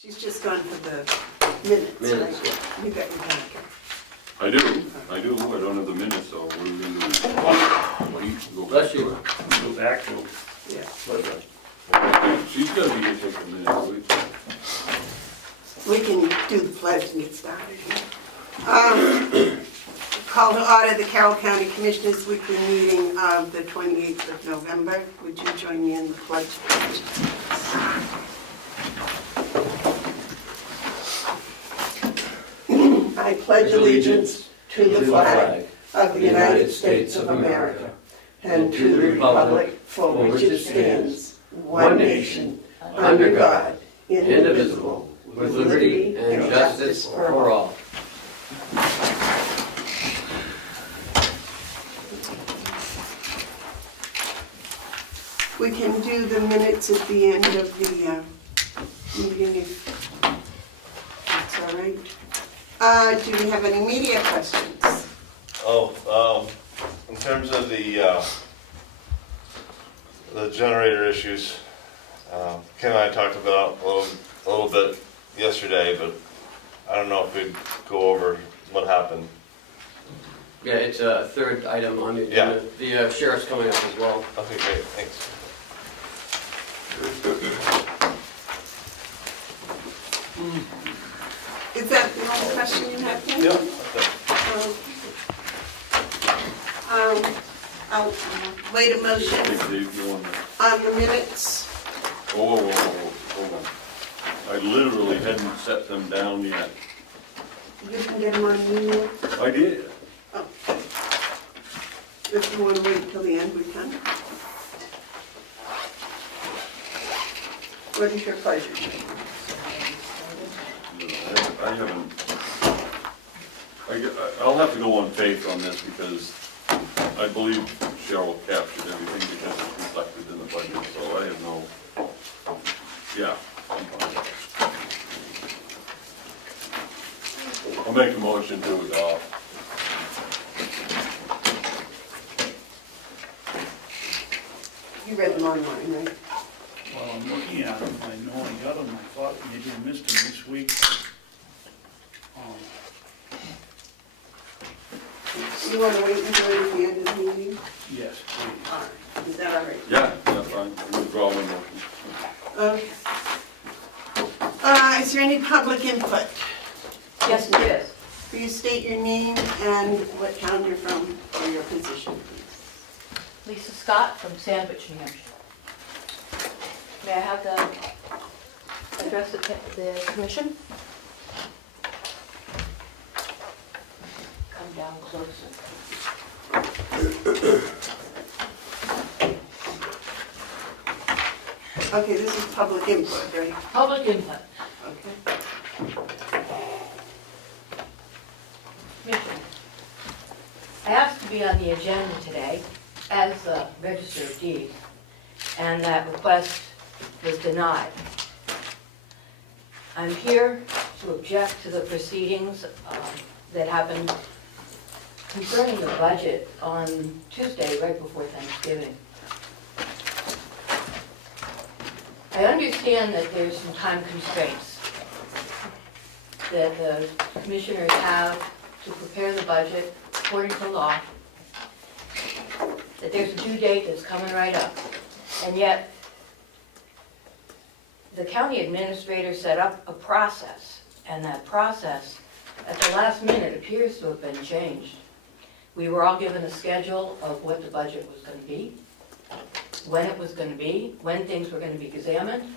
She's just gone for the minutes, Minutes, right? You got your packet. I do. I don't have the minutes, so what are we gonna do? Wait, go back Bless to you. it. Go back to, Yeah. Okay, she's gonna be here to take a minute. We can do the pledge and get started here. Call to order the Carroll County Commissioners weekly meeting of the 28th of November. Would you join me in the pledge? I pledge allegiance to the flag of the United States of America and to the republic for which it stands, one nation, under God, indivisible, with liberty and justice for all. We can do the minutes at the end of the meeting if that's all right. Do we have any media questions? In terms of the generator issues, Ken and I talked about a little bit yesterday, but I don't know if we'd go over what happened. Yeah, it's a third item on the agenda. The sheriff's coming up as well. Okay, great, thanks. Is that the only question you have? Ken? Yeah. I'll wait a motion Dave, you want to? on the minutes. Hold on. I literally hadn't set them down yet. You can get them on email. I did. Oh. If you want to wait till the end, we can. What is your pleasure? I haven't. I'll have to go on faith on this because I believe Cheryl captured everything because it's reflected in the budget, so I have no, yeah. I'm fine. I'll make a motion to adopt. You read them online, right? well, I'm looking at them, I know I got them, I thought maybe I missed them this week. You want to wait until the end of the meeting? Yes, please. All right. Is that all right? Yeah, that's fine. I withdraw my motion. Okay. Is there any public input? Yes, it is. Will you state your name and what town you're from or your position, please? Lisa Scott from Sandwich, New Hampshire. May I have the address of the commission? Come down closer. Okay, this is public input, right? Public input. Okay. Commission. I asked to be on the agenda today as the Register of Deeds, and that request was denied. I'm here to object to the proceedings that happened concerning the budget on Tuesday, right before Thanksgiving. I understand that there's some time constraints that the commissioners have to prepare the budget according to law, that there's a due date that's coming right up, and yet the county administrator set up a process, and that process at the last minute appears to have been changed. We were all given a schedule of what the budget was going to be, when it was going to be, when things were going to be examined,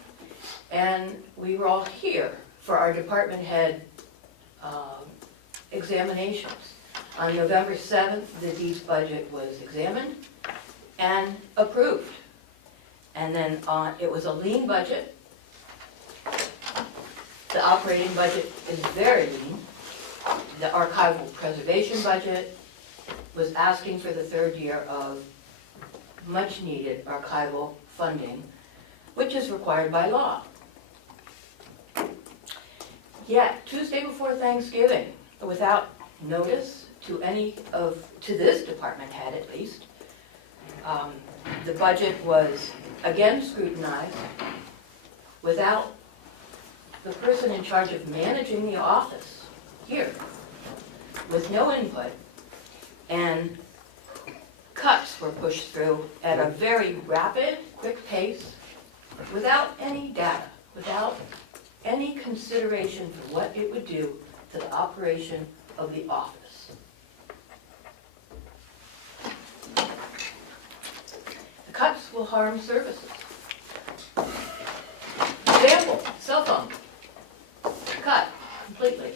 and we were all here for our department head examinations. On November 7th, the Deeds budget was examined and approved. And then it was a lean budget. The operating budget is very lean. The archival preservation budget was asking for the third year of much needed archival funding, which is required by law. Yet, Tuesday before Thanksgiving, without notice to this department head at least, the budget was again scrutinized without the person in charge of managing the office here with no input, and cuts were pushed through at a very rapid, quick pace, without any data, without any consideration for what it would do to the operation of the office. The cuts will harm services. Example, cell phone, cut completely.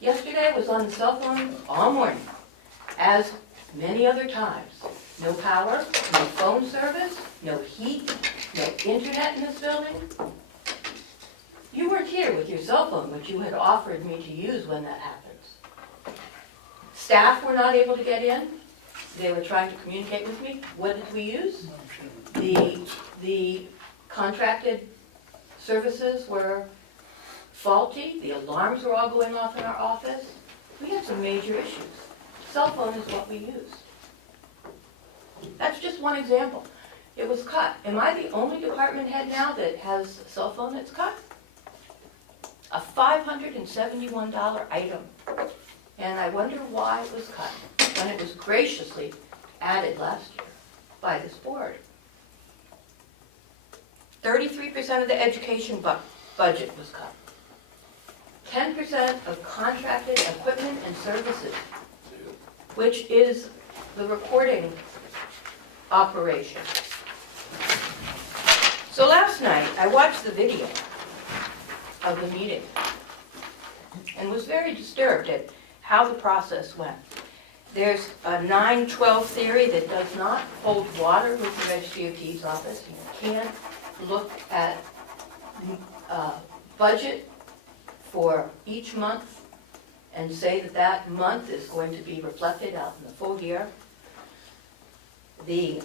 Yesterday I was on the cell phone all morning, as many other times. No power, no phone service, no heat, no internet in this building. You weren't here with your cell phone, which you had offered me to use when that happens. Staff were not able to get in. They were trying to communicate with me. What did we use? The contracted services were faulty. The alarms were all going off in our office. We had some major issues. Cell phone is what we use. That's just one example. It was cut. Am I the only department head now that has a cell phone that's cut? A $571 item. And I wonder why it was cut when it was graciously added last year by this board. 33% of the education budget was cut. 10% of contracted equipment and services, which is the recording operation. So last night, I watched the video of the meeting and was very disturbed at how the process went. There's a 9-12 theory that does not hold water with the Registry of Deeds office. You can't look at budget for each month and say that that month is going to be reflected out in the full year. The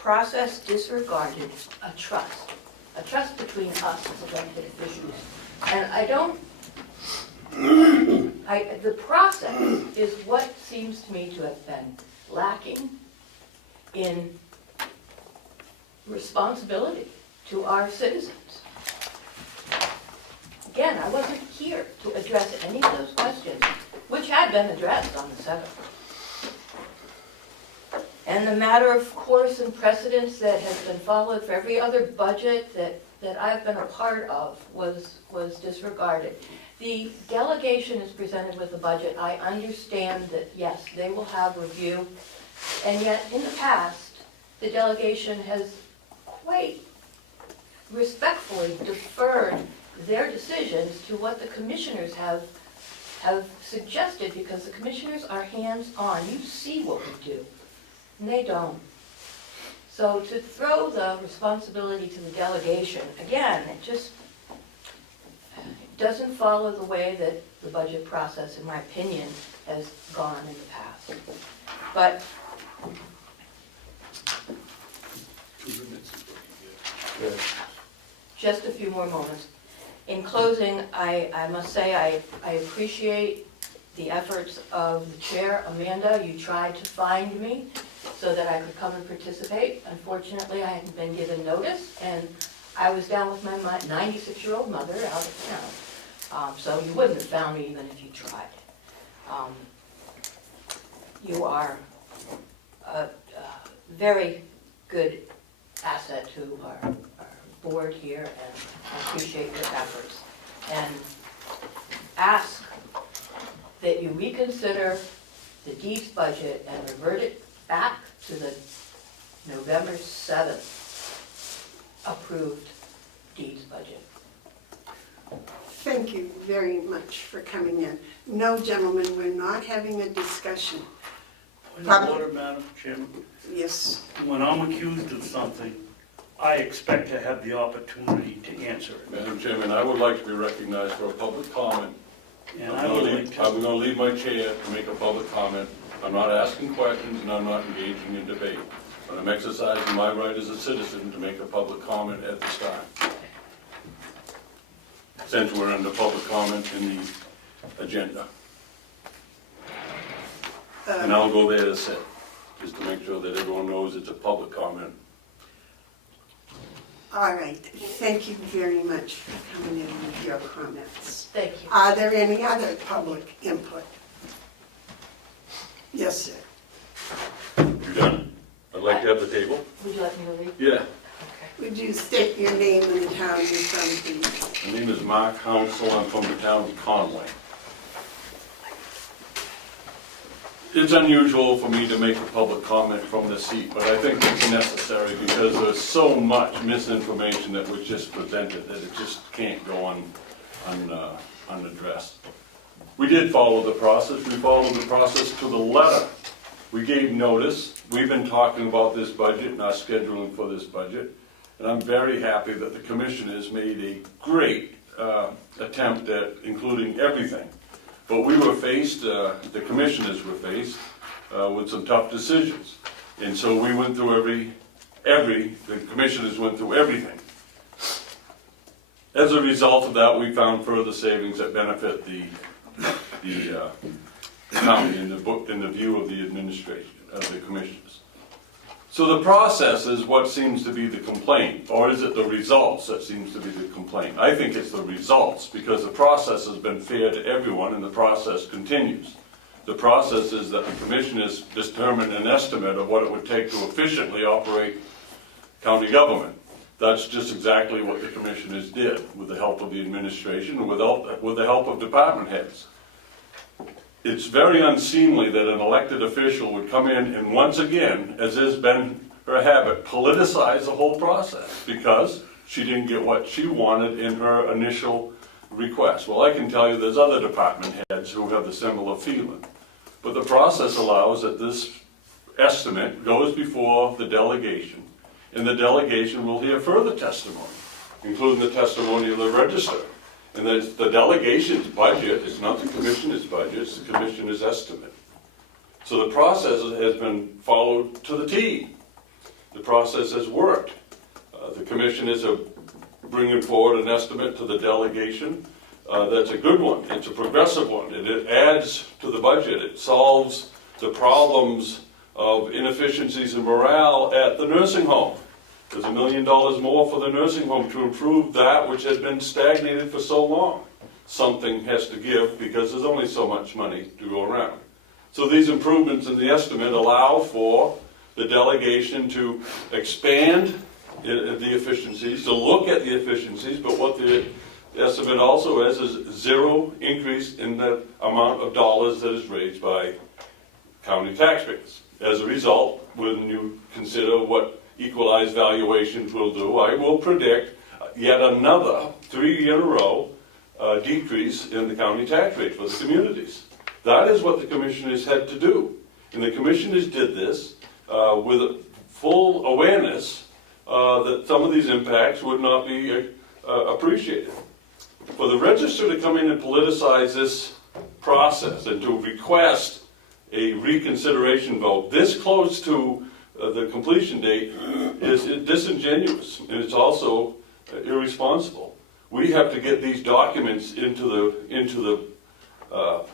process disregarded a trust between us as elected officials. And the process is what seems to me to have been lacking in responsibility to our citizens. Again, I wasn't here to address any of those questions, which had been addressed on the 7th. And the matter of course and precedence that has been followed for every other budget that I've been a part of was disregarded. The delegation is presented with a budget. I understand that, yes, they will have review. And yet, in the past, the delegation has quite respectfully deferred their decisions to what the commissioners have suggested, because the commissioners are hands-on. You see what we do, and they don't. So to throw the responsibility to the delegation, again, it just doesn't follow the way that the budget process, in my opinion, has gone in the past. But just a few more moments. In closing, I must say I appreciate the efforts of the chair, Amanda. You tried to find me so that I could come and participate. Unfortunately, I hadn't been given notice, and I was down with my 96-year-old mother out of town. So you wouldn't have found me even if you tried. You are a very good asset to our board here, and I appreciate your efforts. And ask that you reconsider the deeds budget and revert it back to the November 7th approved deeds budget. Thank you very much for coming in. No, gentlemen, we're not having a discussion. Point of order, Madam Chairman. Yes. When I'm accused of something, I expect to have the opportunity to answer it. Madam Chairman, I would like to be recognized for a public comment. And I would like I'm to, going to leave my chair to make a public comment. I'm not asking questions and I'm not engaging in debate. But I'm exercising my right as a citizen to make a public comment at this time. Since we're under public comment in the agenda. And I'll go there to sit, just to make sure that everyone knows it's a public comment. All right, thank you very much for coming in with your comments. Thank you. Are there any other public input? Yes, sir. You done? I'd like to have the table. Would you like me to read? Yeah. Okay. Would you state your name and the town you're from, please? My name is Mark Hounsell, I'm from the town of Conway. It's unusual for me to make a public comment from this seat, but I think it's necessary because there's so much misinformation that was just presented that it just can't go unaddressed. We did follow the process. We followed the process to the letter. We gave notice. We've been talking about this budget and our scheduling for this budget. And I'm very happy that the commissioners made a great attempt at including everything. But we were faced, the commissioners were faced with some tough decisions. And so we went through the commissioners went through everything. As a result of that, we found further savings that benefit the county in the view of the administration, of the commissioners. So the process is what seems to be the complaint, or is it the results that seems to be the complaint? I think it's the results, because the process has been fair to everyone and the process continues. The process is that the commissioners determined an estimate of what it would take to efficiently operate county government. That's just exactly what the commissioners did, with the help of the administration and with the help of department heads. It's very unseemly that an elected official would come in and once again, as has been her habit, politicize the whole process because she didn't get what she wanted in her initial request. Well, I can tell you there's other department heads who have the similar feeling. But the process allows that this estimate goes before the delegation, and the delegation will hear further testimony, including the testimony of the register. And the delegation's budget is not the commissioner's budget, it's the commissioner's estimate. So the process has been followed to the T. The process has worked. The commissioners are bringing forward an estimate to the delegation. That's a good one. It's a progressive one. It adds to the budget. It solves the problems of inefficiencies and morale at the nursing home. There's $1 million more for the nursing home to improve that which has been stagnated for so long. Something has to give because there's only so much money to go around. So these improvements in the estimate allow for the delegation to expand the efficiencies, to look at the efficiencies, but what the estimate also is zero increase in the amount of dollars that is raised by county taxpayers. As a result, when you consider what equalized valuations will do, I will predict yet another 3 year in a row decrease in the county tax rate for the communities. That is what the commissioners had to do. And the commissioners did this with full awareness that some of these impacts would not be appreciated. For the register to come in and politicize this process and to request a reconsideration vote this close to the completion date is disingenuous, and it's also irresponsible. We have to get these documents into the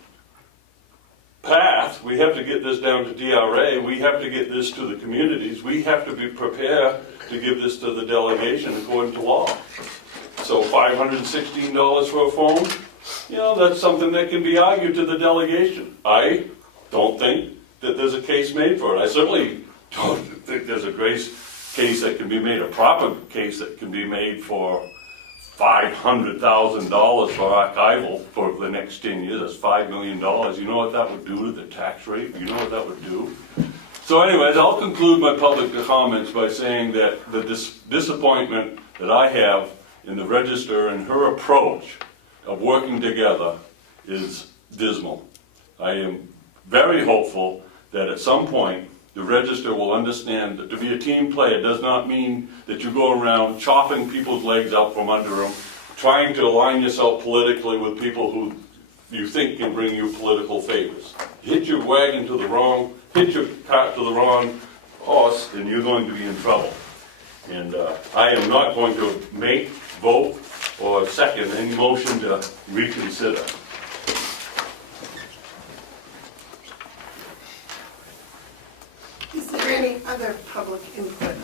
path. We have to get this down to DRA. We have to get this to the communities. We have to be prepared to give this to the delegation according to law. So $516 for a phone, that's something that can be argued to the delegation. I don't think that there's a case made for it. I certainly don't think there's a case that can be made, a proper case that can be made for $500,000 for archival for the next 10 years. That's $5 million. You know what that would do to the tax rate? You know what that would do? So anyways, I'll conclude my public comments by saying that the disappointment that I have in the register and her approach of working together is dismal. I am very hopeful that at some point the register will understand that to be a team player does not mean that you go around chopping people's legs out from under them, trying to align yourself politically with people who you think can bring you political favors. Hit your wagon to the wrong, hit your cart to the wrong horse, and you're going to be in trouble. And I am not going to make, vote, or second any motion to reconsider. Is there any other public input?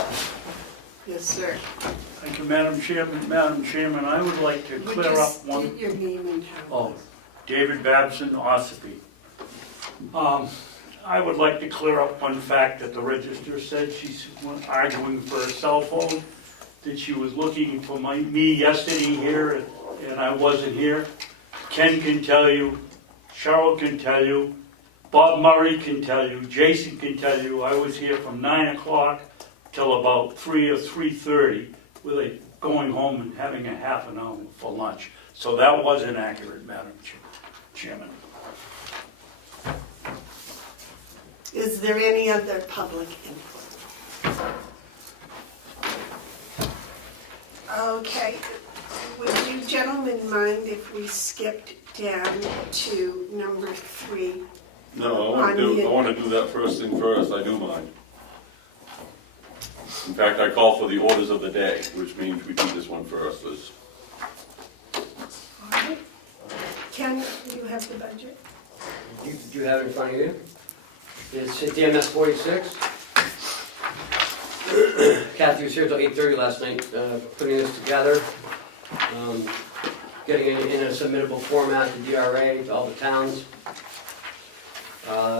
Yes, sir. Thank you, Madam Chairman. Madam Chairman, I would like to Would clear you up one. state your name and town? Oh, David Babson, Ossipee. I would like to clear up one fact that the register said. She's arguing for a cell phone, that she was looking for me yesterday here, and I wasn't here. Ken can tell you, Cheryl can tell you, Bob Murray can tell you, Jason can tell you, I was here from 9 o'clock till about 3 or 3:30, really going home and having a half an hour for lunch. So that was inaccurate, Madam Chairman. Is there any other public input? Okay, would you gentlemen mind if we skipped down to number 3? No, I want to do that first thing first, I do mind. In fact, I call for the orders of the day, which means we do this one first, Liz. All right. Ken, you have the budget? Do you have it in front of you? It's DMS 46. Kathy was here till 8:30 last night, putting this together, getting it in a submittable format to DRA, to all the towns.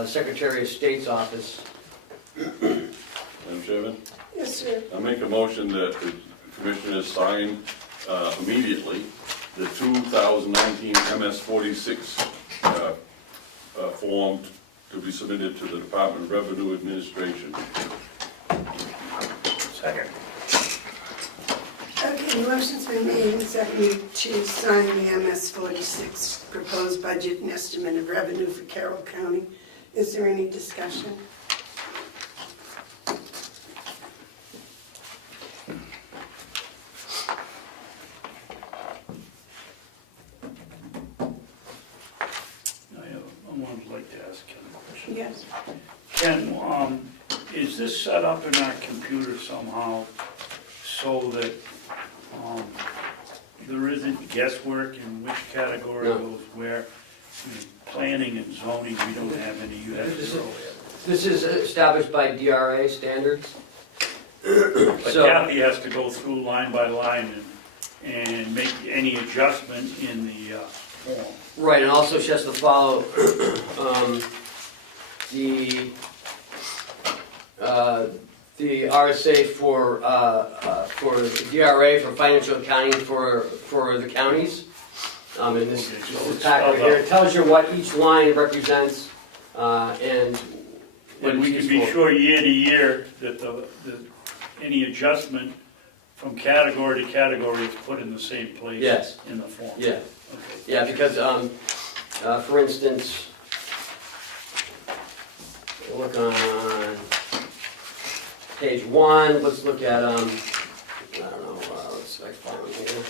Secretary of State's office. Madam Chairman, Yes, sir. I make a motion that the commissioners sign immediately the 2019 MS 46 form to be submitted to the Department of Revenue Administration. Second. Okay, the motion's been made and seconded to sign the MS 46 proposed budget and estimate of revenue for Carroll County. Is there any discussion? I would like to ask Ken a question. Yes. Ken, is this set up in our computer somehow so that there isn't guesswork in which category No. goes where? Planning and zoning, we don't have any, you have This to is- roll. This is established by DRA standards. But So- Kathy has to go through line by line and make any adjustment in the form. Right, and also she has to follow the RSA for DRA for financial accounting for the counties. And this Okay, so this it's pack right spelled here, out. it tells you what each line represents and what And we it's can be used for. sure year to year that any adjustment from category to category is put in the same place Yes. in the form. Yeah, Okay. yeah, because for instance, look on page 1, let's look at, I don't know, let's see if I can find one here.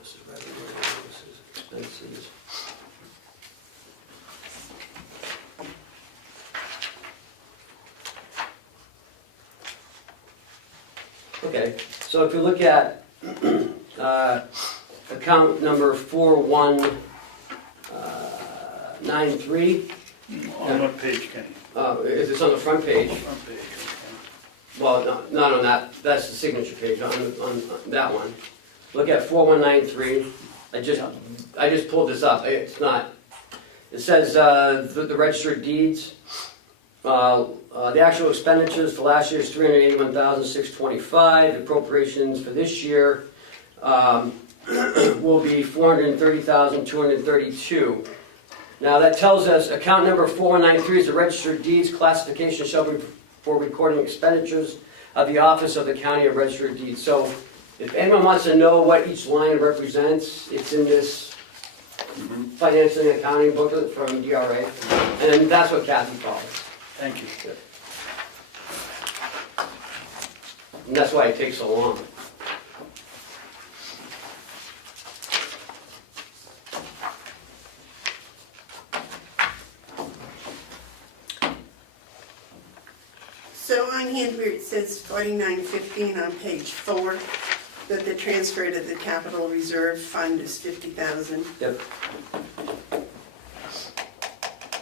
This is revenue, this is expenses. Okay, so if you look at account number 4193, On what page, Kenny? if it's on the front page, Front page, okay. well, not on that, that's the signature page, on that one. Look at 4193, I just pulled this up, it's not, it says the registered deeds, the actual expenditures for last year is $381,625. The appropriations for this year will be $430,232. Now that tells us account number 4193 is the registered deeds classification shall be for recording expenditures of the Office of the County of Registered Deeds. So if anyone wants to know what each line represents, it's in this financial and accounting booklet from DRA, and that's what Kathy calls it. Thank you. And that's why it takes so long. So on here where it says 4915 on page 4, that the transfer to the capital reserve fund is $50,000. Yep.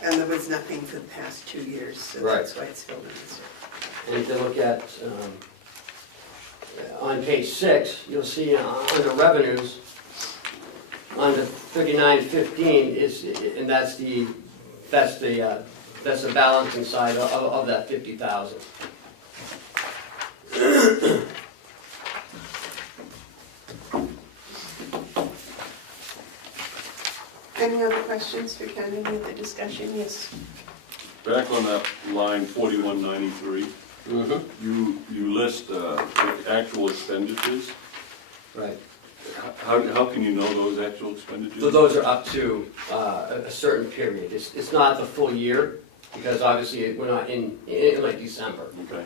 And there was nothing for the past 2 years, so Right. that's why it's filled in this. And if you look at, on page 6, you'll see under revenues, under 3915 is, and that's the balancing side of that 50,000. Any other questions for Ken, any other discussion? Yes. Back on that line 4193, you list actual expenditures. Right. How can you know those actual expenditures? So those are up to a certain period. It's not the full year, because obviously we're not in like December. Okay.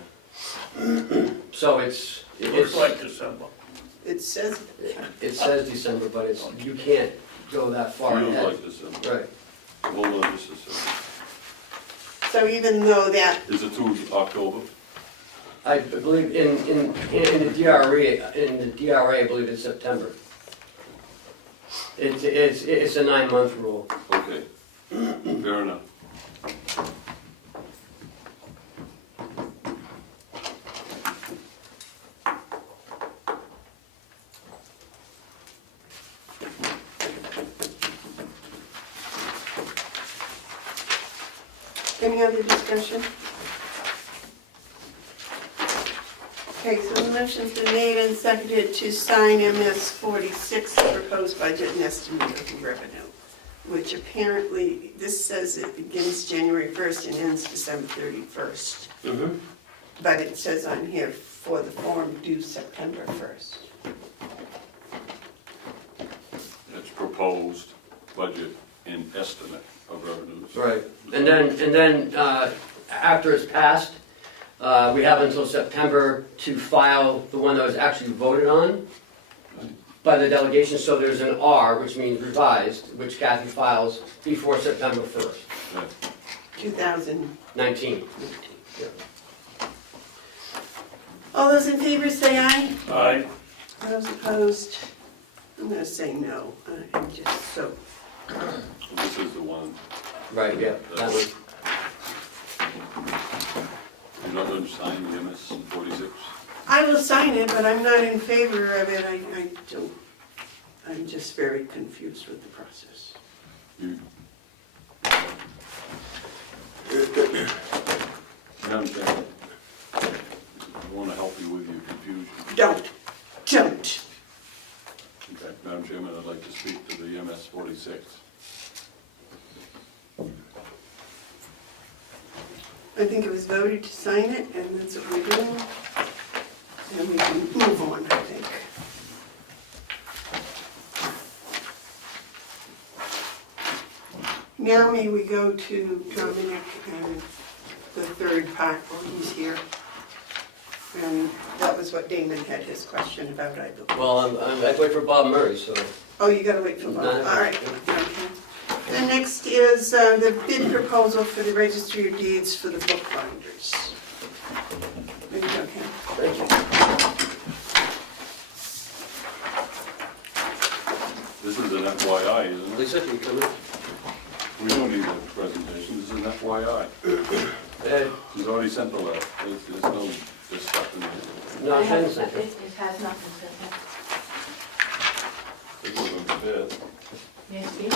So It looks like December. It says, it says December, but you can't go that far Feels ahead. like December. Right. Hold on just a second. so even though that, Is it through October? I believe in the DRA, I believe it's September. It's a 9-month rule. Okay, fair enough. any other discussion? Okay, so the motion's been made and seconded to sign MS 46, proposed budget and estimate of revenue, which apparently, this says it begins January 1st and ends December 31st. But it says on here, for the form due September 1st. It's proposed budget and estimate of revenues. Right. And then after it's passed, we have until September to file the one that was actually voted on by the delegation. So there's an R, which means revised, which Kathy files before September 1st, Right. 2019. 19. Yeah. All those in favor say aye. Aye. Those opposed, I'm going to say no. I'm just so, This is the one, Right, yeah. That one. you're not going to sign the MS 46? I will sign it, but I'm not in favor of it. I don't, I'm just very confused with the process. You Madam Chairman, I want to help you with your confusion. Don't. Okay, Madam Chairman, I'd like to speak to the MS 46. I think it was voted to sign it, and that's what we're doing. And we can move on, I think. Now may we go to Dominic and the third part while he's here. And that was what Damon had his question about, I believe. Well, I wait for Bob Murray, so. Oh, you gotta wait for Bob. No. All right. Okay. The next is the bid proposal for the registry of deeds for the bookbinders. There you go, Ken. Thank you. This is an FYI, isn't it? Lisa, can you come in? We don't need a presentation, this is an FYI. He's already sent the letter, there's no, this stuff in there. No, It Shane has sent it. it has not been sent yet. This is a bid. May I speak?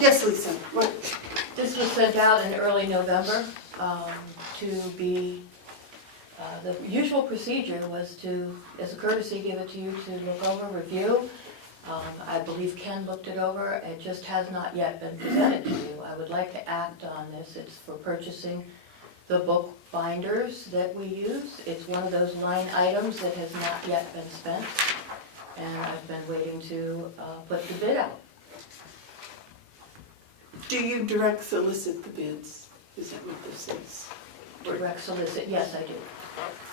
Yes, Lisa. What? This was sent out in early November to be, the usual procedure was to, as a courtesy, give it to you to look over, review. I believe Ken looked it over, it just has not yet been presented to you. I would like to act on this, it's for purchasing the book binders that we use. It's one of those line items that has not yet been spent, and I've been waiting to put the bid out. Do you direct solicit the bids? Is that what this is? Direct solicit, yes, I do.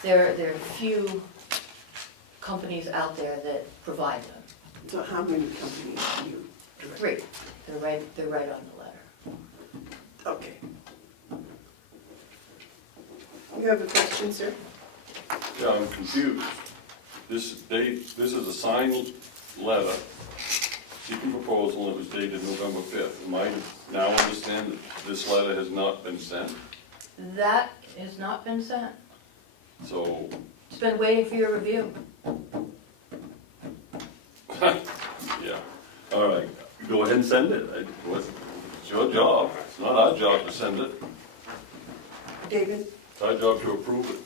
There are few companies out there that provide them. So how many companies do you direct? 3. They're right on the letter. Okay. You have a question, sir? Yeah, I'm confused. This is a signed letter seeking proposal, and it was dated November 5th. Am I now understand that this letter has not been sent? That has not been sent. So, It's been waiting for your review. yeah, all right, go ahead and send it. It's your job, it's not our job to send it, David? it's our job to approve it.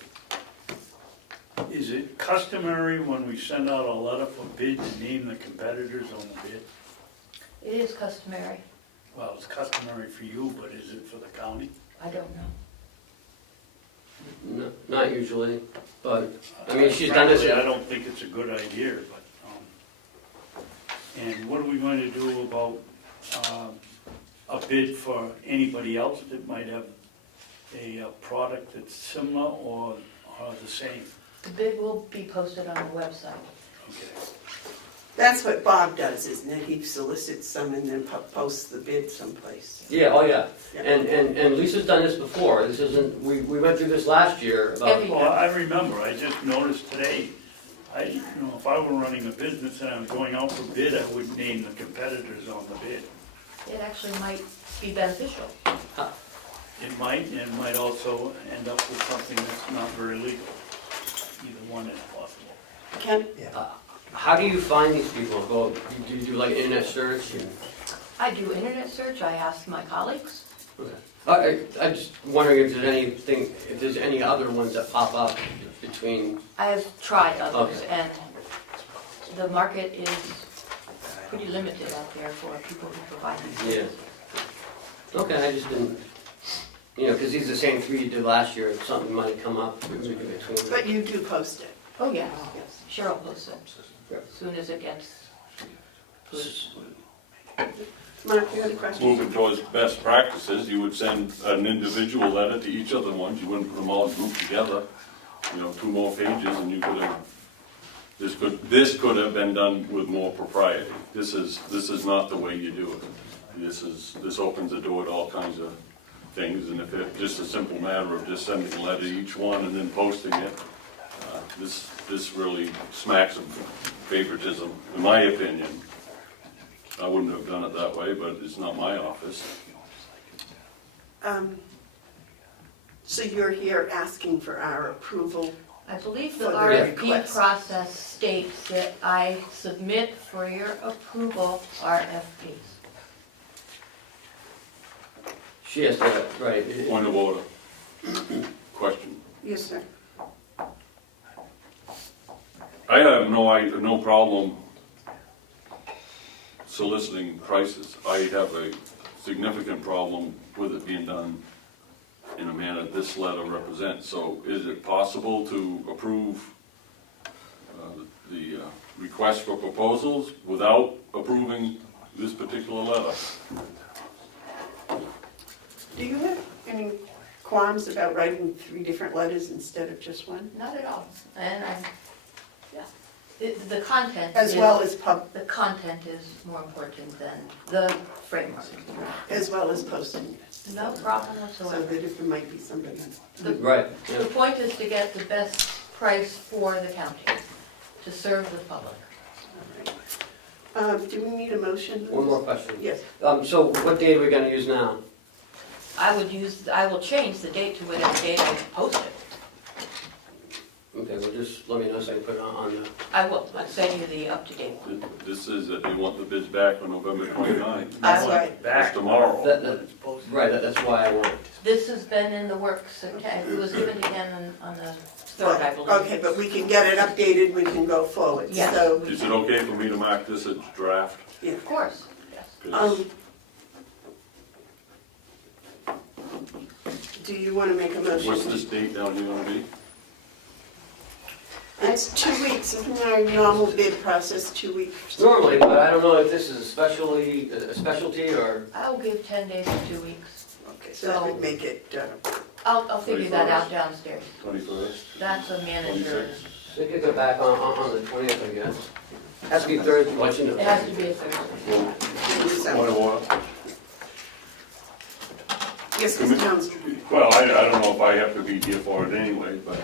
Is it customary when we send out a letter for bid to name the competitors on the bid? It is customary. Well, it's customary for you, but is it for the county? I don't know. No, not usually, but, I mean, she's done this. Frankly, I don't think it's a good idea, but, and what are we going to do about, a bid for anybody else that might have a product that's similar or the same? The bid will be posted on the website. Okay. That's what Bob does, isn't it? He solicits some and then posts the bid someplace. Yeah, oh yeah, Yeah. and Lisa's done this before, this isn't, we went through this last year about, Every- Well, I remember, I just noticed today, if I were running a business and I was going out for bid, I would name the competitors on the bid. It actually might be beneficial. It might, and it might also end up with something that's not very legal. Either one is possible. Ken? how do you find these people? Do you do like internet search? And, I do internet search, I ask my colleagues. okay. I'm just wondering if there's anything, if there's any other ones that pop up between, I have tried others, Okay. and the market is pretty limited out there for people who provide these yeah. services. Okay, I just didn't, because these are the same three you did last year, if something might come up between. But you do post it. Oh, yeah, Yes. Cheryl posts it as soon as it gets pushed. Mark, you had a question? Moving towards best practices, you would send an individual letter to each of the ones, you wouldn't put them all grouped together, 2 more pages, and you could have, this could have been done with more propriety. This is not the way you do it. This opens the door to all kinds of things, and if it's just a simple matter of just sending a letter to each one and then posting it, this really smacks of favoritism, in my opinion. I wouldn't have done it that way, but it's not my office. So you're here asking for our approval? I believe the For the RFP request. process states that I submit for your approval RFPs. She has to, right. Point of order. Question. Yes, sir. I have no problem soliciting prices. I have a significant problem with it being done in a manner this letter represents. So is it possible to approve the request for proposals without approving this particular letter? Do you have any qualms about writing 3 different letters instead of just one? Not at all, and the content. As is- well as The content is more important than the framework. posting it? No problem So whatsoever. that if there might be somebody. Right, The yeah. point is to get the best price for the county, to serve the public. All right. Do we need a motion? One more question. Yes. So what date are we gonna use now? I will change the date to whatever date I post it. Okay, well, just let me know so I can put it on the, I will, I'll send you the up-to-date one. This is that they want the bids back on November 29th. That's right. That's tomorrow. right, that's why I want it. This has been in the works, it was given again on the 3rd, I believe. Okay, but we can get it updated, we can go forward. Yes. So, Is it okay for me to mark this as draft? yeah. Of course, yes. 'Cause Do you want to make a motion? what's this date down here gonna be? It's 2 weeks, isn't our normal bid process 2 weeks? Normally, but I don't know if this is a specialty or, I'll give 10 days to 2 weeks. Okay, so that would make it, I'll figure that out downstairs. 21st? That's a manager. they could go back on the 20th, I guess. Has to be Thursday, let you know. It has to be a Thursday. Point of order. yes, Mr. Jones. Well, I don't know if I have to be here for it anyway, but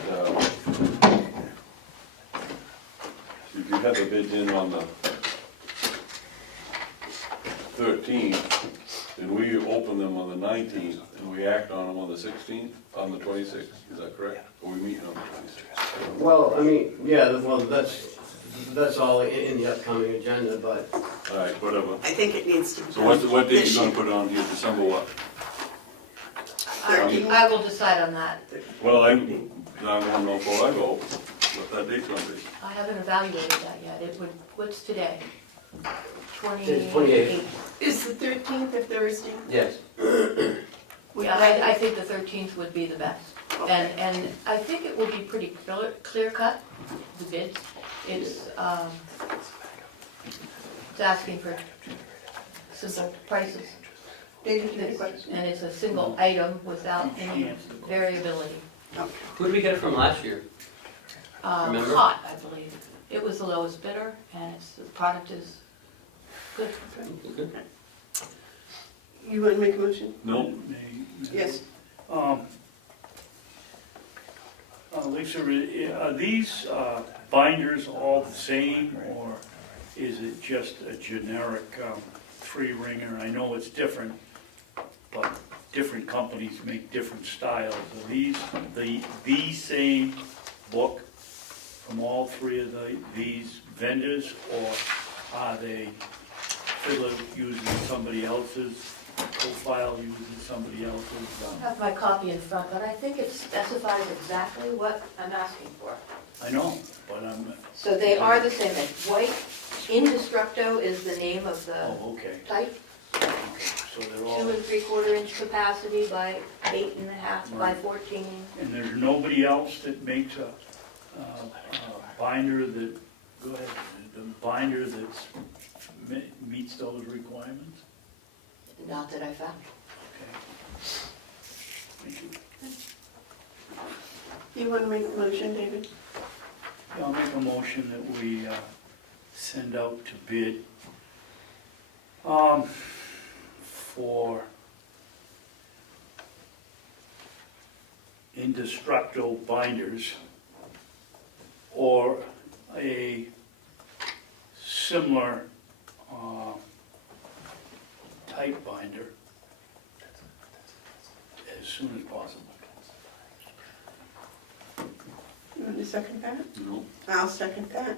if you had the bids in on the 13th, and we open them on the 19th, and we act on them on the 16th, on the 26th, is that correct? Or we meet on the 26th? Well, I mean, yeah, well, that's all in the upcoming agenda, but All right, whatever. I think it needs to be. So what date this you gonna year. put on here, December what? I will decide on that. Well, I don't know before I go, what that date's gonna be. I haven't evaluated that yet. What's today? It's 28. Is the 13th a Thursday? yes. Yeah, I think the 13th would be the best. Okay. And I think it will be pretty clear cut, the bids. It's asking for simple prices. David, you have a question? And it's a single item without any variability. Okay. Who did we get it from last year? Remember? Hot, I believe. It was the lowest bidder, and the product is good. Good. You want to make a motion? No? Yes. Lisa, are these binders all the same, or is it just a generic three ringer? I know it's different, but different companies make different styles. Are these the same book from all three of these vendors, or are they Fiddler using somebody else's, Profile using somebody else's? I have my copy in front, but I think it specifies exactly what I'm asking for. I know, but I'm, So they are the same. White Indestructo is the name of the oh, okay. type. So they're all, 2 3/4 inch capacity by 8.5 by 14. and there's nobody else that makes a binder that, go ahead, the binder that meets those requirements? Not that I found. Okay. Thank you. You want to make a motion, David? Yeah, I'll make a motion that we send out to bid for Indestructo binders or a similar type binder as soon as possible. You want to second that? No. I'll second that.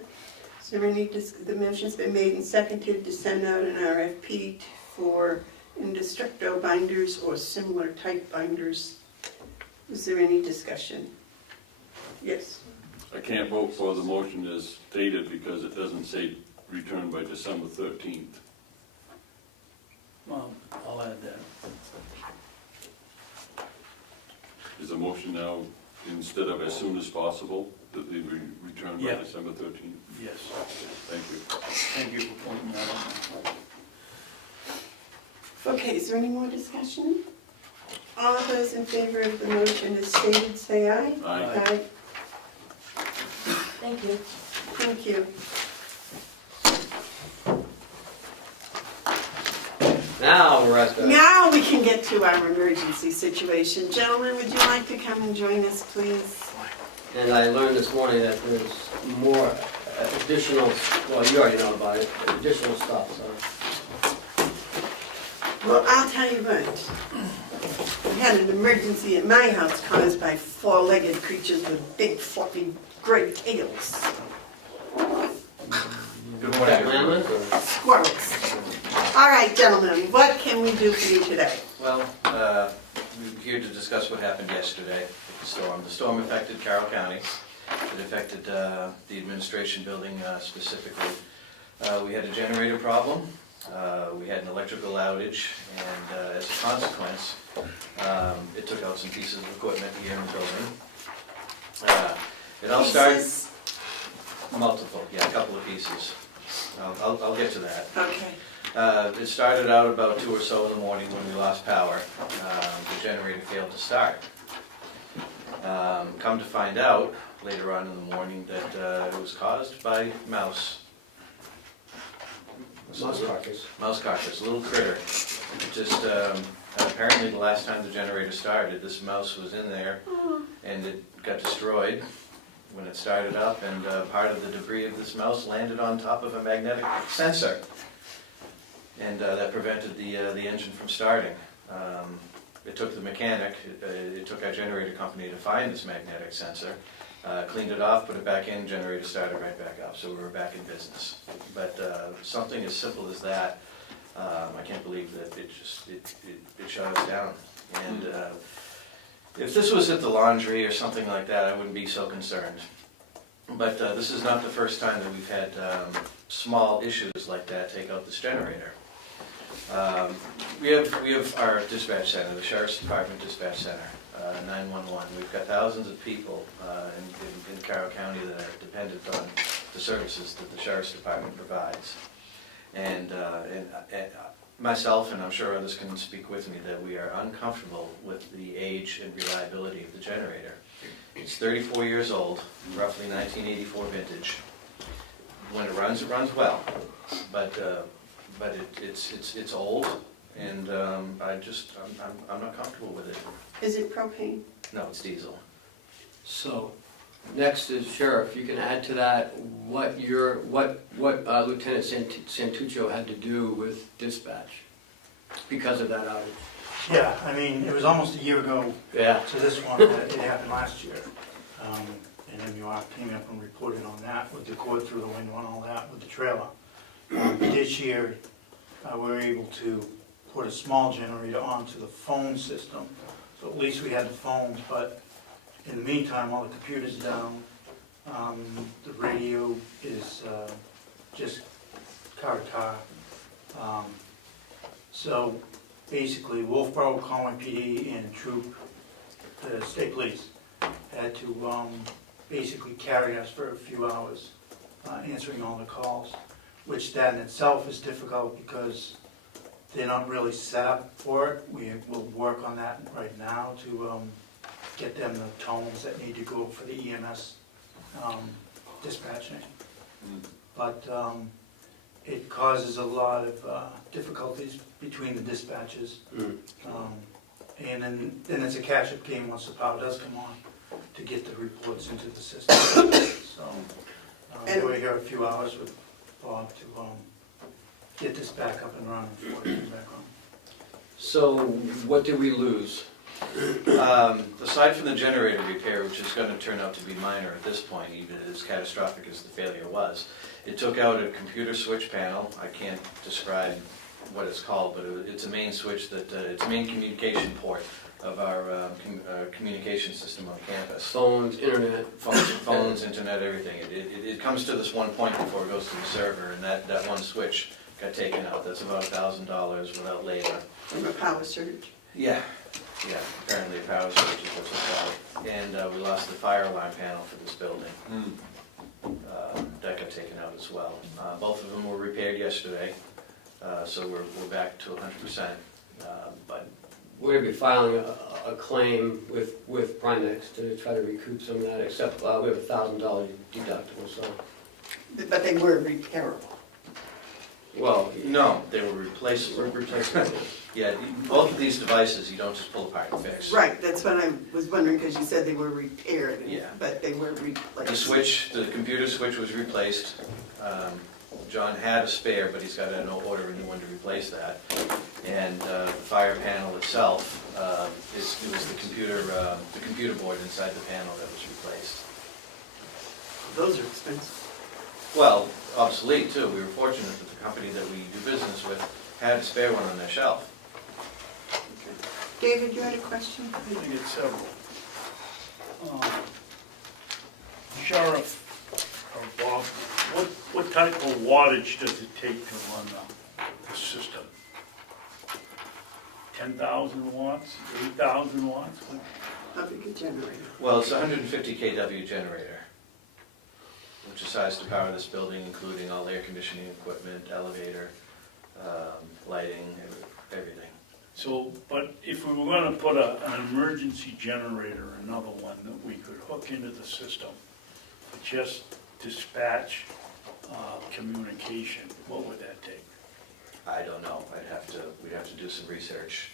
Is there any, the motion's been made and seconded to send out an RFP for Indestructo binders or similar type binders. Is there any discussion? Yes. I can't vote for the motion as stated because it doesn't say return by December 13th. Well, I'll add that. Is the motion now, instead of as soon as possible, that they return by Yeah. December 13th? Yes. Thank you. Thank you for pointing that out. Okay, is there any more discussion? All of those in favor of the motion as stated, say aye. Aye. Thank you. Thank you. Now we're at the, Now we can get to our emergency situation. Gentlemen, would you like to come and join us, please? and I learned this morning that there's more additional, well, you already know about it, additional stuff, so. Well, I'll tell you what. We had an emergency at my house caused by four-legged creatures with big fluffy gray tails. Good Mammoth or- Squirrels. All right, gentlemen, what can we do for you today? Well, we're here to discuss what happened yesterday with the storm. The storm affected Carroll County. It affected the administration building specifically. We had a generator problem. We had an electrical outage, and as a consequence, it took out some pieces of equipment here in the building. It all started, Pieces? multiple, yeah, a couple of pieces. I'll get to that. Okay. It started out about 2 or so in the morning when we lost power. The generator failed to start. Come to find out later on in the morning that it was caused by mouse. Mouse carcass. Mouse carcass, a little critter. Just apparently the last time the generator started, this mouse was in there and it got destroyed when it started up, and part of the debris of this mouse landed on top of a magnetic sensor. and that prevented the engine from starting. It took the mechanic, it took our generator company to find this magnetic sensor, cleaned it off, put it back in, generator started right back up, so we were back in business. But something as simple as that, I can't believe that it shut us down. And if this was at the laundry or something like that, I wouldn't be so concerned. But this is not the first time that we've had small issues like that take out this generator. We have our dispatch center, the Sheriff's Department Dispatch Center, 911. We've got thousands of people in Carroll County that are dependent on the services that the Sheriff's Department provides. And myself, and I'm sure others can speak with me, that we are uncomfortable with the age and reliability of the generator. It's 34 years old, roughly 1984 vintage. When it runs well, but it's old, and I'm not comfortable with it. Is it propane? No, it's diesel. So, next is Sheriff, you can add to that what Lieutenant Santuccio had to do with dispatch because of that outage. Yeah, I mean, it was almost a year ago Yeah. to this one, that it happened last year. And MUR came up and reported on that with the cord through the window and all that with the trailer. This year, we were able to put a small generator onto the phone system. So at least we had the phones, but in the meantime, all the computers down. The radio is just car. So basically, Wolfboro, Comeau PD, and Troop, the state police, had to basically carry us for a few hours, answering all the calls, which that in itself is difficult because they're not really set up for it. We will work on that right now to get them the tones that need to go for the EMS dispatching. But it causes a lot of difficulties between the dispatches. And then it's a catch-up game once the power does come on to get the reports into the system. So we were here a few hours with Bob to get this back up and running before it comes back on. So, what did we lose? Aside from the generator repair, which is going to turn out to be minor at this point, even as catastrophic as the failure was, it took out a computer switch panel. I can't describe what it's called, but it's a main switch that it's a main communication port of our communication system on campus. Phones, internet. Phones, internet, everything. It comes to this one point before it goes to the server, and that one switch got taken out. That's about $1,000 without labor. From a power surge? Yeah, apparently a power surge is what's called. And we lost the fire alarm panel for this building. That got taken out as well. Both of them were repaired yesterday, so we're back to 100%. But We're going to be filing a claim with Primex to try to recoup some of that, except we have a $1,000 deductible, so. But they were repairable. Well, no, they were replaceable. Yeah, both of these devices, you don't just pull apart and fix. Right, that's what I was wondering, because you said they were repaired, Yeah. but they were replaced. The computer switch was replaced. John had a spare, but he's got to order a new one to replace that. And the fire panel itself, it was the computer board inside the panel that was replaced. Those are expensive. Well, obsolete too. We were fortunate that the company that we do business with had a spare one on their shelf. David, you had a question? I get several. Sheriff, or Bob, what type of wattage does it take to run the system? 10,000 watts, 8,000 watts? How big a generator? Well, it's a 150 kW generator, which is sized to power this building, including all air conditioning equipment, elevator, lighting, everything. So, but if we were gonna put an emergency generator, another one that we could hook into the system, just dispatch communication, what would that take? I don't know. We'd have to do some research.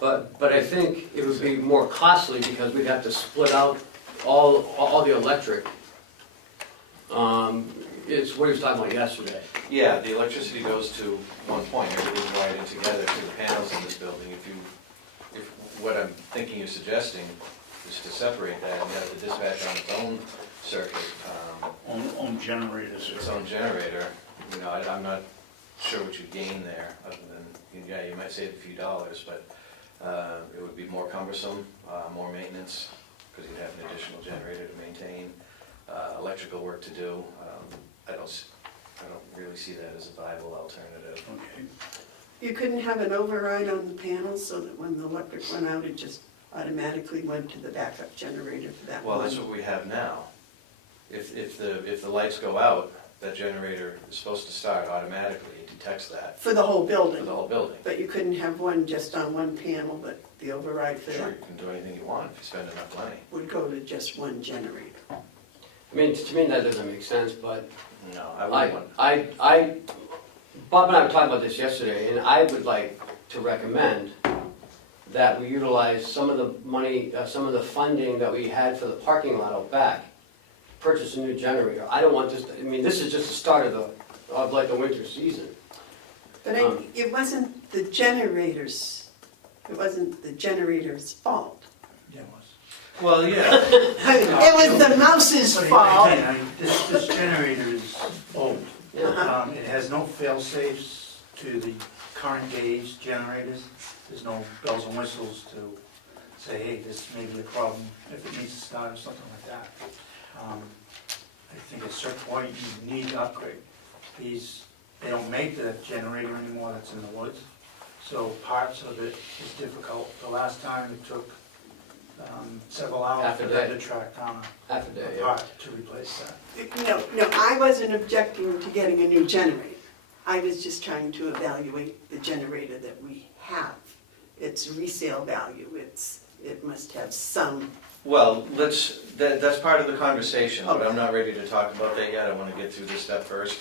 but I think it would be more costly because we'd have to split out all the electric. It's what he was talking about yesterday. Yeah, the electricity goes to one point, everything's wired together to the panels in this building. If what I'm thinking you're suggesting is to separate that and have the dispatch on its own circuit, On generators. its own generator, you know, I'm not sure what you gain there, other than, yeah, you might save a few dollars, but it would be more cumbersome, more maintenance, because you'd have an additional generator to maintain, electrical work to do. I don't really see that as a viable alternative. Okay. You couldn't have an override on the panels so that when the electric went out, it just automatically went to the backup generator for that one? Well, that's what we have now. If the lights go out, that generator is supposed to start automatically, it detects that For the whole for building? the whole building. But you couldn't have one just on one panel, but the override for Sure, that you can do anything you want if you spend enough money. would go to just one generator? I mean, to me, that doesn't make sense, but No, I wouldn't want. Bob and I were talking about this yesterday, and I would like to recommend that we utilize some of the money, some of the funding that we had for the parking lot out back, purchase a new generator. I don't want this, I mean, this is just the start of like the winter season. But it wasn't the generator's fault. Yeah, it was. Well, yeah, It was the mouse's But fault. again, this generator is old. Yeah. It has no fail-safes to the current gauge generators. There's no bells and whistles to say, hey, this may be a problem if it needs to start or something like that. I think at a certain point, you need to upgrade. They don't make the generator anymore that's in the woods, so parts of it is difficult. The last time it took several hours Half a for them day. to track down Half a day, a yeah. part to replace that. No, I wasn't objecting to getting a new generator. I was just trying to evaluate the generator that we have. Its resale value, it must have some, well, that's part of the conversation, but I'm not ready to talk about that yet. I want to get through this step first.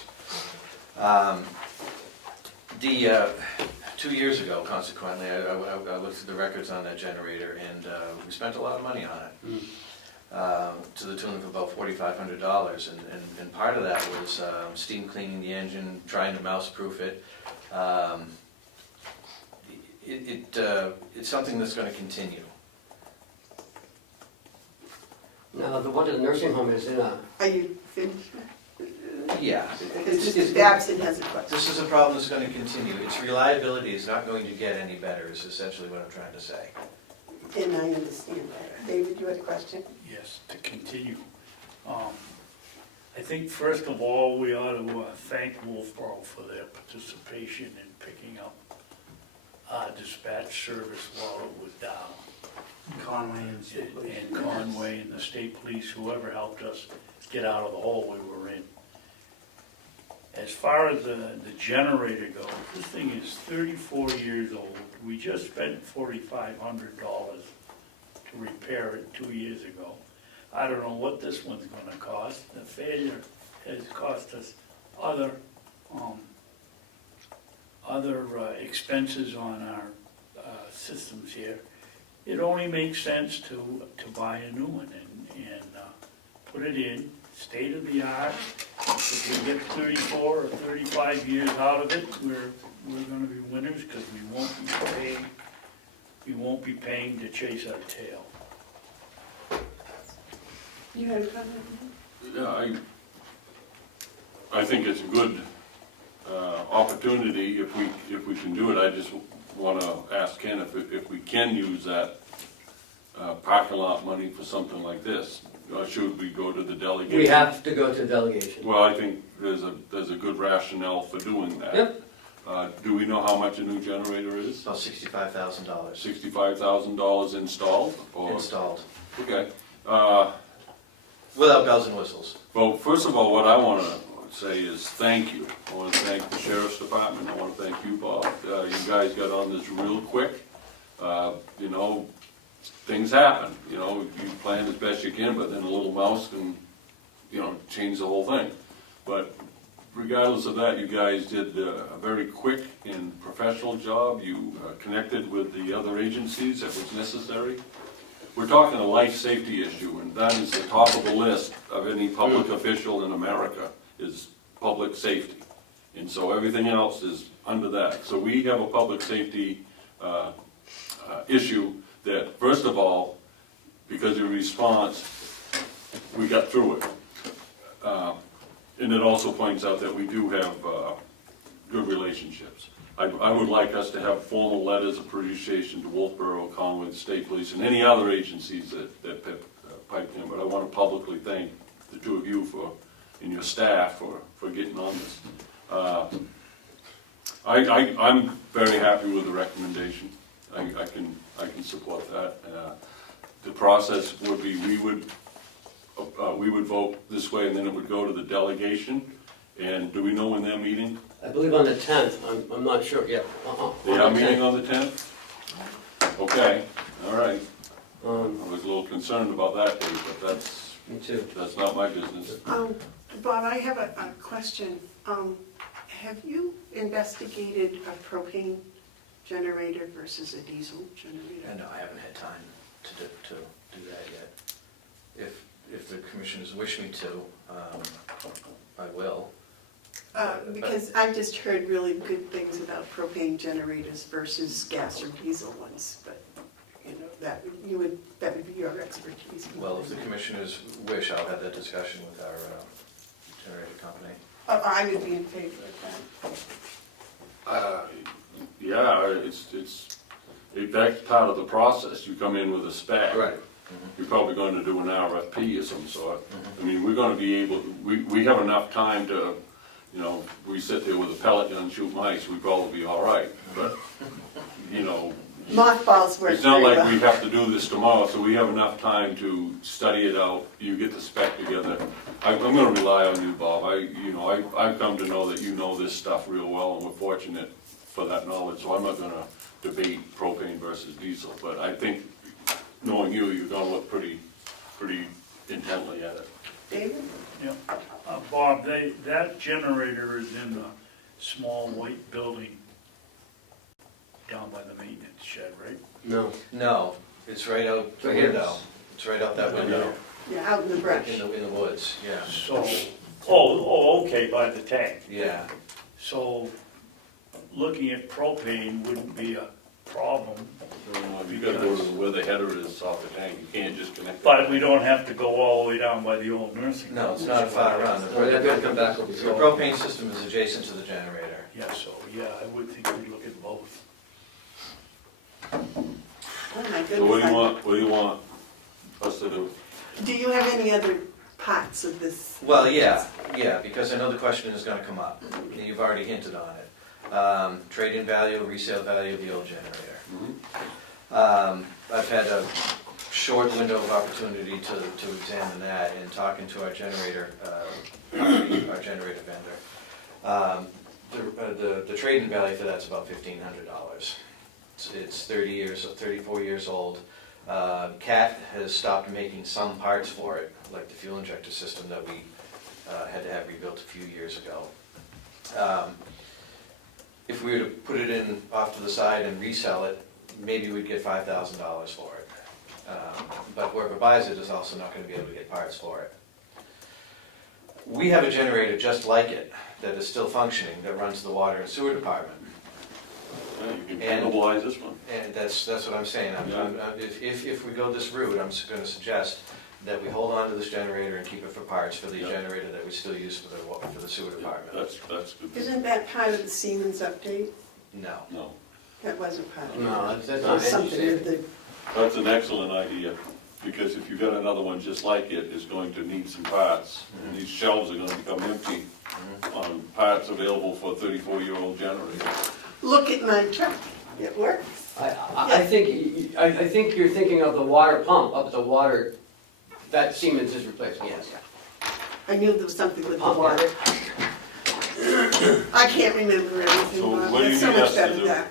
2 years ago, consequently, I looked at the records on that generator, and we spent a lot of money on it, to the tune of about $4,500, and part of that was steam cleaning the engine, trying to mouse-proof it. It's something that's going to continue. Now, the one at the nursing home is in a, are you finished? Yeah. Because Mr. Babson has a question. This is a problem that's going to continue. Its reliability is not going to get any better, is essentially what I'm trying to say. And I understand that. David, you had a question? Yes, to continue. I think first of all, we ought to thank Wolfboro for their participation in picking up our dispatch service while it was down. Conway and State Police. And Conway and the state police, whoever helped us get out of the hole we were in. As far as the generator goes, this thing is 34 years old. We just spent $4,500 to repair it 2 years ago. I don't know what this one's gonna cost. The failure has cost us other expenses on our systems here. It only makes sense to buy a new one and put it in, state of the art. If we get 34 or 35 years out of it, we're gonna be winners, because we won't be paying to chase our tail. You had a comment? Yeah, I think it's a good opportunity if we can do it. I just want to ask Ken if we can use that parking lot money for something like this. Should we go to the delegation? we have to go to delegation. Well, I think there's a good rationale for doing that. Yep. Do we know how much a new generator is? It's about $65,000 $65,000 installed? Or- installed, Okay. without bells and whistles. Well, first of all, what I want to say is thank you. I want to thank the Sheriff's Department. I want to thank you, Bob. You guys got on this real quick. You know, things happen. You know, you plan as best you can, but then a little mouse can, you know, change the whole thing. But regardless of that, you guys did a very quick and professional job. You connected with the other agencies that was necessary. We're talking a life safety issue, and that is the top of the list of any public official in America, is public safety. And so everything else is under that. So we have a public safety issue that, first of all, because of response, we got through it. And it also points out that we do have good relationships. I would like us to have formal letters of appreciation to Wolfboro, Conway, State Police, and any other agencies that piped in, but I want to publicly thank the two of you and your staff for getting on this. I'm very happy with the recommendation. I can support that. The process would be, we would vote this way, and then it would go to the delegation. And do we know when they're meeting? I believe on the 10th, I'm not sure yet. They are meeting on the 10th? Okay, all right. I Um, was a little concerned about that date, but Me too. that's not my business. Bob, I have a question. Have you investigated a propane generator versus a diesel generator? No, I haven't had time to do that yet. If the commissioners wish me to, I will. Because I've just heard really good things about propane generators versus gas or diesel ones, but, you know, that would be your expertise. Well, if the commissioners wish, I'll have that discussion with our generator company. I would be in favor of that. Yeah, that's part of the process. You come in with a spec. Right. You're probably going to do an RFP of some sort. I mean, we're going to be able, we have enough time to, you know, we sit there with a pellet gun and shoot mice, we'd probably be all right. But, you know, Mothballs work it's not very like well. we have to do this tomorrow, so we have enough time to study it out. You get the spec together. I'm going to rely on you, Bob. I've come to know that you know this stuff real well, and we're fortunate for that knowledge. So I'm not going to debate propane versus diesel, but I think, knowing you, you're going to look pretty intently at it. David? Yeah. Bob, that generator is in the small white building down by the maintenance shed, right? No. No, it's right out the Right here. window. It's right out that window, Yeah, out in the brush. in the woods, yeah. So, okay, by the tank. Yeah. So, looking at propane wouldn't be a problem, You got to go to where the header is off the tank. You can't just connect it. but we don't have to go all the way down by the old nursing home. No, it's not a far run. So they're gonna come back over The here. propane system is adjacent to the generator. Yeah, so, yeah, I would think we'd look at both. Oh my So what goodness. do you want us to do? Do you have any other parts of this? Well, yeah, because I know the question is gonna come up, and you've already hinted on it. Trade-in value, resale value of the old generator. I've had a short window of opportunity to examine that and talking to our generator, our generator vendor. The trade-in value for that's about $1,500. It's 34 years old. CAT has stopped making some parts for it, like the fuel injector system that we had to have rebuilt a few years ago. If we were to put it in off to the side and resell it, maybe we'd get $5,000 for it. But whoever buys it is also not going to be able to get parts for it. We have a generator just like it that is still functioning, that runs the water and sewer department. Yeah, you can And- mobilize this one. And that's what I'm saying. If we go this route, I'm going to suggest that we hold on to this generator and keep it for parts for the Yeah. generator that we still use for the sewer department. That's good. Isn't that part of the Siemens update? No. No, That wasn't part of it. No, that's Or not something with interesting. the, that's an excellent idea, because if you've got another one just like it, it's going to need some parts. And these shelves are going to become empty on parts available for a 34-year-old generator. look at my truck, it works. I think you're thinking of the water pump up at the water, that Siemens is replacing, yes. I knew there was something with the Pump, water. I can't remember everything, So Bob. what do you That's so need much us to better do? than that.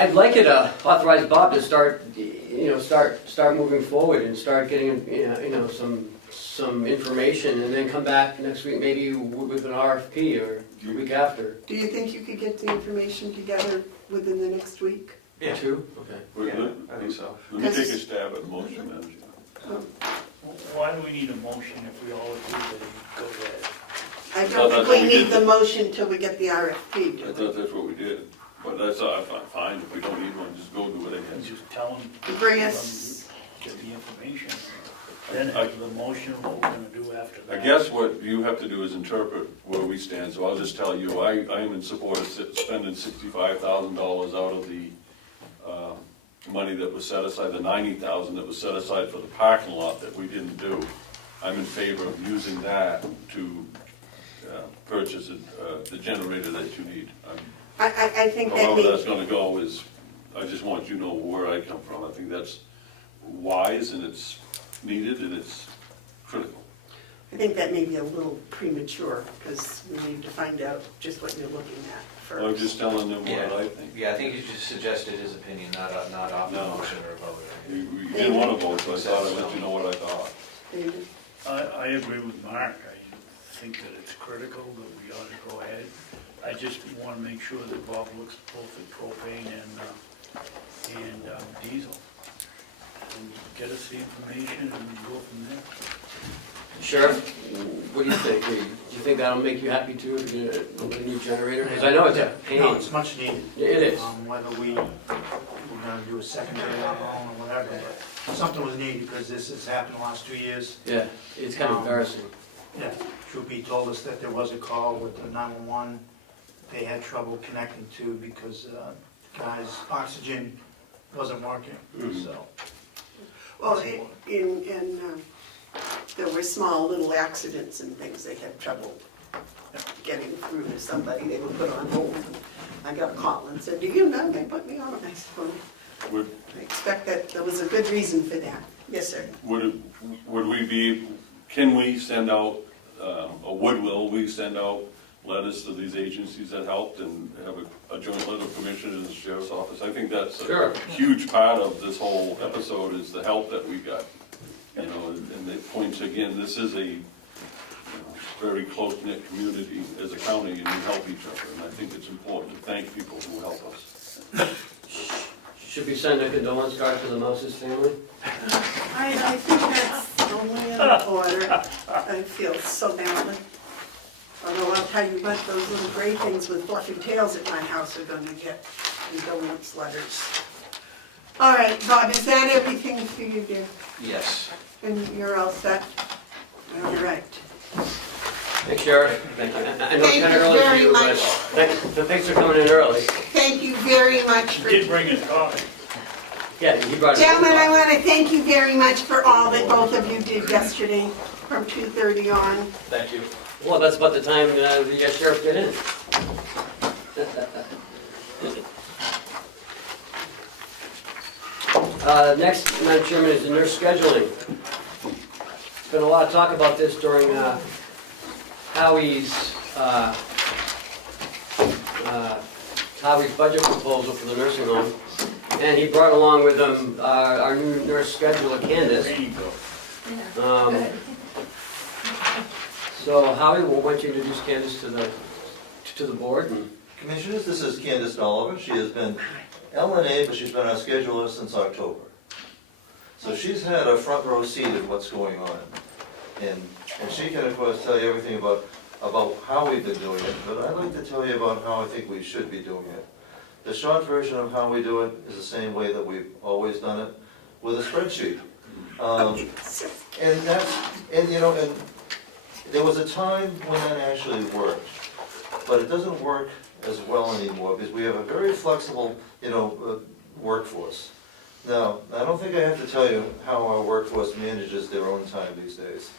I'd like you to authorize Bob to start moving forward and start getting, some information, and then come back next week, maybe with an RFP or the week after. Do you think you could get the information together within the next week? Yeah. Two? Okay. Yeah, I think so. Let me take a stab at the motion, then. Why do we need a motion if we all agree that he goes ahead? I No, don't that's think what we we need did. the motion till we get the RFP. do I we? thought that's what we did, but that's fine, if we don't need one, just go do it And again. just tell them. Bring us- Get the information. Then have the motion, what we're gonna do after I that. guess what you have to do is interpret where we stand, so I'll just tell you, I am in support of spending $65,000 out of the money that was set aside, the $90,000 that was set aside for the parking lot that we didn't do. I'm in favor of using that to purchase the generator that you need. I think that However that's may, gonna go is, I just want you to know where I come from. I think that's wise and it's needed and it's critical. I think that may be a little premature, because we need to find out just what you're looking at I'm first. just telling them Yeah. what I think. Yeah, I think you just suggested his opinion, not off the No. motion or a vote. We didn't want to vote, so I thought I'd let you know what I thought. David? I agree with Mark. I think that it's critical that we ought to go ahead. I just wanna make sure that Bob looks both at propane and diesel. And get us the information and go from there. Sheriff, what do you think? Do you think that'll make you happy too, to get a new generator? Because I know it's a pain. No, it's much needed. It is. Whether we're gonna do a secondary on our own or whatever, but something was needed, because this has happened the last 2 years. Yeah, it's kind of embarrassing. Yeah, Troopy told us that there was a call with the 911, they had trouble connecting to because guy's oxygen wasn't working, so. Well, there were small little accidents and things, they had trouble getting through to somebody, they were put on hold. I got a call and said, do you know, they put me on. I said, well, Would I expect that there was a good reason for that. Yes, sir. would we be, can we send out, or will we send out letters to these agencies that helped and have a joint letter of commissioners in the sheriff's office? I think that's Sure. a huge part of this whole episode is the help that we got. You know, and it points again, this is a very close-knit community as a county, and we help each other. And I think it's important to thank people who help us. Should we send a condolence card to the Moses family? I think that's only in order. I feel so badly. Although I'll tell you what, those little gray things with fluffy tails at my house are gonna get condolence letters. All right, Bob, is that everything for you, dear? Yes. And you're all set? All right. Thanks, Sheriff. I know it's Thank kind of you early for very you, but much. thanks for coming in early. Thank you very much You for... did bring his coffee. Yeah, he brought it. Gentlemen, I want to thank you very much for all that both of you did yesterday from 2:30 on. Thank you. Well, that's about the time the sheriff get in. Next, Madam Chairman, is the nurse scheduling. There's been a lot of talk about this during Howie's budget proposal for the nursing home. And he brought along with him our new nurse scheduler, Candace. There you go. Um, So Howie, why don't you introduce Candace to the board? And Commissioners, this is Candace Oliver. She has been LNA, but she's been our scheduler since October. So she's had a front row seat in what's going on. And she can, of course, tell you everything about how we've been doing it, but I'd like to tell you about how I think we should be doing it. The short version of how we do it is the same way that we've always done it, with a spreadsheet. And there was a time when that actually worked, but it doesn't work as well anymore because we have a very flexible, workforce. Now, I don't think I have to tell you how our workforce manages their own time these days.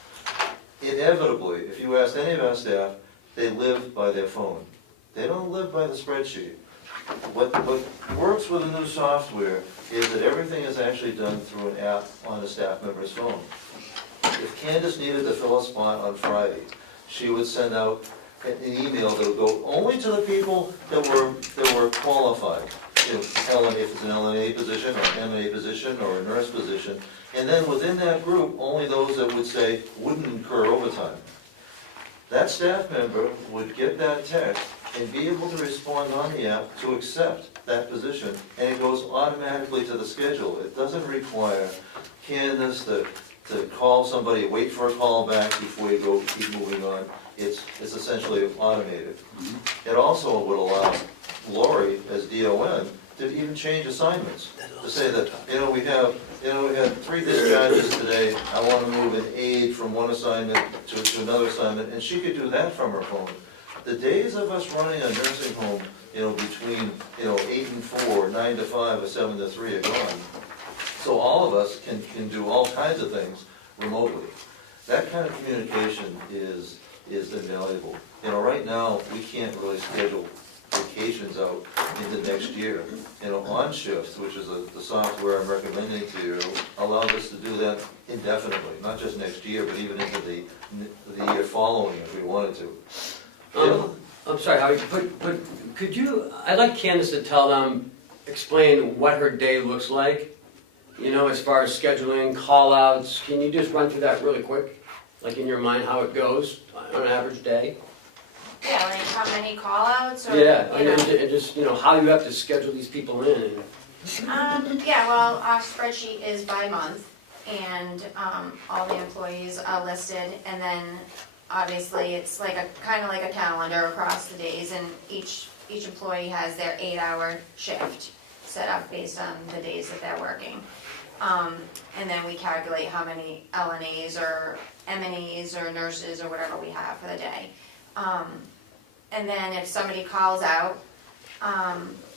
Inevitably, if you ask any of our staff, they live by their phone. They don't live by the spreadsheet. What works with the new software is that everything is actually done through an app on the staff member's phone. If Candace needed to fill a spot on Friday, she would send out an email that would go only to the people that were qualified. If it's an LNA position, or an MA position, or a nurse position, and then within that group, only those that would say wouldn't incur overtime. That staff member would get that text and be able to respond on the app to accept that position, and it goes automatically to the schedule. It doesn't require Candace to call somebody, wait for a call back before you go keep moving on. it's essentially automated. It also would allow Lori, as DON, to even change assignments. To say that, we had 3 discharges today, I want to move an aide from one assignment to another assignment, and she could do that from her phone. The days of us running a nursing home, between, 8 and 4, 9 to 5, or 7 to 3 are gone. So all of us can do all kinds of things remotely. That kind of communication is invaluable. Right now, we can't really schedule vacations out into next year. On shifts, which is the software I'm recommending to you, allows us to do that indefinitely, not just next year, but even into the year following if we wanted to. I'm sorry, Howie, but could you, I'd like Candace to tell them, explain what her day looks like, as far as scheduling, call-outs. Can you just run through that really quick? Like in your mind, how it goes on an average day? Yeah, like how many call-outs or, Yeah, and just, how you have to schedule these people in. Yeah, well, our spreadsheet is by month, and, all the employees are listed, and then, obviously, it's like kinda like a calendar across the days, and each employee has their 8-hour shift set up based on the days that they're working. And then we calculate how many LNAs or M&Es or nurses or whatever we have for the day. And then if somebody calls out,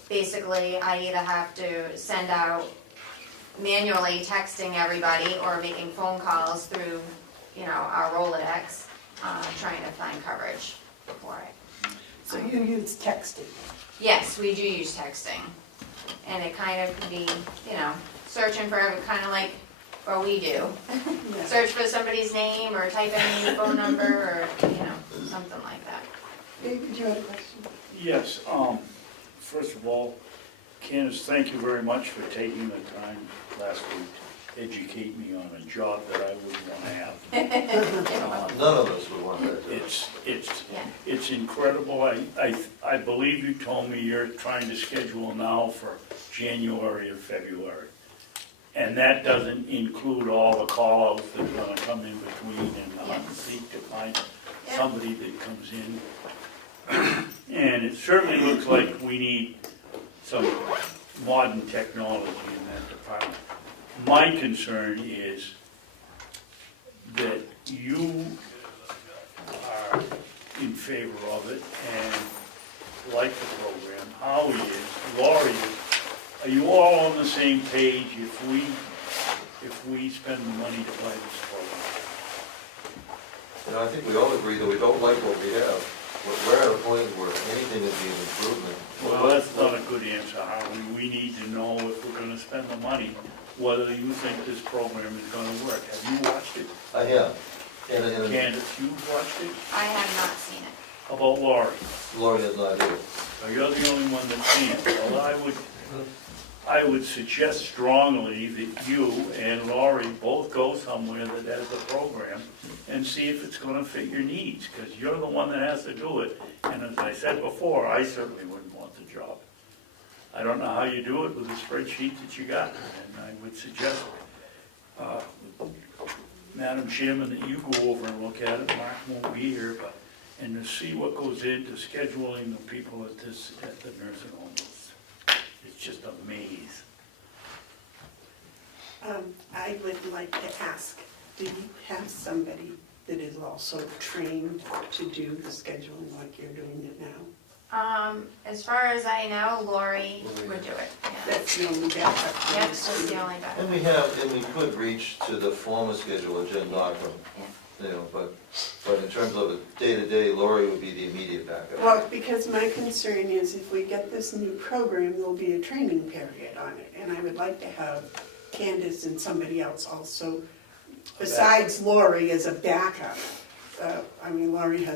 basically I either have to send out manually texting everybody or making phone calls through, our Rolodex, trying to find coverage for it. So you use texting? Yes, we do use texting. And it kind of can be, searching for, kind of like, or we do. Yeah. Search for somebody's name or type in a phone number or, something like that. David, you had a question? Yes, first of all, Candace, thank you very much for taking the time last week to educate me on a job that I wouldn't want to have. None of us would want that job. It's incredible. I believe you told me you're trying to schedule now for January or February. And that doesn't include all the call-outs that are gonna come in between and Yes. seek to find somebody that comes in. And it certainly looks like we need some modern technology in that department. My concern is that you are in favor of it and like the program. Howie is, Laurie is. Are you all on the same page if we spend the money to buy this program? I think we all agree that we don't like what we have. We're at a point where anything would be an improvement. Well, that's not a good answer, Howie. We need to know if we're gonna spend the money, whether you think this program is gonna work. Have you watched it? I have. And Candace, you watched it? I have not seen it. How about Laurie? Lori has not either. Now, you're the only one that's seen it. Well, I would suggest strongly that you and Laurie both go somewhere that has a program and see if it's gonna fit your needs, because you're the one that has to do it. And as I said before, I certainly wouldn't want the job. I don't know how you do it with the spreadsheet that you got, and I would suggest, Madam Chairman, that you go over and look at it. Mark won't be here, and to see what goes into scheduling the people at the nursing home. It's just a maze. I would like to ask, do you have somebody that is also trained to do the scheduling like you're doing it now? As far as I know, Lori would do it. Yeah. That's the only backup. Yep, that's the only backup. And we could reach to the former scheduler, Jen Dockram, but in terms of a day-to-day, Lori would be the immediate backup. Well, because my concern is if we get this new program, there'll be a training period on it. And I would like to have Candace and somebody else also, besides Lori, as a backup. Lori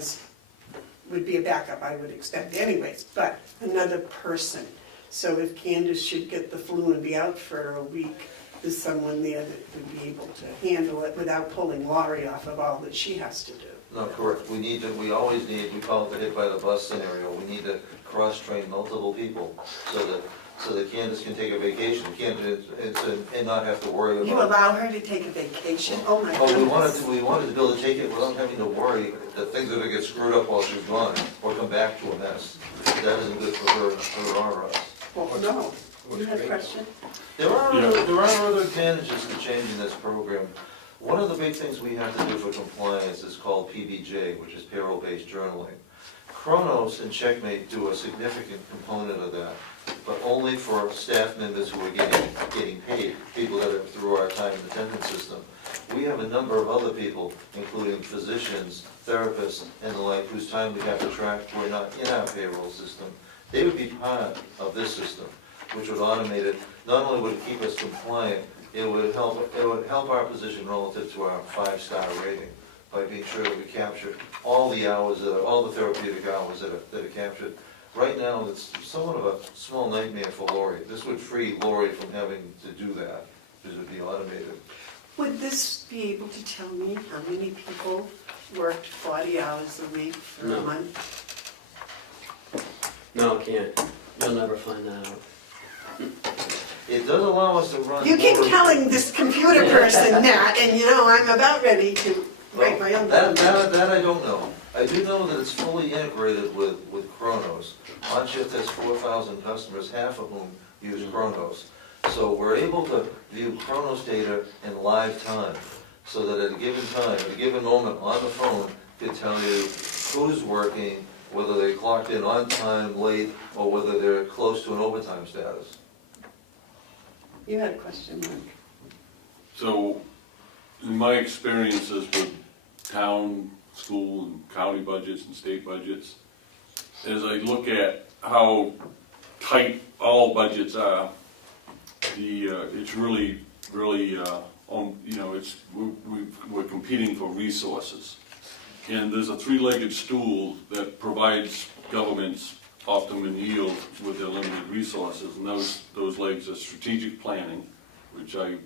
would be a backup, I would expect anyways, but another person. So if Candace should get the flu and be out for a week, there's someone there that would be able to handle it without pulling Laurie off of all that she has to do. No, correct. We always need, we call it the hit by the bus scenario. We need to cross-train multiple people so so that Candace can take a vacation, and not have to worry about. You allow her to take a vacation? Oh, my Oh, goodness. we wanted to be able to take it without having to worry that things are gonna get screwed up while she's gone, or come back to a mess. That isn't good for her or us. Well, no. You had a question? There are other advantages to changing this program. One of the big things we have to do for compliance is called PBJ, which is payroll-based journaling. Kronos and Checkmate do a significant component of that, but only for staff members who are getting paid, people that are through our time and attendance system. We have a number of other people, including physicians, therapists, and the like, whose time we have to track, who are not in our payroll system. They would be part of this system, which would automate it. Not only would it keep us compliant, it would help our position relative to our 5-star rating by being sure that we capture all the hours, all the therapeutic hours that are captured. Right now, it's somewhat of a small nightmare for Lori. This would free Lori from having to do that, because it would be automated. Would this be able to tell me how many people worked 40 hours a week for a No. month? No, it can't. You'll never find that out. It does allow us to run. You keep more- telling this computer person that, and you know, I'm about ready to write my own. That I don't know. I do know that it's fully integrated with Kronos. OnShift has 4,000 customers, half of whom use Kronos. So we're able to view Kronos data in live time, so that at a given time, at a given moment on the phone, could tell you who's working, whether they clocked in on time, late, or whether they're close to an overtime status. You had a question, Mike. So, in my experiences with town, school, and county budgets and state budgets, as I look at how tight all budgets are, it's really, we're competing for resources. And there's a three-legged stool that provides governments optimum yield with their limited resources, and those legs are strategic planning, which I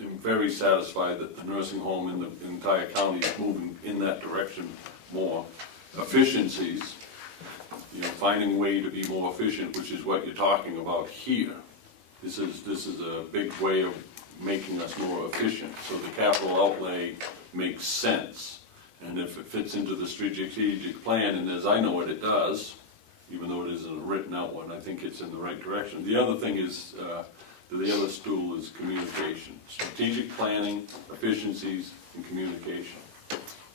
am very satisfied that the nursing home in the entire county is moving in that direction more. Efficiencies, finding a way to be more efficient, which is what you're talking about here. This is a big way of making us more efficient, so the capital outlay makes sense. And if it fits into the strategic plan, and as I know it does, even though it isn't a written out one, I think it's in the right direction. The other thing is, the other stool is communication. Strategic planning, efficiencies, and communication.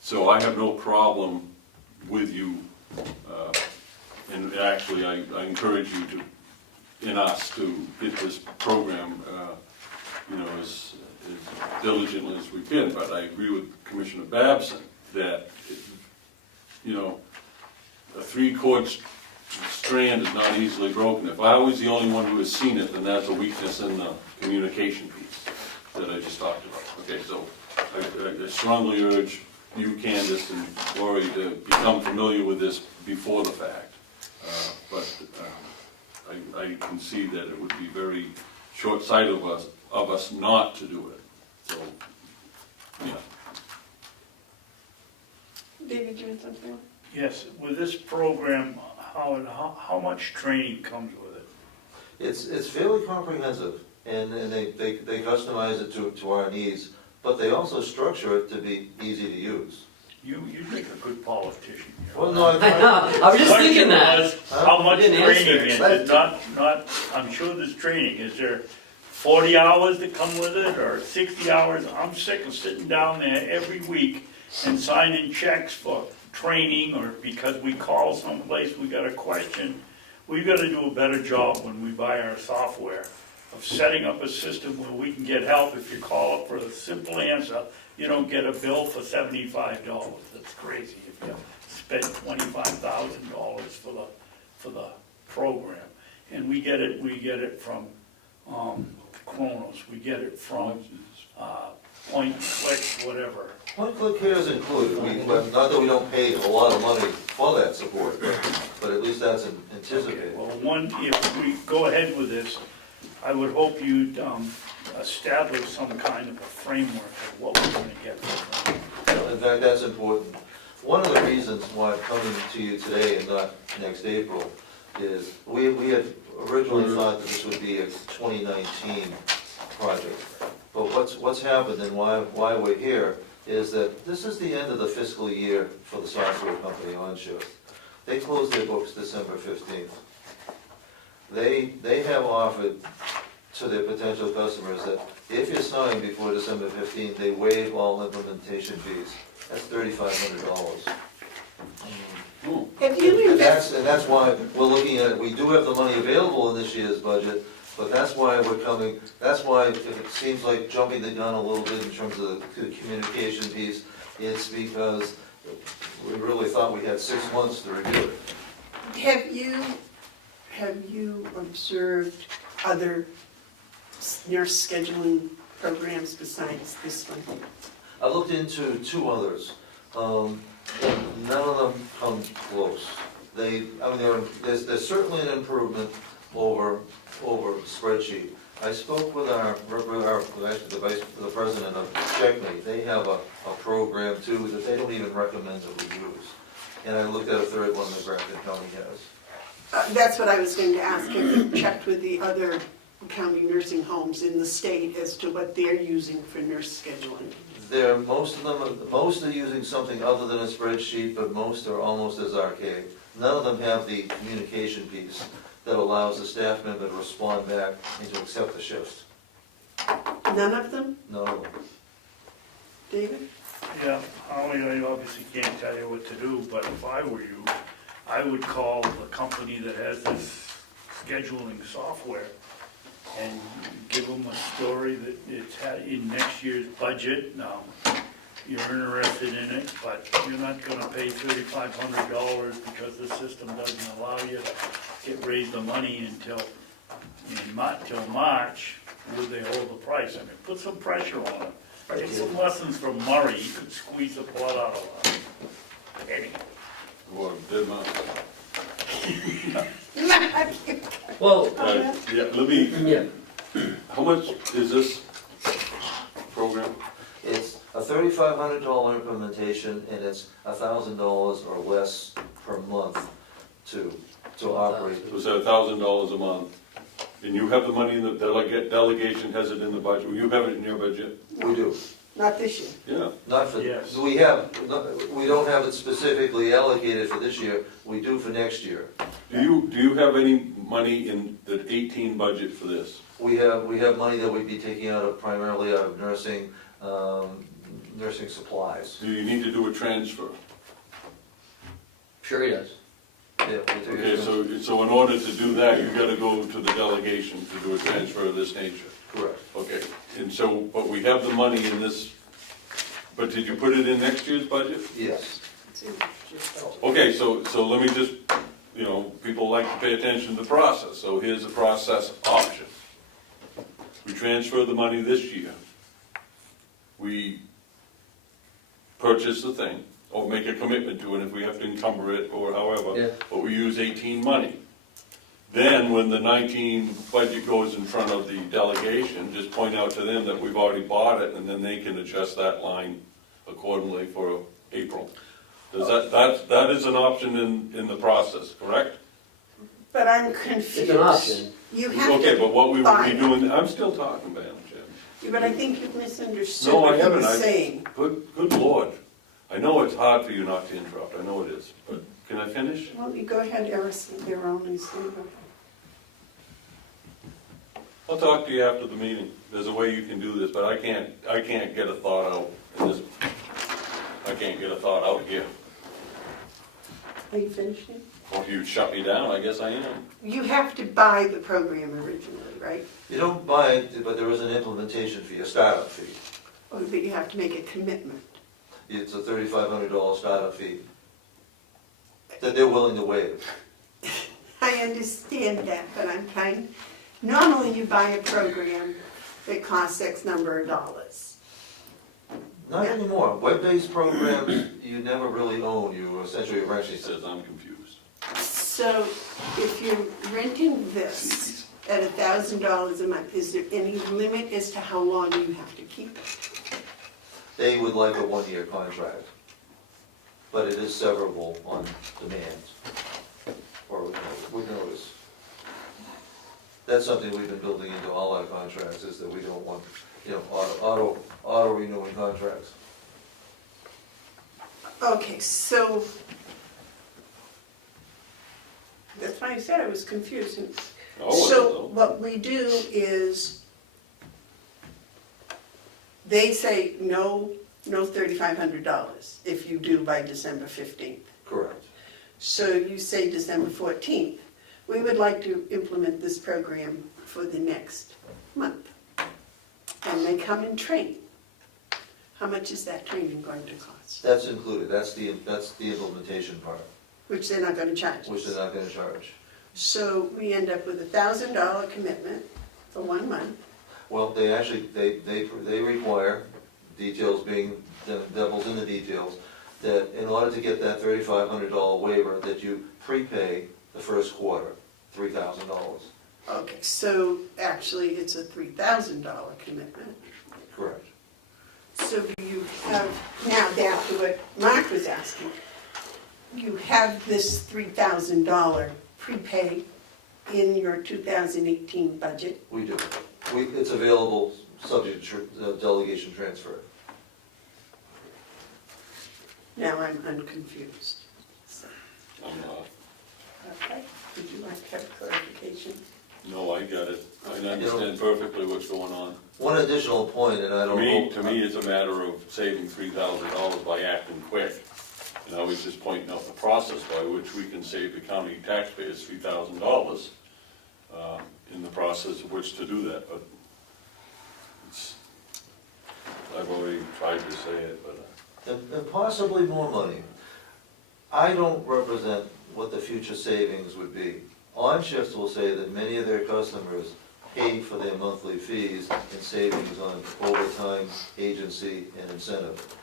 So I have no problem with you, and actually I encourage you us to get this program, as diligently as we can. But I agree with Commissioner Babson that, a 3-chord strand is not easily broken. If I was the only one who has seen it, then that's a weakness in the communication piece that I just talked about. Okay, so I strongly urge you, Candace, and Lori to become familiar with this before the fact. I can see that it would be very short-sighted of us not to do it. So, yeah. David, you had something? Yes, with this program, how much training comes with it? It's fairly comprehensive, and they customize it to our needs, but they also structure it to be easy to use. You make a good politician. Well, no, I know, I was just thinking that. Question was, how much Didn't training answer. is it? I'm sure there's training. Is there 40 hours that come with it, or 60 hours? I'm sick of sitting down there every week and signing checks for training, or because we call someplace, we got a question. We've got to do a better job when we buy our software of setting up a system where we can get help. If you call up for a simple answer, you don't get a bill for $75. That's crazy. If you spend $25,000 for the program, and we get it from Kronos. We get it from Point Click, whatever. Point Click here is included. Not that we don't pay a lot of money for that support, but at least that's anticipated. Okay, well, if we go ahead with this, I would hope you'd establish some kind of a framework of what we're going to get from it. In fact, that's important. One of the reasons why I'm coming to you today and not next April is, we had originally thought that this would be a 2019 project. But what's happened and why we're here is that this is the end of the fiscal year for the software company OnShift. They closed their books December 15th. They have offered to their potential customers that if you sign before December 15th, they waive all implementation fees. That's $3,500. Have you invested? And that's why we're looking at it, we do have the money available in this year's budget, but that's why we're coming, that's why if it seems like jumping the gun a little bit in terms of the communication piece, it's because we really thought we had 6 months to review it. Have you observed other nurse scheduling programs besides this one? I looked into 2 others. None of them come close. There's certainly an improvement over spreadsheet. I spoke with the president of Checkmate. They have a program too that they don't even recommend that we use. And I looked at a third one that Grafton County has. That's what I was going to ask. Have you checked with the other county nursing homes in the state as to what they're using for nurse scheduling? Most are using something other than a spreadsheet, but most are almost as archaic. None of them have the communication piece that allows the staff member to respond back and to accept the shift. None of them? None of them. David? Yeah, Holly, I obviously can't tell you what to do, but if I were you, I would call the company that has this scheduling software and give them a story that it's in next year's budget. Now, you're interested in it, but you're not gonna pay $3,500 because the system doesn't allow you to raise the money until March, would they hold the price? I mean, put some pressure on it. Take some lessons from Murray, you could squeeze the blood out of a penny. Well, did not. Well, Yeah, let me, yeah, how much is this program? It's a $3,500 implementation, and it's $1,000 or less per month to operate. So it's $1,000 a month, and you have the money in the delegation has it in the budget, you have it in your budget? We do. Not this year. Yeah. Not for, Yes. we don't have it specifically allocated for this year, we do for next year. Do you have any money in the 18 budget for this? We have money that we'd be taking primarily out of nursing supplies. Do you need to do a transfer? sure he does. Yeah, we do. Okay, so in order to do that, you gotta go to the delegation to do a transfer of this nature. Correct. Okay, and so, but we have the money in this, but did you put it in next year's budget? Yes. Okay, so let me just, people like to pay attention to the process, so here's the process option. We transfer the money this year. We purchase the thing, or make a commitment to it if we have to encumber it, or Yeah. however, but we use 18 money. Then, when the 19 budget goes in front of the delegation, just point out to them that we've already bought it, and then they can adjust that line accordingly for April. Does that is an option in the process, correct? But I'm confused. It's an option. You have Okay, to but what we would buy be it. doing, I'm still talking, Madam Chairman. Yeah, but I think you've misunderstood No, I what he haven't. was saying. Good Lord. I know it's hard for you not to interrupt, I know it is, but can I finish? Well, you go ahead, Eris, they're only saying. I'll talk to you after the meeting. There's a way you can do this, but I can't get a thought out in this. I can't get a thought out here. Are you finishing? Well, if you shut me down, I guess I am. You have to buy the program originally, right? You don't buy it, but there is an implementation fee, a startup fee. Or that you have to make a commitment. It's a $3,500 startup fee that they're willing to waive. I understand that, but I'm trying, normally you buy a program that costs X number of dollars. Not anymore. Web-based programs, you never really own, you essentially rent She it. says I'm confused. So if you're renting this at $1,000 a month, is there any limit as to how long you have to keep it? They would like a one-year contract, but it is severable on demand. or with notice. That's something we've been building into all our contracts, is that we don't want, auto renewing contracts. Okay, so, that's why I said I was confused. So what we do is, they say no $3,500 if you do by December 15th. Correct. So you say December 14th. We would like to implement this program for the next month. And they come and train. How much is that training going to cost? That's included, that's the implementation part, Which they're not gonna charge us. which they're not gonna charge. So we end up with $1,000 commitment for 1 month. Well, they actually, they require, details being, the devil's in the details, that in order to get that $3,500 waiver, that you prepay the first quarter, $3,000. Okay, so actually it's a $3,000 commitment. Correct. So you have, now down to what Mark was asking, you have this $3,000 prepay in your 2018 budget? We do. It's available subject to delegation transfer. Now I'm unconfused. So, I'm not. okay, would you like to have clarification? No, I get it. I understand perfectly what's going on. One additional point, and I don't know. To me, it's a matter of saving $3,000 by acting quick. And I was just pointing out the process by which we can save the county taxpayers $3,000 in the process of which to do that. But I've already tried to say it, but. And possibly more money. I don't represent what the future savings would be. On-shifts will say that many of their customers pay for their monthly fees and savings on overtime, agency, and incentive.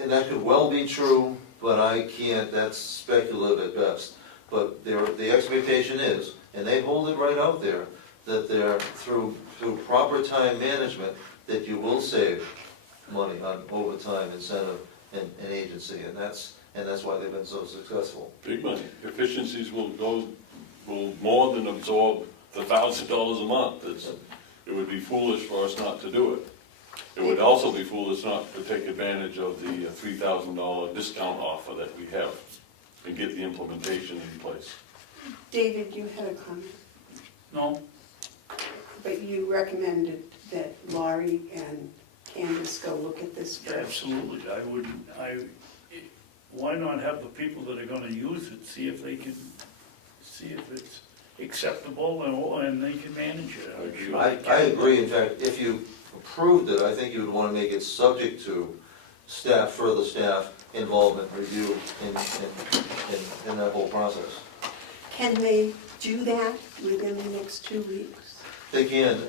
And that could well be true, but I can't, that's speculative at best. But the expectation is, and they hold it right out there, that they're, through proper time management, that you will save money on overtime, incentive, and agency, and that's why they've been so successful. Big money. Efficiencies will more than absorb the $1,000 a month. It would be foolish for us not to do it. It would also be foolish not to take advantage of the $3,000 discount offer that we have and get the implementation in place. David, you had a comment, No? but you recommended that Laurie and Candace go look at this first. Absolutely, why not have the people that are gonna use it, see if it's acceptable and they can manage it. I'm sure I they can. agree, in fact, if you approved it, I think you would want to make it subject to further staff involvement, review in that whole process. Can they do that within the next 2 weeks? They can,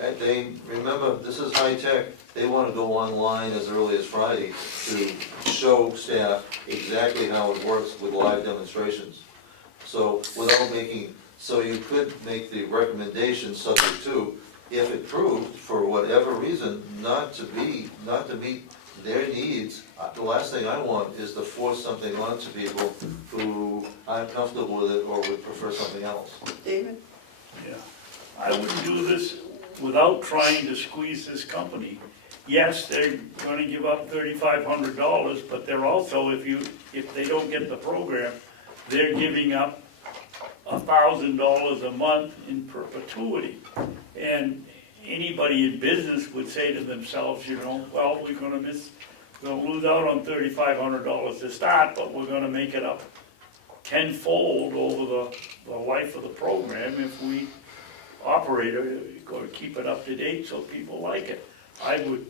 remember, this is high tech, they want to go online as early as Friday to show staff exactly how it works with live demonstrations. So you could make the recommendation subject to, if it proved, for whatever reason, not to meet their needs. The last thing I want is to force something onto people who aren't comfortable with it or would prefer something else. David? Yeah, I wouldn't do this without trying to squeeze this company. Yes, they're gonna give up $3,500, but they're also, if they don't get the program, they're giving up $1,000 a month in perpetuity. And anybody in business would say to themselves, well, we're gonna lose out on $3,500 to start, but we're gonna make it up tenfold over the life of the program if we operate it, gotta keep it up to date so people like it. I would,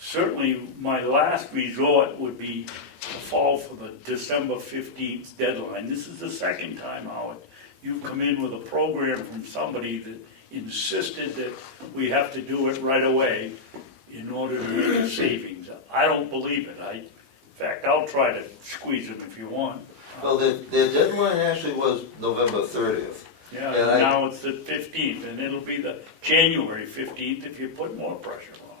certainly, my last resort would be to fall for the December 15th deadline. This is the second time, Howard, you've come in with a program from somebody that insisted that we have to do it right away in order to make a savings. I don't believe it. In fact, I'll try to squeeze them if you want. Well, the deadline actually was November 30th. Yeah, And now it's the 15th, and it'll be the January 15th if you put more pressure on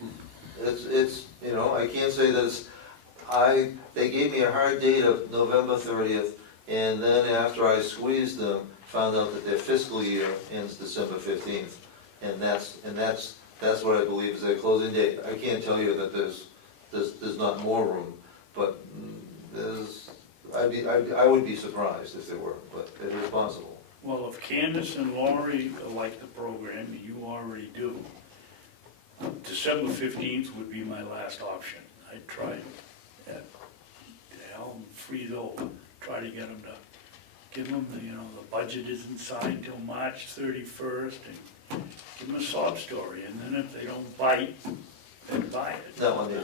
them. It's I can't say that they gave me a hard date of November 30th, And then after I squeezed them, found out that their fiscal year ends December 15th. And that's what I believe is their closing date. I can't tell you that there's not more room, but I would be surprised if there were, but it is possible. Well, if Candace and Laurie like the program, and you already do, December 15th would be my last option. I'd try at Helm Frito, try to get them to, give them the, the budget isn't signed till March 31st, and give them a sob story, and then if they don't bite, then buy it. That one, yeah.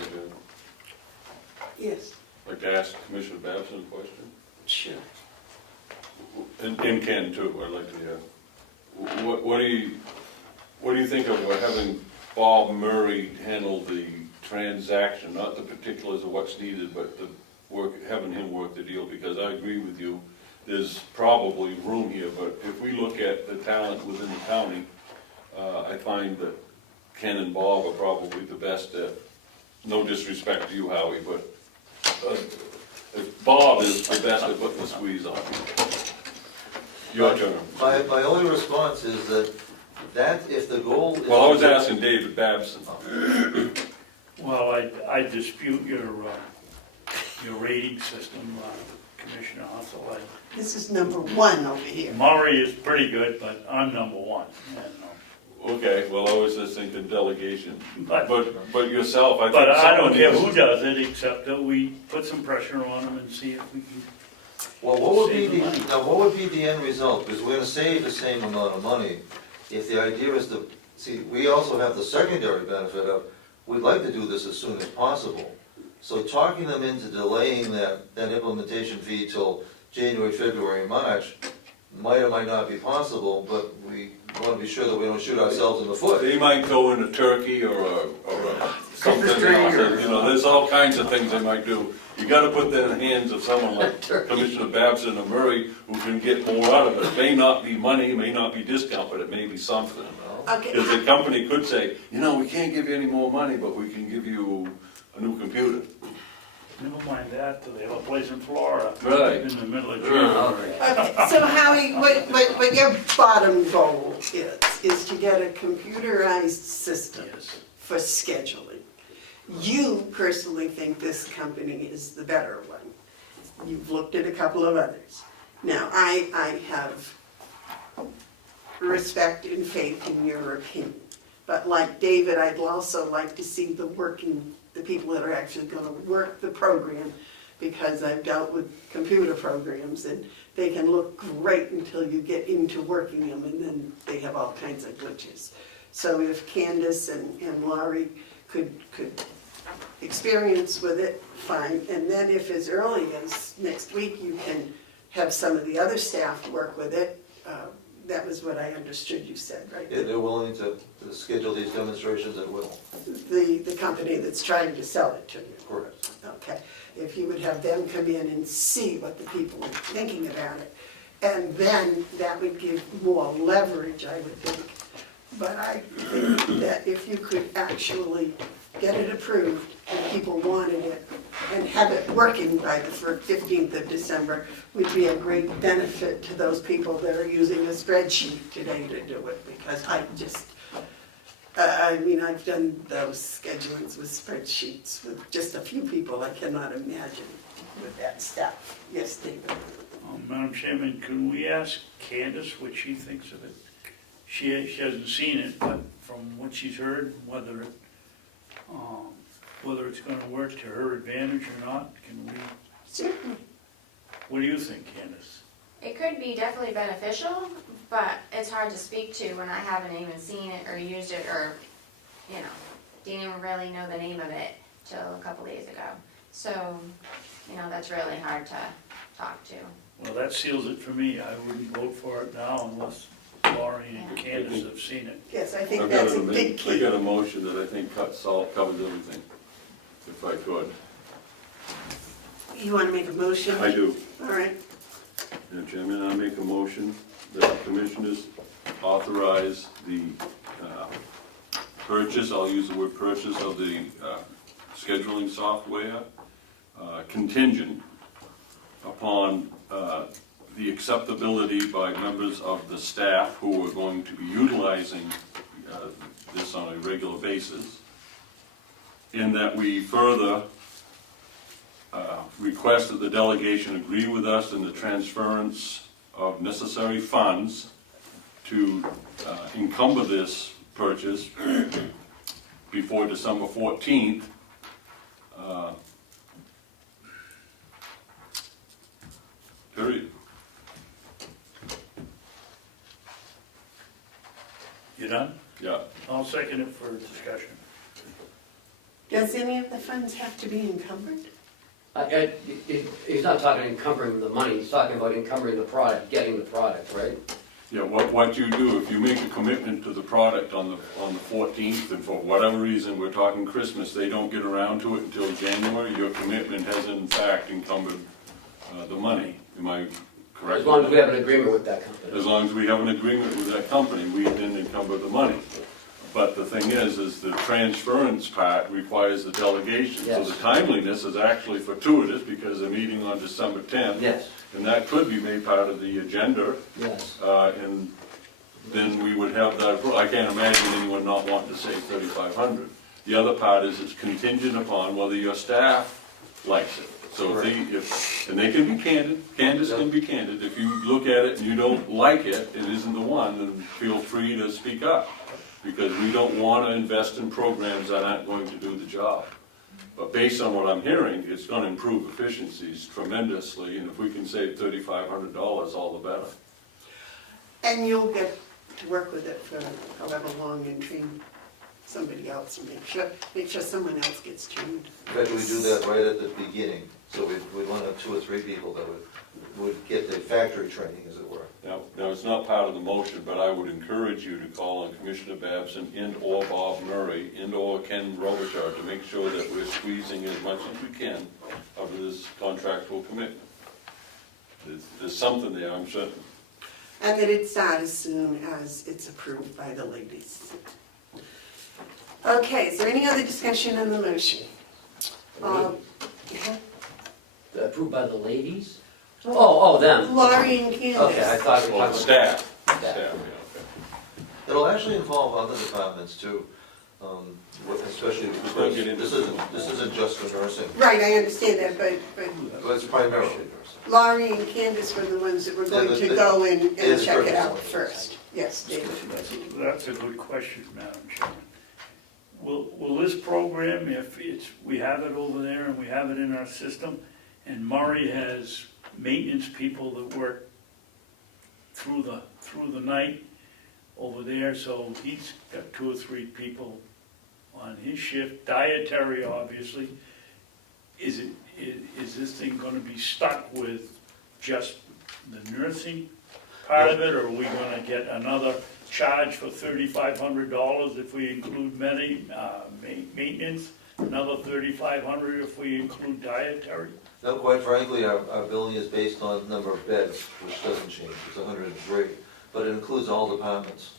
Okay. Yes, I'd like to ask Commissioner Babson a question. sure. And Ken too, I'd like to hear. What do you think of having Bob Murray handle the transaction, not the particulars of what's needed, but the work, having him work the deal? Because I agree with you, there's probably room here, but if we look at the talent within the county, I find that Ken and Bob are probably the best at, no disrespect to you, Howie, but Bob is the best at putting the squeeze on. Your turn. My only response is that if the goal is... Well, I was asking David Babson. Well, I dispute your rating system, Commissioner Hounsell. This is number one over here. Murray is pretty good, but I'm number one. Okay, well, I was just thinking delegation. But But yourself, I think. But I don't someone care needs- who does it, except that we put some pressure on them and see if we can. Well, what would be Save the money. what would be the end result? Because we're gonna save the same amount of money. If the idea is to, see, we also have the secondary benefit of, we'd like to do this as soon as possible. So talking them into delaying that implementation fee till January, February, March might or might not be possible, but we want to be sure that we don't shoot ourselves in the foot. They might go into Turkey or something else, there's all kinds of things they might do. You gotta put that in the hands of someone like Commissioner Babson or Murray, who can get more out of it. It may not be money, it may not be discount, but it may be something. Okay, Because the company could say, we can't give you any more money, but we can give you a new computer. Never mind that, they have a place in Florida. Right. In the middle of June. okay, so Howie, what your bottom goal is to get a computerized system Yes. for scheduling. You personally think this company is the better one. You've looked at a couple of others. Now, I have respect and faith in your opinion, but like David, I'd also like to see the people that are actually gonna work the program, because I've dealt with computer programs and they can look great until you get into working them, and then they have all kinds of glitches. So if Candace and Laurie could experience with it, fine, and then if as early as next week you can have some of the other staff work with it, that was what I understood you said, right? Yeah, they're willing to schedule these demonstrations at will. The company that's trying to sell it to you. Correct. Okay, if you would have them come in and see what the people are thinking about it, and then that would give more leverage, I would think. But I think that if you could actually get it approved and people wanted it, and have it working by the 15th of December, would be a great benefit to those people that are using a spreadsheet today to do it, because I've done those schedulings with spreadsheets with just a few people. I cannot imagine with that staff. Yes, David? Madam Chairman, can we ask Candace what she thinks of it? She hasn't seen it, but from what she's heard, whether it's gonna work to her advantage or not, can we, Certainly. what do you think, Candace? It could be definitely beneficial, but it's hard to speak to when I haven't even seen it or used it, or, didn't even really know the name of it till a couple days ago. So, that's really hard to talk to. Well, that seals it for me. I wouldn't vote for it now unless Laurie and Candace have seen it. Yes, I think I've that's got a big I key. got a motion that I think covers everything, if I could. You want to make a motion? I do. All right. Madam Chairman, I make a motion that the commissioners authorize the purchase, I'll use the word purchase, of the scheduling software contingent upon the acceptability by members of the staff who are going to be utilizing this on a regular basis, in that we further request that the delegation agree with us in the transference of necessary funds to encumber this purchase before December 14th. Period. You done? Yeah. I'll second it for discussion. Does any of the funds have to be encumbered? He's not talking encumbering the money, he's talking about encumbering the product, getting the product, right? Yeah, what you do, if you make a commitment to the product on the 14th, and for whatever reason, we're talking Christmas, they don't get around to it until January, your commitment has in fact encumbered the money. Am I correct? As long as we have an agreement with that company. As long as we have an agreement with that company, we then encumber the money. But the thing is the transference part requires the delegation. So Yes. the timeliness is actually fortuitous because they're meeting on December 10th. Yes, And that could be made part of the agenda, yes. and then we would have that. I can't imagine anyone not wanting to save 3,500. The other part is it's contingent upon whether your staff likes it. So and they can be candid, Candace can be candid. If you look at it and you don't like it, it isn't the one, then feel free to speak up. Because we don't want to invest in programs that aren't going to do the job. But based on what I'm hearing, it's going to improve efficiencies tremendously, and if we can save $3,500, all the better. And you'll get to work with it for however long and train somebody else and make sure someone else gets trained. In fact, we do that right at the beginning, so we'd want to have 2 or 3 people that would get the factory training, as it were. Now, it's not part of the motion, but I would encourage you to call on Commissioner Babson and/or Bob Murray and/or Ken Robichar to make sure that we're squeezing as much as we can out of this contractual commitment. There's something there, I'm certain. And that it's out as soon as it's approved by the ladies. Okay, is there any other discussion on the motion? Yeah. Approved by the ladies? Oh, them. Laurie and Candace. Okay, I thought we were Well, talking staff, Staff. yeah, okay. It'll actually involve other departments too, especially because this isn't just for nursing, Right, I understand that, but but it's primarily nursing. Laurie and Candace were the ones that were going to go and check it out first. Yes, David. That's a good question, Madam Chairman. Will this program, if we have it over there and we have it in our system, and Murray has maintenance people that work through the night over there, so he's got 2 or 3 people on his shift, dietary obviously. Is this thing gonna be stuck with just the nursing part of it, or are we gonna get another charge for $3,500 if we include maintenance, another $3,500 if we include dietary? No, quite frankly, our billing is based on number of beds, which doesn't change, it's 103, but it includes all departments.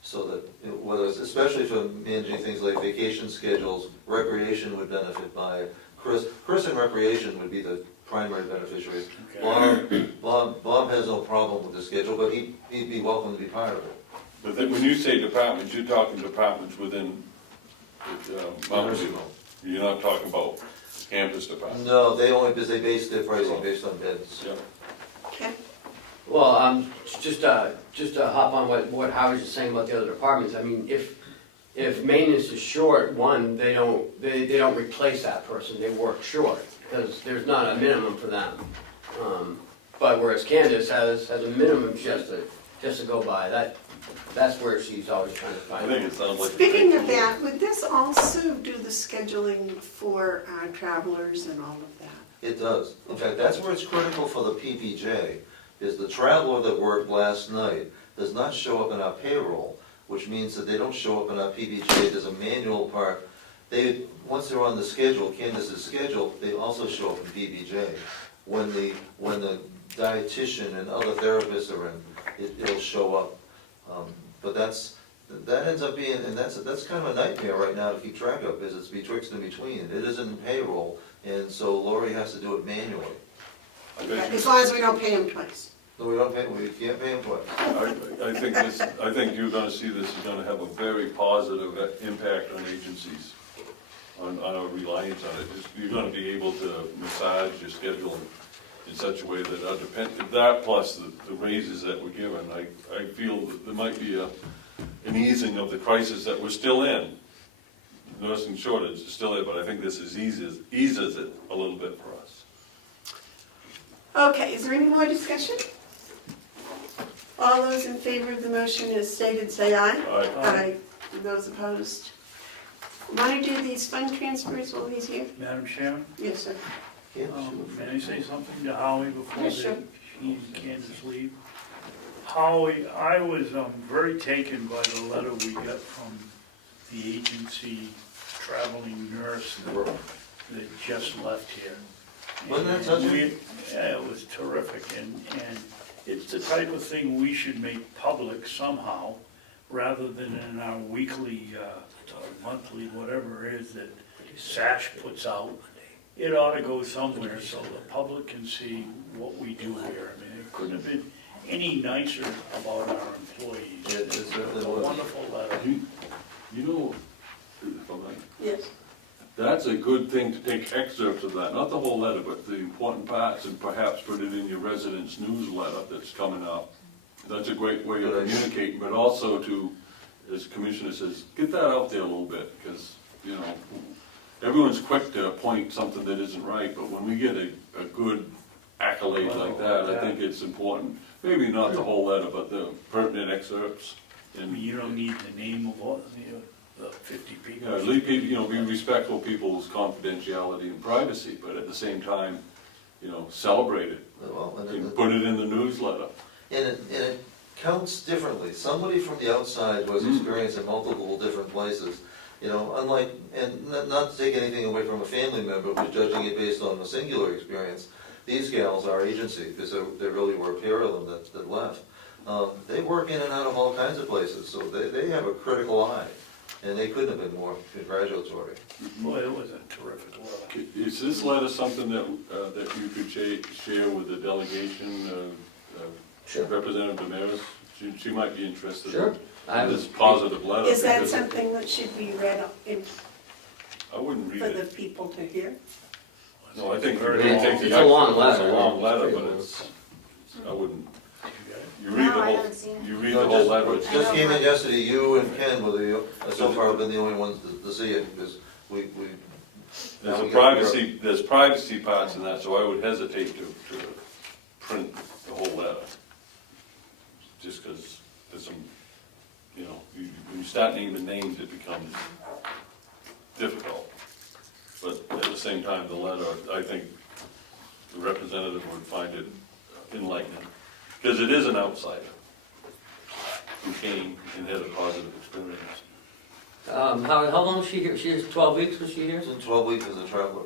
So that, whether it's, especially for managing things like vacation schedules, recreation would benefit by it. Chris and recreation would be the primary beneficiaries. Okay. Bob has no problem with the schedule, but he'd be welcome to be part of it. But then when you say departments, you're talking departments within Mountain View. You're not talking about campus departments. No, they base their pricing based on beds. Yeah. Okay. Well, just to hop on what Howard was saying about the other departments, I mean, if maintenance is short, one, they don't replace that person, they work short, because there's not a minimum for them. But whereas Candace has a minimum just to go by, that's where she's always trying to I find. think it sounds like. Speaking of that, would this also do the scheduling for travelers and all of that? It does. In fact, that's where it's critical for the PPJ, is the traveler that worked last night does not show up in our payroll, which means that they don't show up in our PPJ. There's a manual part. Once they're on the schedule, Candace's schedule, they also show up in PPJ. When the dietitian and other therapists are in, it'll show up. But that ends up being, and that's kind of a nightmare right now to keep track of, because it's betwixt and between. It isn't in payroll, and so Lori has to do it manually. I bet you- As long as we don't pay him twice. No, we can't pay them twice. I think you're gonna see this is gonna have a very positive impact on agencies, on our reliance on it. You're gonna be able to massage your schedule in such a way that that plus the raises that we're given, I feel that there might be an easing of the crisis that we're still in. Nursing shortage is still there, but I think this eases it a little bit for us. Okay, is there any more discussion? All those in favor of the motion as stated, say aye. Aye. Aye. Those opposed? Want to do these fund transfers while he's here? Madam Chairman, Yes, sir. Yeah, may I say something to Howie before Yeah, sure. he and Candace leave? Howie, I was very taken by the letter we got from the agency traveling nurse that just left here. Wasn't that And touching? yeah, it was terrific, and it's the type of thing we should make public somehow, rather than in our weekly, or monthly, whatever it is that SASH puts out. It ought to go somewhere so the public can see what we do here. I mean, it couldn't have been any nicer about our employees. It certainly It's a was. wonderful letter. You know, if I might, Yes. that's a good thing to take excerpts of that, not the whole letter, but the important parts, and perhaps put it in your residents' newsletter that's coming up. That's a great way of communicating, but also to, as Commissioner says, get that out there a little bit, because, you know, everyone's quick to point something that isn't right, but when we get a good accolade like that, I think it's important. Maybe not the whole letter, but the pertinent excerpts. I mean, you don't need the name of all, the 50 people. Leave people, you know, be respectful of people's confidentiality and privacy, but at the same time, you know, celebrate it. Well, And put it in the newsletter. And it counts differently. Somebody from the outside who has experience in multiple different places, you know, unlike, and not to take anything away from a family member who's judging it based on a singular experience, these gals, our agency, because there really were a pair of them that left, they work in and out of all kinds of places, so they have a critical eye, and they couldn't have been more congratulatory. Boy, it was a terrific letter. Is this letter something that you could share with the delegation, Sure. Representative Damaris? She might be interested Sure. in this positive letter. Is that because something that should be read I wouldn't read for the it. people to hear? No, I think Very you long. take the It's a long excerpt. letter. It's a long letter, It's but pretty it's, I wouldn't, You got it? you read No, the I whole, haven't seen it. you read No, the whole letter. Just came in yesterday, you and Ken were so far have been the only ones to see it, because we. There's privacy parts in that, so I would hesitate to print the whole letter. Just because there's some, you know, when you start naming names, it becomes difficult. But at the same time, the letter, I think the representative would find it enlightening, because it is an outsider who came and had a positive experience. How long was she here? She was 12 weeks, was she here? In 12 weeks as a traveler.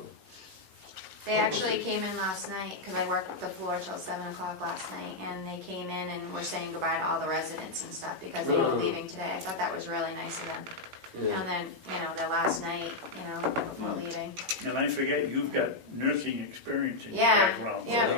They actually came in last night, because I worked the floor till 7 o'clock last night, and they came in and were saying goodbye to all the residents and stuff, because they were leaving today. I thought that was really nice of them. Yeah. And then, you know, their last night, you know, before leaving. And I forget, you've got nursing experience in your Yeah, background, yeah. so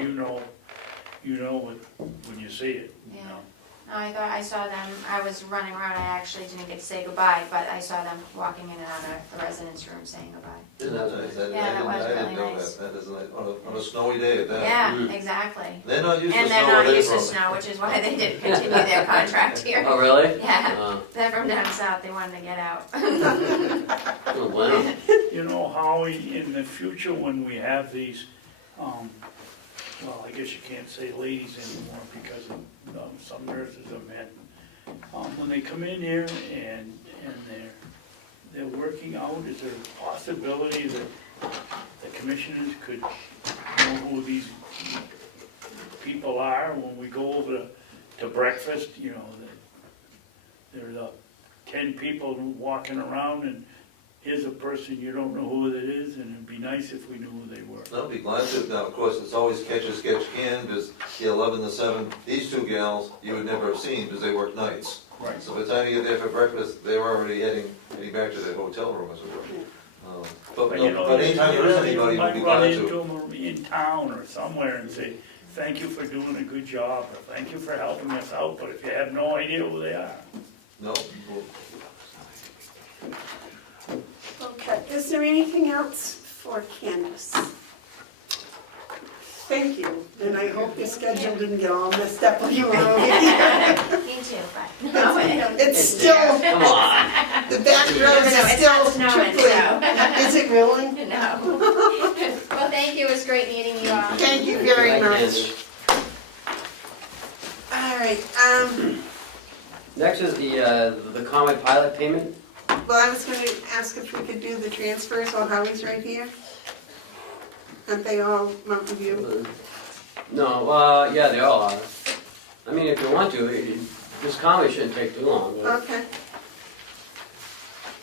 you know when you see it, you Yeah. know. No, I saw them, I was running around, I actually didn't get to say goodbye, but I saw them walking in and out of the residence room saying goodbye. Isn't that nice? Yeah, that was I didn't really know nice. that. That is nice, on a snowy day at that. Yeah, exactly. They're not used to And snow they're where not they're used to from. snow, which is why they didn't continue their contract here. Oh, really? Yeah, they're from down south, they wanted to get out. Oh, wow. You know, Howie, in the future, when we have these, well, I guess you can't say ladies anymore because some nurses are men. When they come in here and they're working out, is there a possibility that the commissioners could know who these people are when we go over to breakfast? You know, there's 10 people walking around and here's a person you don't know who it is, and it'd be nice if we knew who they were. I'll be glad to. Now, of course, it's always catch as catch can, because the 11 to 7, these two gals, you would never have seen, because they work nights. Right. So by the time you get there for breakfast, they're already heading back to their hotel room, as it were. But you know, anytime there is anybody, we'd be You might run glad into to. them in town or somewhere and say, thank you for doing a good job, or thank you for helping us out, but if you have no idea who they are. No, Okay, is there anything else for Candace? Thank you, and I hope your schedule didn't get all messed up when you were over here. Me too, but no, It's still, Come on. the back roads No, are it's still not snowing, trickling. so. Is it really? No. Well, thank you, it was great meeting you all. Thank you very Thank much. Candace. All right, Next is the Conway pilot payment. well, I was gonna ask if we could do the transfers while Howie's right here. Aren't they all Mountain View? No, yeah, they all are. I mean, if you want to, this Conway shouldn't take too long. Okay.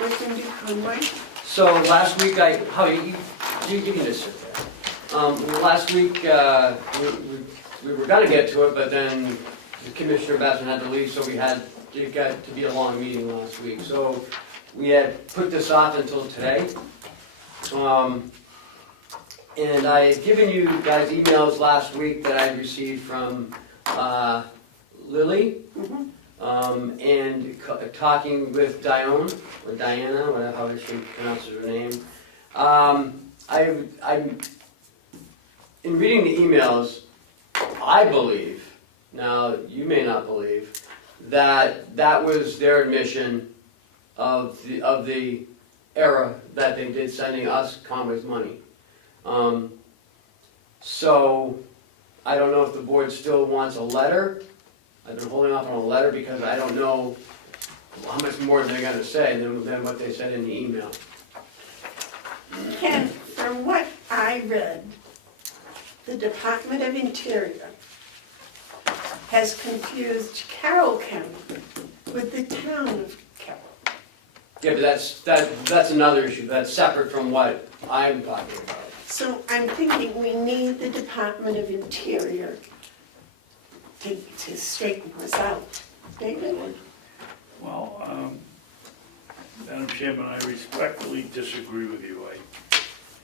We can do Conway. So last week, Howie, you can just sit there. Last week, we were gonna get to it, but then the Commissioner Babson had to leave, so it got to be a long meeting last week. So we had put this off until today. And I had given you guys emails last week that I received from Lily, and talking with Diana, whatever how she pronounces her name. I'm in reading the emails, I believe, now you may not believe, that was their admission of the error that they did sending us Conway's money. So I don't know if the board still wants a letter. I've been holding off on a letter because I don't know how much more they're gonna say than what they said in the email. Ken, from what I read, the Department of Interior has confused Carroll County with the town of Carroll. Yeah, but that's another issue. That's separate from what I'm talking about. So I'm thinking we need the Department of Interior to straighten us out. David? Well, Madam Chairman, I respectfully disagree with you.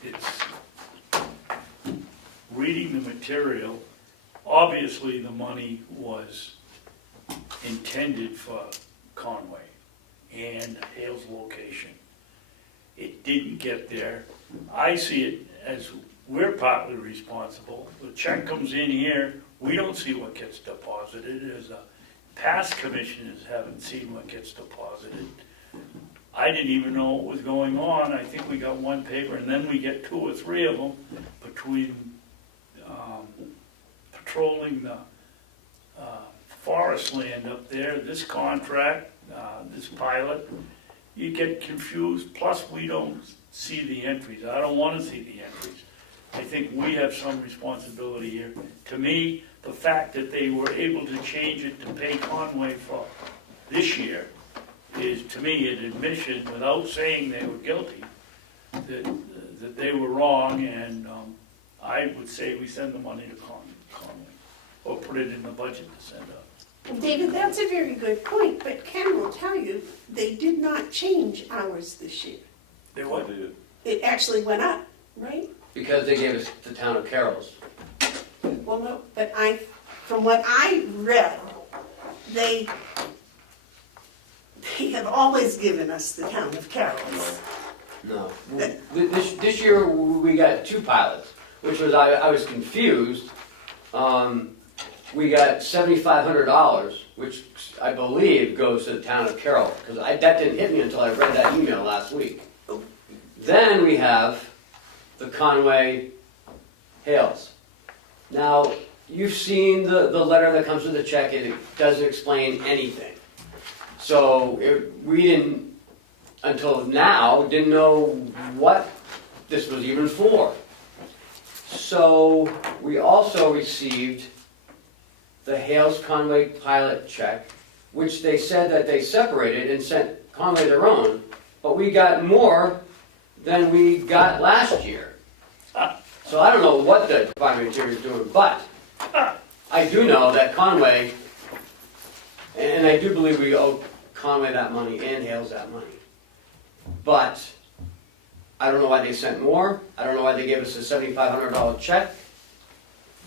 It's reading the material, obviously the money was intended for Conway and Hale's location. It didn't get there. I see it as we're partly responsible. The check comes in here, we don't see what gets deposited, as past commissioners haven't seen what gets deposited. I didn't even know what was going on. I think we got one paper, and then we get 2 or 3 of them between patrolling the forest land up there, this contract, this pilot. You get confused, plus we don't see the entries. I don't want to see the entries. I think we have some responsibility here. To me, the fact that they were able to change it to pay Conway for this year is, to me, an admission, without saying they were guilty, that they were wrong, and I would say we send the money to Conway, or put it in the budget to send up. David, that's a very good point, but Ken will tell you, they did not change ours this year. They what? It actually went up, right? Because they gave us the town of Carroll's. Well, no, but from what I read, they have always given us the town of Carroll's. No. This year, we got 2 pilots, which was, I was confused. We got $7,500, which I believe goes to the town of Carroll, because that didn't hit me until I read that email last week. Then we have the Conway Hales. Now, you've seen the letter that comes with the check, and it doesn't explain anything. So we didn't, until now, didn't know what this was even for. So we also received the Hales Conway pilot check, which they said that they separated and sent Conway their own, but we got more than we got last year. So I don't know what the Department of Interior is doing, but I do know that Conway, and I do believe we owe Conway that money and Hales that money. But I don't know why they sent more. I don't know why they gave us a $7,500 check.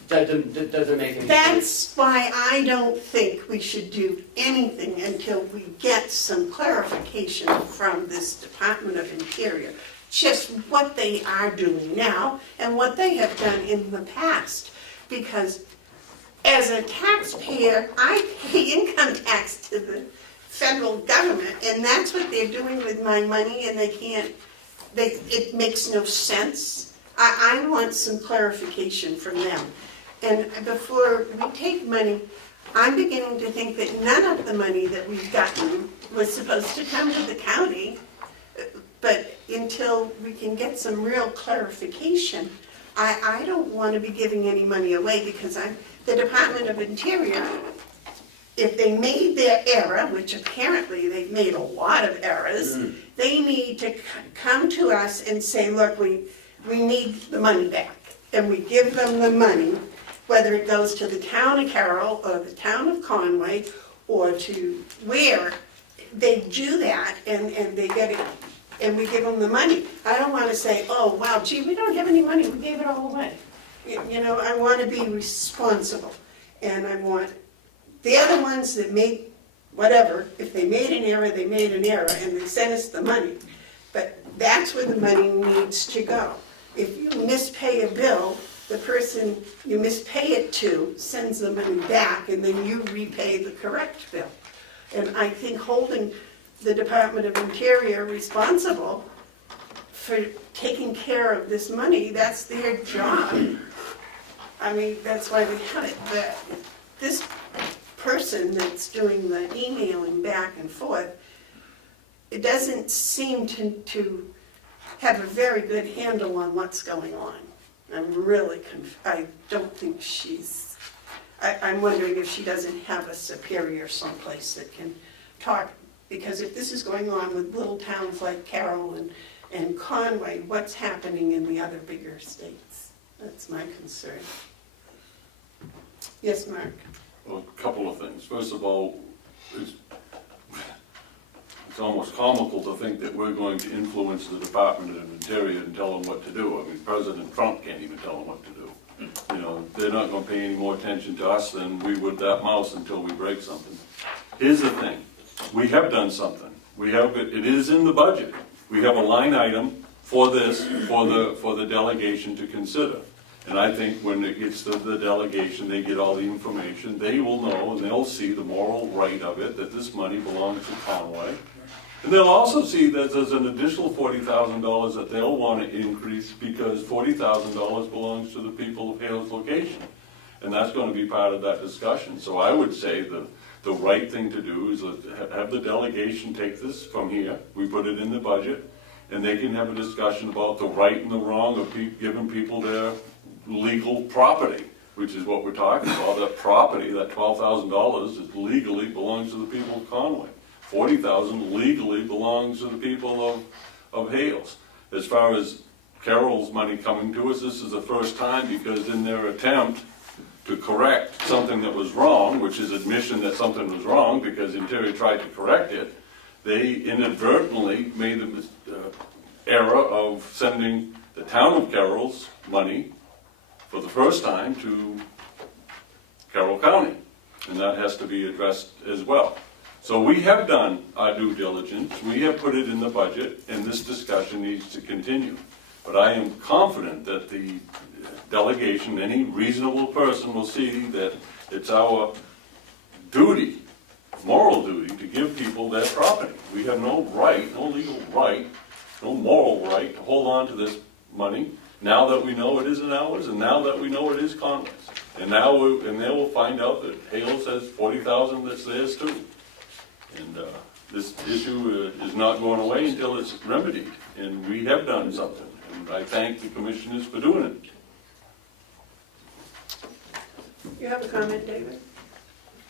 Doesn't make any sense. That's why I don't think we should do anything until we get some clarification from this Department of Interior. Just what they are doing now and what they have done in the past. Because as a taxpayer, I pay income tax to the federal government, and that's what they're doing with my money, and it makes no sense. I want some clarification from them. And before we take money, I'm beginning to think that none of the money that we've gotten was supposed to come to the county. But until we can get some real clarification, I don't want to be giving any money away, because the Department of Interior, if they made their error, which apparently they've made a lot of errors, they need to come to us and say, look, we need the money back. And we give them the money, whether it goes to the town of Carroll or the town of Conway or to where they do that and they get it, and we give them the money. I don't want to say, oh, wow, gee, we don't have any money, we gave it all away. You know, I want to be responsible. And I want the other ones that made whatever, if they made an error, they made an error and they sent us the money. But that's where the money needs to go. If you mispay a bill, the person you mispay it to sends the money back, and then you repay the correct bill. And I think holding the Department of Interior responsible for taking care of this money, that's their job. I mean, that's why we have it. But this person that's doing the emailing back and forth, it doesn't seem to have a very good handle on what's going on. I'm really I don't think I'm wondering if she doesn't have a superior someplace that can talk, because if this is going on with little towns like Carroll and Conway, what's happening in the other bigger states? That's my concern. Yes, Mark? Well, a couple of things. First of all, it's almost comical to think that we're going to influence the Department of Interior and tell them what to do. I mean, President Trump can't even tell them what to do. You know, they're not going to pay any more attention to us than we would that mouse until we break something. Here's the thing. We have done something. It is in the budget. We have a line item for this, for the delegation to consider. And I think when it gets to the delegation, they get all the information. They will know and they'll see the moral right of it, that this money belongs to Conway. And they'll also see that there's an additional $40,000 that they'll want to increase, because $40,000 belongs to the people of Hales location. And that's going to be part of that discussion. So I would say the right thing to do is have the delegation take this from here. We put it in the budget, and they can have a discussion about the right and the wrong of giving people their legal property, which is what we're talking about. That property, that $12,000, is legally belongs to the people of Conway. $40,000 legally belongs to the people of Hales. As far as Carroll's money coming to us, this is the first time, because in their attempt to correct something that was wrong, which is admission that something was wrong because Interior tried to correct it, they inadvertently made the error of sending the town of Carroll's money for the first time to Carroll County, and that has to be addressed as well. So we have done our due diligence, we have put it in the budget, and this discussion needs to continue. But I am confident that the delegation, any reasonable person will see that it's our duty, moral duty, to give people their property. We have no right, no legal right, no moral right to hold on to this money now that we know it isn't ours, and now that we know it is Conway's. And now they will find out that Hales has $40,000 that's theirs too. And this issue is not going away until it's remedied, and we have done something. And I thank the commissioners for doing it. You have a comment, David?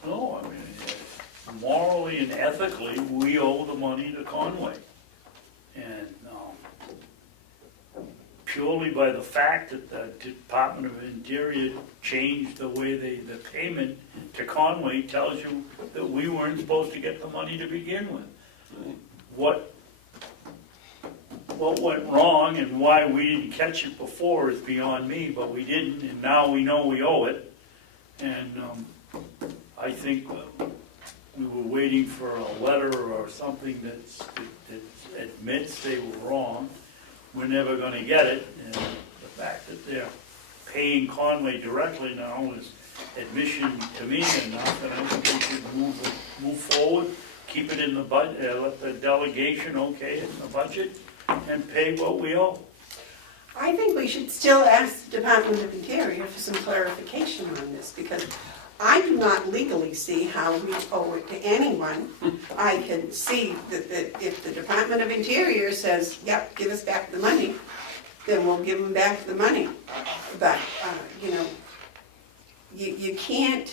No, I mean, morally and ethically, we owe the money to Conway. And purely by the fact that the Department of Interior changed the way the payment to Conway tells you that we weren't supposed to get the money to begin with. What what went wrong and why we didn't catch it before is beyond me, but we didn't, and now we know we owe it. And I think we were waiting for a letter or something that admits they were wrong. We're never gonna get it, and the fact that they're paying Conway directly now is admission to me enough, and I think we should move forward, keep it in the budget, let the delegation okay it in the budget, and pay what we owe. I think we should still ask the Department of Interior for some clarification on this, because I do not legally see how we owe it to anyone. I can see that if the Department of Interior says, yep, give us back the money, then we'll give them back the money. But, you know, you can't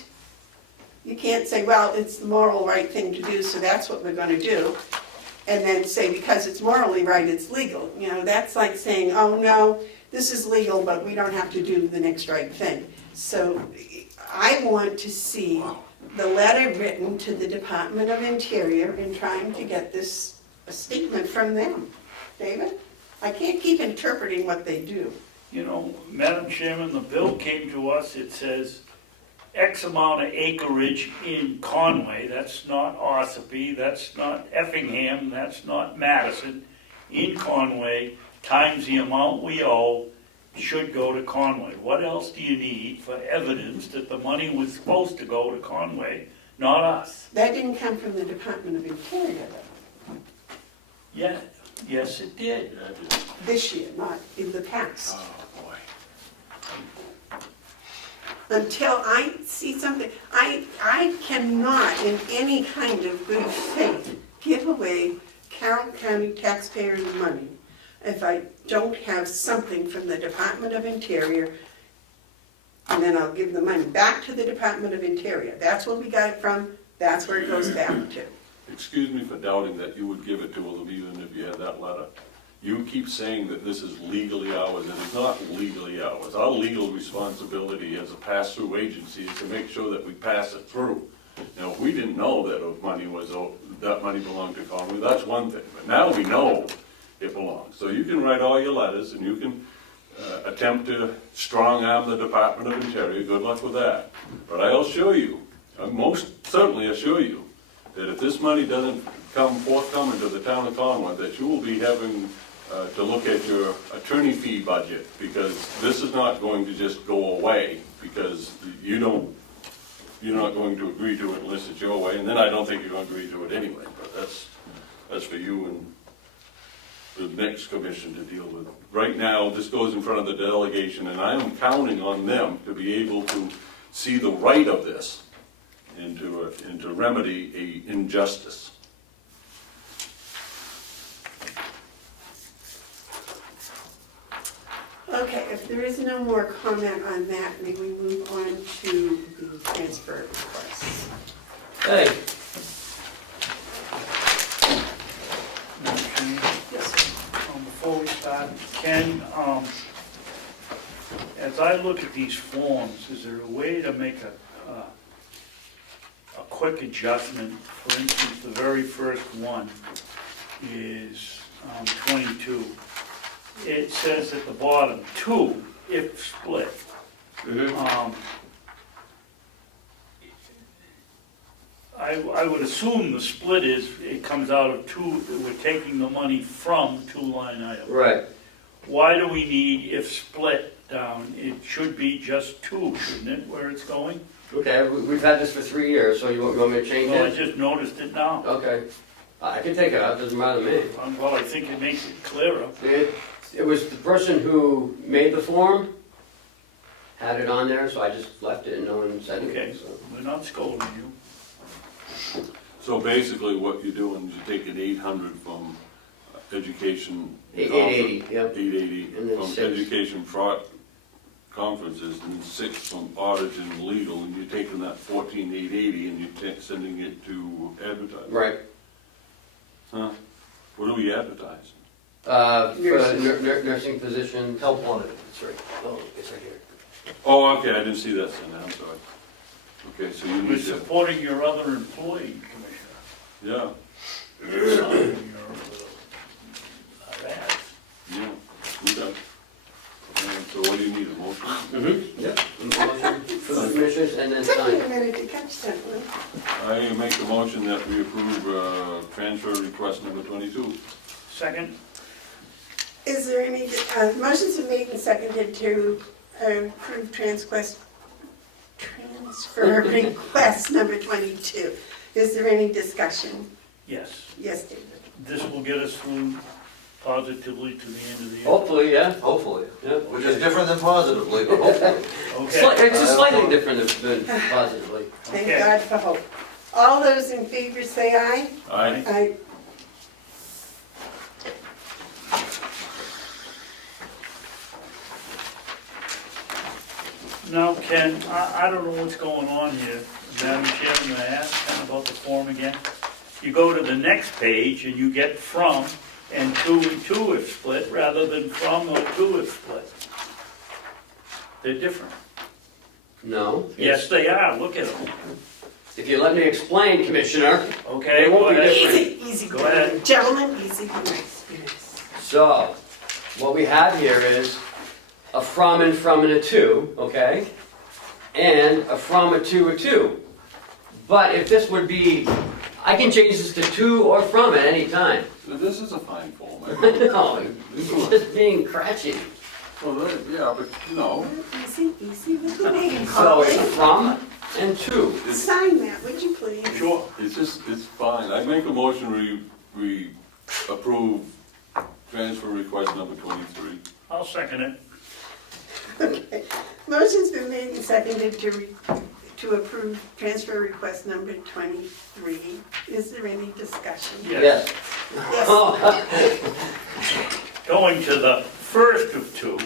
say, well, it's the moral right thing to do, so that's what we're gonna do. And then say, because it's morally right, it's legal. You know, that's like saying, oh no, this is legal, but we don't have to do the next right thing. So I want to see the letter written to the Department of Interior in trying to get this a statement from them. David? I can't keep interpreting what they do. You know, Madam Chairman, the bill came to us, it says X amount of acreage in Conway, that's not Ossipee, that's not Effingham, that's not Madison, in Conway, times the amount we owe, should go to Conway. What else do you need for evidence that the money was supposed to go to Conway, not us? That didn't come from the Department of Interior though. Yeah, yes it did. This year, not in the past. Oh, boy. Until I see something, I cannot in any kind of good faith give away Carroll County taxpayers' money if I don't have something from the Department of Interior, and then I'll give the money back to the Department of Interior. That's where we got it from, that's where it goes back to. Excuse me for doubting that you would give it to them even if you had that letter. You keep saying that this is legally ours, and it's not legally ours. Our legal responsibility as a pass-through agency is to make sure that we pass it through. Now, if we didn't know that money belonged to Conway, that's one thing, but now we know it belongs. So you can write all your letters, and you can attempt to strong-arm the Department of Interior. Good luck with that. But I'll assure you, I most certainly assure you, that if this money doesn't come forthcoming to the town of Conway, that you will be having to look at your attorney fee budget, because this is not going to just go away, because you're not going to agree to it unless it's your way, and then I don't think you're going to agree to it anyway. But that's for you and the next commission to deal with. Right now, this goes in front of the delegation, and I am counting on them to be able to see the right of this and to remedy a injustice. Okay, if there is no more comment on that, may we move on to the transfer requests? Hey, Yes. Before we start, Ken, as I look at these forms, is there a way to make a quick adjustment? For instance, the very first one is 22. It says at the bottom, 2, if split. I would assume the split is, it comes out of 2, we're taking the money from 2 line items. right. Why do we need if split down? It should be just 2, shouldn't it, where it's going? Okay, we've had this for 3 years, so you want me to change Well, I it? just noticed it now. Okay. I can take it out, doesn't matter to me. Well, I think it makes it clearer. It was the person who made the form, had it on there, so I just left it and no one said Okay, anything, so. we're not scolding you. So basically what you're doing is you're taking 800 from education. 880, yep. 880 And then from 6. education conferences, and 6 from audit and legal, and you're taking that 14,880 and you're sending it to advertising. Right. Huh? What are we advertising? For Nurses. nursing position. Help wanted. That's right. Oh, it's right here. Oh, okay, I didn't see that, Cindy, I'm sorry. Okay, so you We're need to, supporting your other employee, Commissioner. yeah. Signing your ads. motion. Yep. Motion for the commissioners and then Took me sign. a minute to catch that one. I make the motion that we approve transfer request number 22. Second? Is there any, motions are made and seconded to approve transfer request number 22. Is there any discussion? Yes. Yes, David. This will get us through positively to the end of the year. Hopefully, yeah. Hopefully, Yeah. which is different than positively, but hopefully. Okay. It's just slightly different than positively. Thank Okay. God for hope. All those in favor say aye. Aye. Aye. Now, Ken, I don't know what's going on here. Madam Chairman, may I ask Ken about the form again? You go to the next page and you get from and to if split rather than from or to if split. They're different. No. Yes, they are. Look at them. If you let me explain, Commissioner. Okay, They won't go be ahead. different. Easy, easy. Go ahead. Gentlemen, easy, be nice, be nice. So, what we have here is a from and a to, okay? And a from, a to. But if this would be, I can change this to or from at any time. So this is a fine form. No, you're just being cratchy. Well, yeah, but no. Easy, easy with the name, So Holly. it's from and to. Sign that, would you please? Sure. It's fine. I make a motion we approve transfer request number 23. I'll second it. Okay. Motion's been made and seconded to approve transfer request number 23. Is there any discussion? Yes. Yes. Going to the first of two.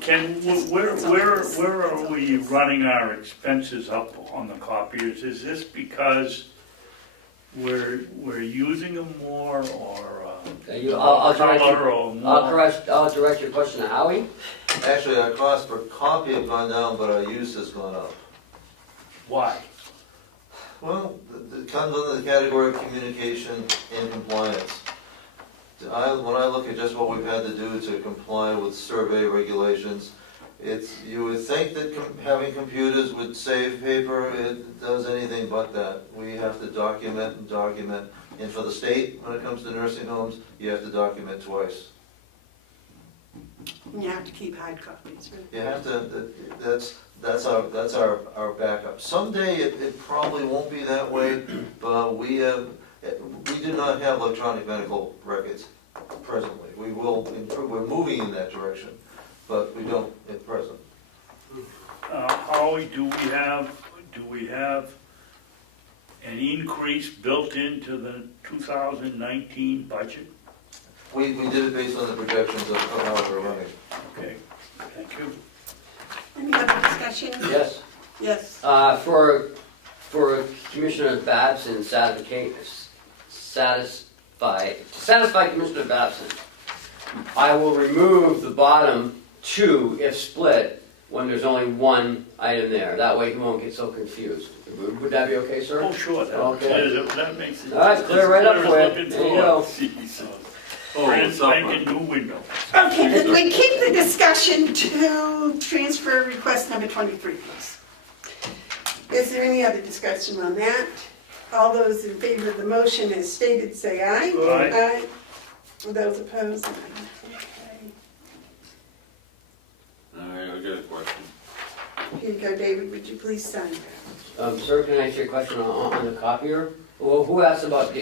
Ken, where are we running our expenses up on the copiers? Is this because we're using them more or I'll direct color you- or more? I'll direct your question to Howie. Actually, our cost per copy have gone down, but our use has gone up. Why? Well, it comes under the category of communication and compliance. When I look at just what we've had to do to comply with survey regulations, you would think that having computers would save paper. It does anything but that. We have to document and document. And for the state, when it comes to nursing homes, you have to document twice. You have to keep hard copies, right? You have to, that's our backup. Someday it probably won't be that way, but we do not have electronic medical records presently. We will improve, we're moving in that direction, but we don't at present. Howie, do we have an increase built into the 2019 budget? We did it based on the projections of how we're running. Okay, thank you. Any other discussion? Yes. Yes. For Commissioner Babson to satisfy Commissioner Babson, I will remove the bottom two if split when there's only one item there. That way he won't get so confused. Would that be okay, sir? Oh, sure, Okay. that makes it. All right, clear right up as for clear you. as looking There you for go. Jesus. Brand it's up. spanking new window. Okay, then we keep the discussion to transfer request number 23, please. Is there any other discussion on that? All those in favor of the motion as stated, say aye. Aye. Those opposed, none. Okay. All right, I got a question. Here you go, David, would you please sign that? Sir, can I ask you a question on the copier? Well, who asked about the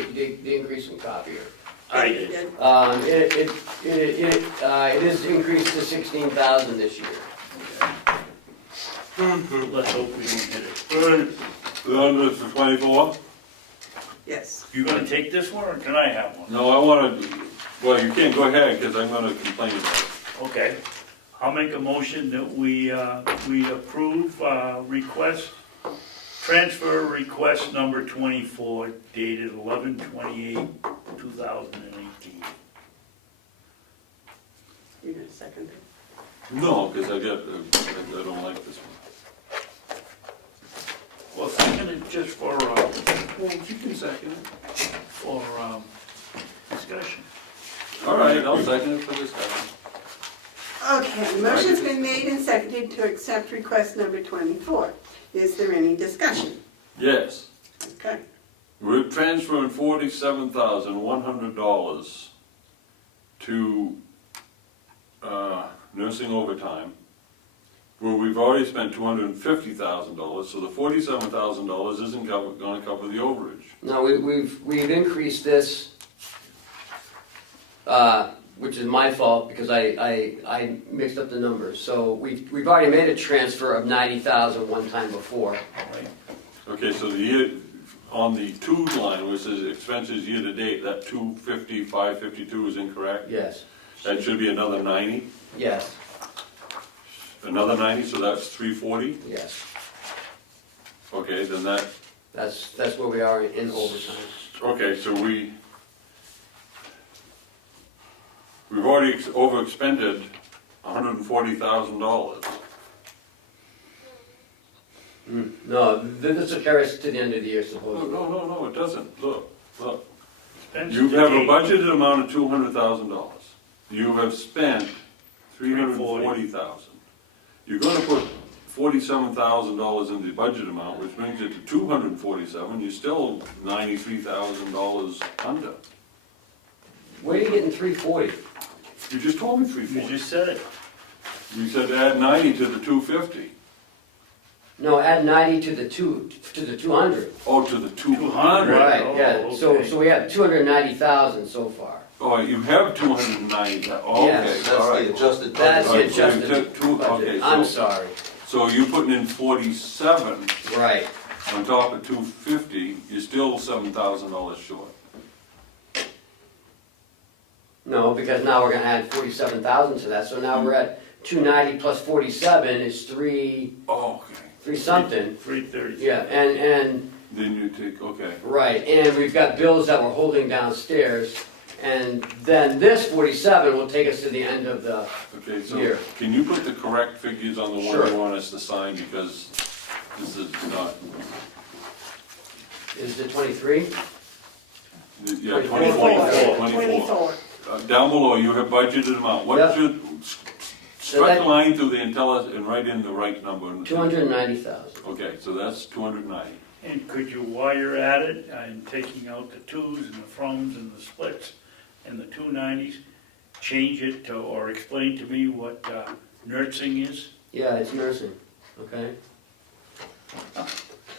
increase in copier? I did. It is increased to 16,000 this year. Let's hope we don't hit it. All right, the under for 24? Yes. You gonna take this one, or can I have one? No, I want to, well, you can't go ahead, because I'm going to complain about it. Okay, I'll make a motion that we approve transfer request number 24 dated 11/28/2018. You're gonna second it? No, because I don't like this one. Well, second it just for, Well, you can second it. for discussion. All right, I'll second it for discussion. Okay, the motion's been made and seconded to accept request number 24. Is there any discussion? Yes. Okay. We're transferring $47,100 to nursing overtime, where we've already spent $250,000, so the $47,000 isn't gonna cover the overage. No, we've increased this, which is my fault because I mixed up the numbers. So we've already made a transfer of 90,000 one time before. Okay, so the year, on the two line, where it says expenses year to date, that 250, 552 is incorrect? Yes, That should be another 90, yes, another 90, so that's 340? yes. Okay, then That's where we are in overtime. okay, so we've already overexpended $140,000. No, this will carry us to the end of the year No, supposedly. no, it doesn't, look. Expense You to have a date. budgeted amount of $200,000. You have spent $340,000. You're gonna put $47,000 in the budget amount, which brings it to $247,000, you're still $93,000 under. Where are you getting 340? You just told me You 340. just said it. You said add 90 to the 250. No, add 90 to the 200. Oh, to the 200. Right, Oh, yeah, so okay. we have 290,000 so far. Oh, you have 290, okay, Yes. all That's right. the adjusted That's budget. the Right, so you adjusted took two- budget. okay, I'm so- sorry. So you're putting in 47 Right, on top of 250, you're still $7,000 short. no, because now we're gonna add 47,000 to that, so now we're at 290 plus 47 is three Oh, okay. something. 330. Yeah, and, Then you take, okay. right, and we've got bills that we're holding downstairs, and then this 47 will take us to the end of the, Okay, so Here. can you put the correct figures on the one Sure. you want us to sign, because this is not, is it 23? yeah, 24. 24. Down below, you have budgeted amount, Yeah. what should, So strike that- a line through there and tell us, and write in the right number. 290,000. Okay, so that's 290. And could you, while you're at it, and taking out the twos and the froms and the splits and the 290s, change it to, or explain to me what nursing is? Yeah, it's nursing, okay?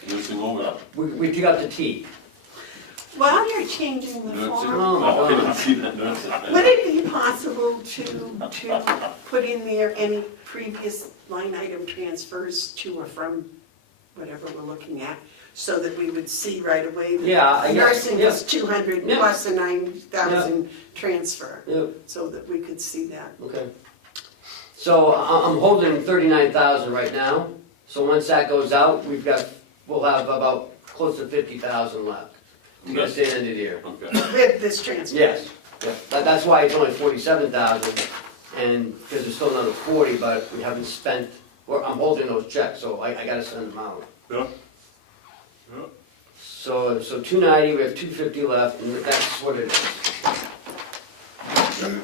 Nursing over. We took out the T. While you're changing the Nursing. form, Oh, my Oh, I didn't God. see that, nursing. would it be possible to put in there any previous line item transfers to or from whatever we're looking at, so that we would see right away that Yeah, nursing yeah. was 200 Yeah. plus a 9,000 transfer, Yeah, so that we could see that. okay. So I'm holding 39,000 right now, so once that goes out, we'll have about close to 50,000 left to get us to the end of the year. Okay. With this transfer. Yes, yeah. That's why it's only 47,000, and, because there's still another 40, but we haven't spent, or I'm holding those checks, so I gotta send them out. Yeah. So 290, we have 250 left, and that's what it is. And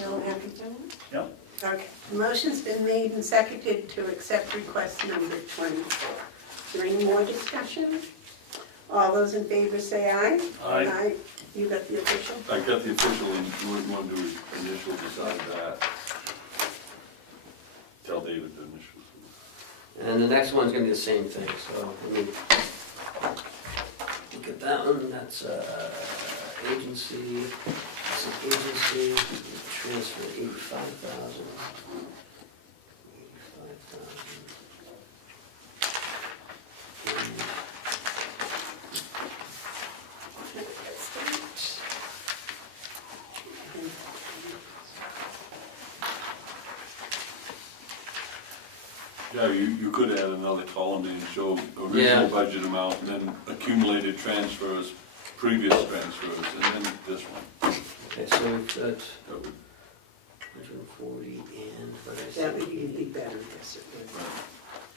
we'll have it done? Yep. Okay, the motion's been made and seconded to accept request number 24. Is there any more discussion? All those in favor say aye. Aye. You got the official? I got the official, and you wouldn't want to do initial beside that. Tell David the initials. And the next one's gonna be the same thing, so, let me look at that one, that's, agency, this is agency, transfer 85,000. 85,000. Yeah, you could add another column in and show Yeah. original budget amount, and then accumulated transfers, previous transfers, and then this one. Okay, so we've got That would- 140 and, what did I That would say? be better, yes, it would.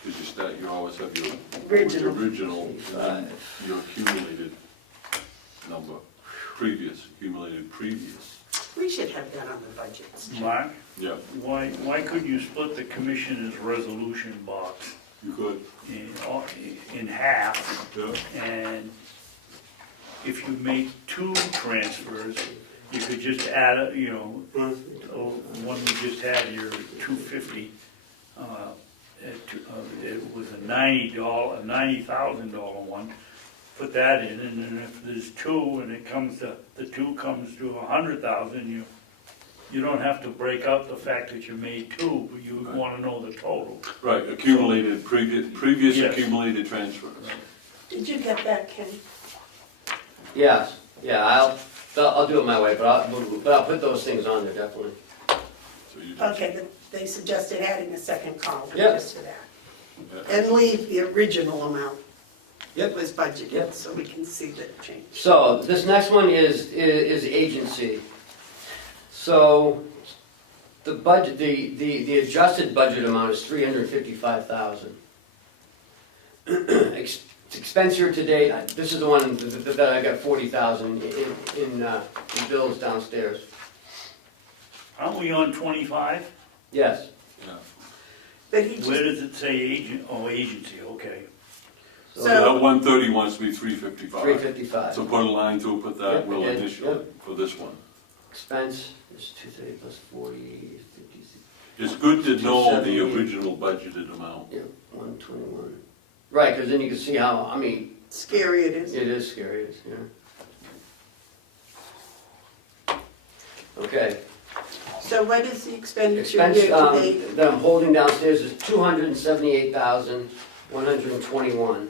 Because you start, you always have your Original. original, and then your accumulated number, accumulated previous. We should have that on the budgets. Mark, Yeah, why couldn't you split the commissioner's resolution box you could. in half? Yeah. And if you make 2 transfers, you could just add, one we just had here, 250. It was a $90,000 one. Put that in, and then if there's 2 and the 2 comes to 100,000, you don't have to break out the fact that you made 2, but you want to know the total. Right, accumulated, previous Yes. accumulated transfers. Did you get that, Ken? Yes, yeah, I'll do it my way, but I'll put those things on there, definitely. So you just- Okay, but they suggested adding a second column Yep. just for that. yeah. And leave the original amount that Yep. was budgeted, Yep. so we can see the change. So, this next one is agency. So, the budget, the adjusted budget amount is $355,000. Expense year to date, this is the one that I got 40,000 in bills downstairs. Aren't we on 25? Yes. Yeah. But he just, Where does it say agent, agency, okay. So, So- That 130 wants to be 355. 355. So put a line through, put that, Yep, we'll I did, initial yep. it for this one. Expense is 230 plus 40, 56. It's good to know the 270. original budgeted amount. Yeah, 121. Right, because then you can see how, I mean, scary it is. it is scary, yeah. Okay. So what is the expenditure Expense year to date? that I'm holding downstairs is $278,121.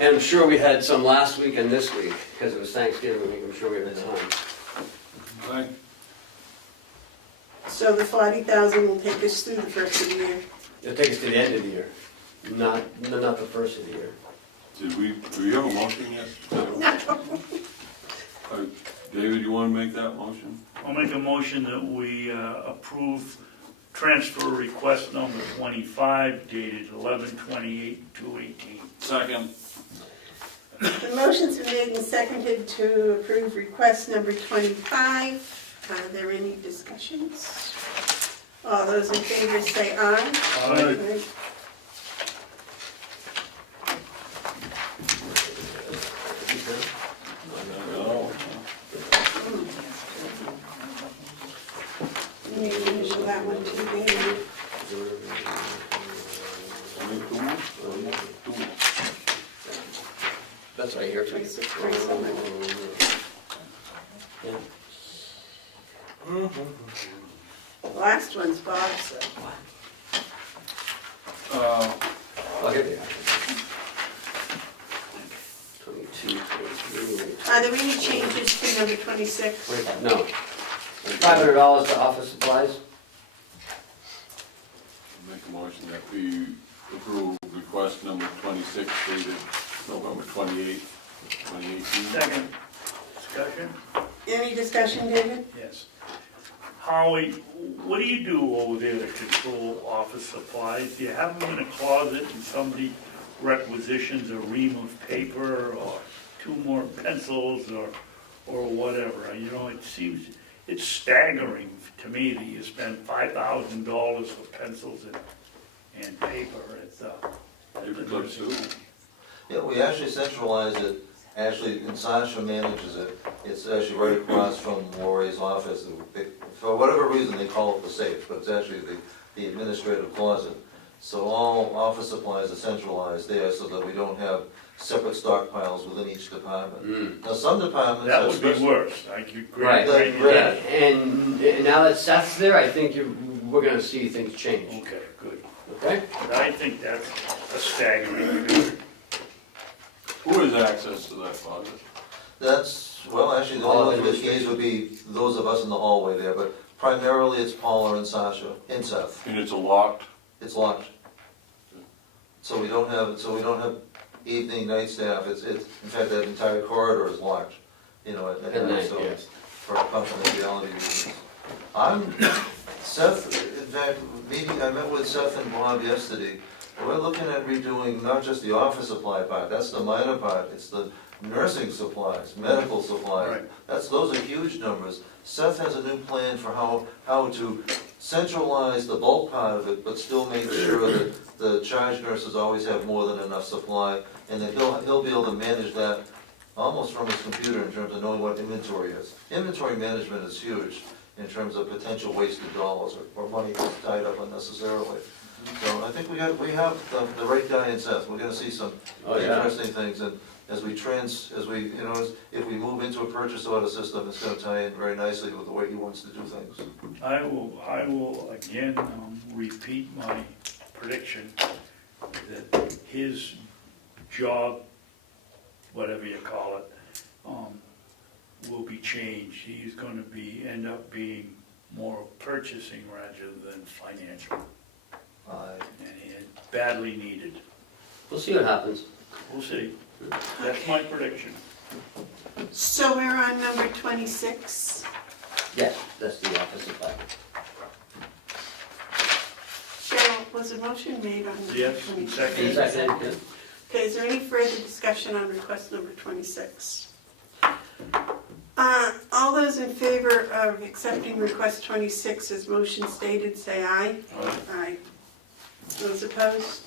And I'm sure we had some last week and this week, because it was Thanksgiving week, I'm sure we had some. Right? So the 40,000 will take us through the first of the year. It'll take us to the end of the year, not the first of the year. Do we have a motion yet? David, you want to make that motion? I'll make a motion that we approve transfer request number 25 dated 11/28/2018. Second. The motion's been made and seconded to approve request number 25. Are there any discussions? All those in favor say aye. Aye. No. You need to initial that one too, David. That's right here. 2637. Yeah. The last one's Babson. Oh, here they are. 22, 23, Are there any changes to number 26? 25, no. $500 to office supplies. Make a motion that we approve request number 26 dated November 28th, 2018. Second. Discussion? Any discussion, David? Yes. Howie, what do you do over there to control office supplies? Do you have them in a closet and somebody requisitions a ream of paper or 2 more pencils or whatever? You know, it seems, it's staggering to me that you spend $5,000 for pencils and paper at the nursing home. Yeah, we actually centralize it, and Sasha manages it. It's actually right across from Lori's office. For whatever reason, they call it the safe, but it's actually the administrative closet. So all office supplies are centralized there so that we don't have separate stockpiles within each department. Now, some departments That have would be special. worse. I could Right, grant you Right. yeah, that. and now that Seth's there, I think we're gonna see things change, Okay, good. okay? But I think that's a staggering figure. Who has access to that closet? That's, well, actually, the All only ones with administration. keys would be those of us in the hallway there, but primarily it's Paula and Sasha, and Seth. And it's a locked? It's locked. So we don't have evening, night staff. It's, in fact, that entire corridor is locked, at At night, night, so, yes. for confidentiality reasons. Seth, in fact, I met with Seth and Bob yesterday. We're looking at redoing not just the office supply part, that's the minor part. It's the nursing supplies, medical supplies. Right. Those are huge numbers. Seth has a new plan for how to centralize the bulk part of it, but still make sure that the charge nurses always have more than enough supply, and that he'll be able to manage that almost from his computer in terms of knowing what inventory is. Inventory management is huge in terms of potential wasted dollars or money that's tied up unnecessarily. So I think we have the right guy in Seth. We're gonna see some interesting things, and if we move into a purchase order system, it's gonna tie in very nicely with the way he wants to do things. I will again repeat my prediction that his job, whatever you call it, will be changed. He's gonna end up being more purchasing rather than financial, and he is badly needed. We'll see what happens. We'll see. That's my prediction. So we're on number 26. Yes, that's the office supply. Cheryl, was a motion made on number Yes, 26? second. Second, yeah. Okay, is there any further discussion on request number 26? All those in favor of accepting request 26 as motion stated, say aye. Aye. Aye. Those opposed?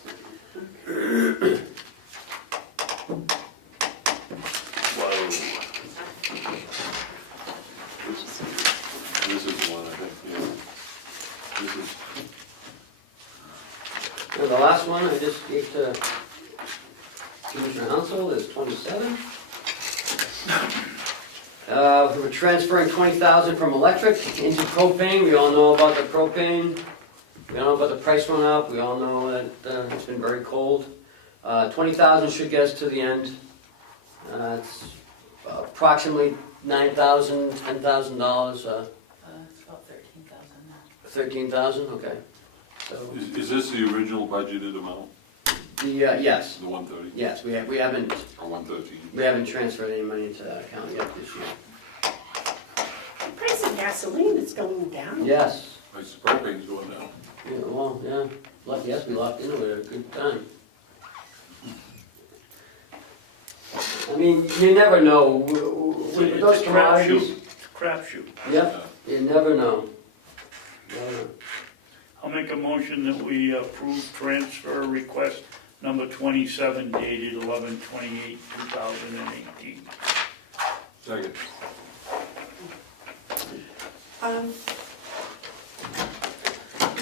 Whoa. This is the one, I think, yeah. This is, And the last one I just gave to Commissioner Hounsell is 27. We're transferring 20,000 from electric into propane. We all know about the propane. We all know about the price went up. We all know that it's been very cold. 20,000 should get us to the end. It's approximately $9,000, $10,000. It's about 13,000 now. 13,000. Okay. So is this the original budgeted amount, yes, the 130 yes, we haven't or 113? we haven't transferred any money to that account yet this year. The price of gasoline is going down. Yes. Price of propane's going down. Yeah, well, yeah. Yes, we locked into it at a good time. I mean, you never know. With those It's a commodities, crapshoot. It's a crapshoot. yep, you never know. Never know. I'll make a motion that we approve transfer request number 27 dated 11/28/2018. Second.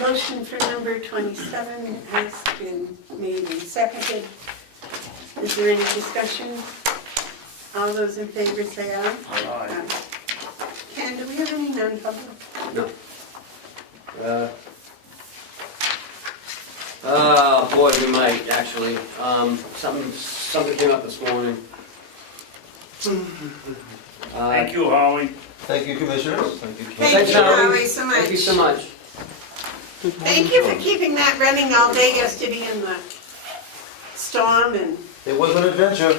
Motion for number 27 has been made and seconded. Is there any discussion? All those in favor say aye. Aye. Ken, do we have any non-public? No. Boy, we might, actually. Something came up this morning. Thank you, Howie. Thank you, commissioners. Thank you. Thank you, Howie, so much. Thank you so much. Thank you for keeping that running all day yesterday in the storm and... It was an adventure.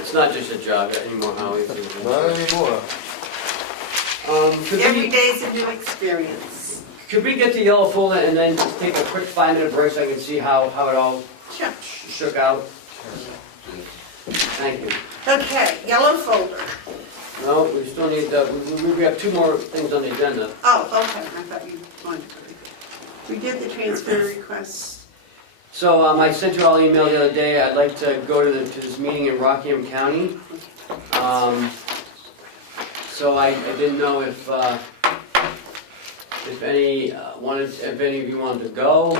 It's not just a job anymore, Howie. Not anymore. Every day's a new experience. Could we get the yellow folder and then take a quick 5-minute break so I can see how it all Sure. shook out? Thank you. Okay, yellow folder. No, we still need, we have 2 more things on the agenda. Oh, okay, I thought you wanted to. We did the transfer requests. So I sent you all an email the other day. I'd like to go to this meeting in Rockingham County. So I didn't know if any of you wanted to go.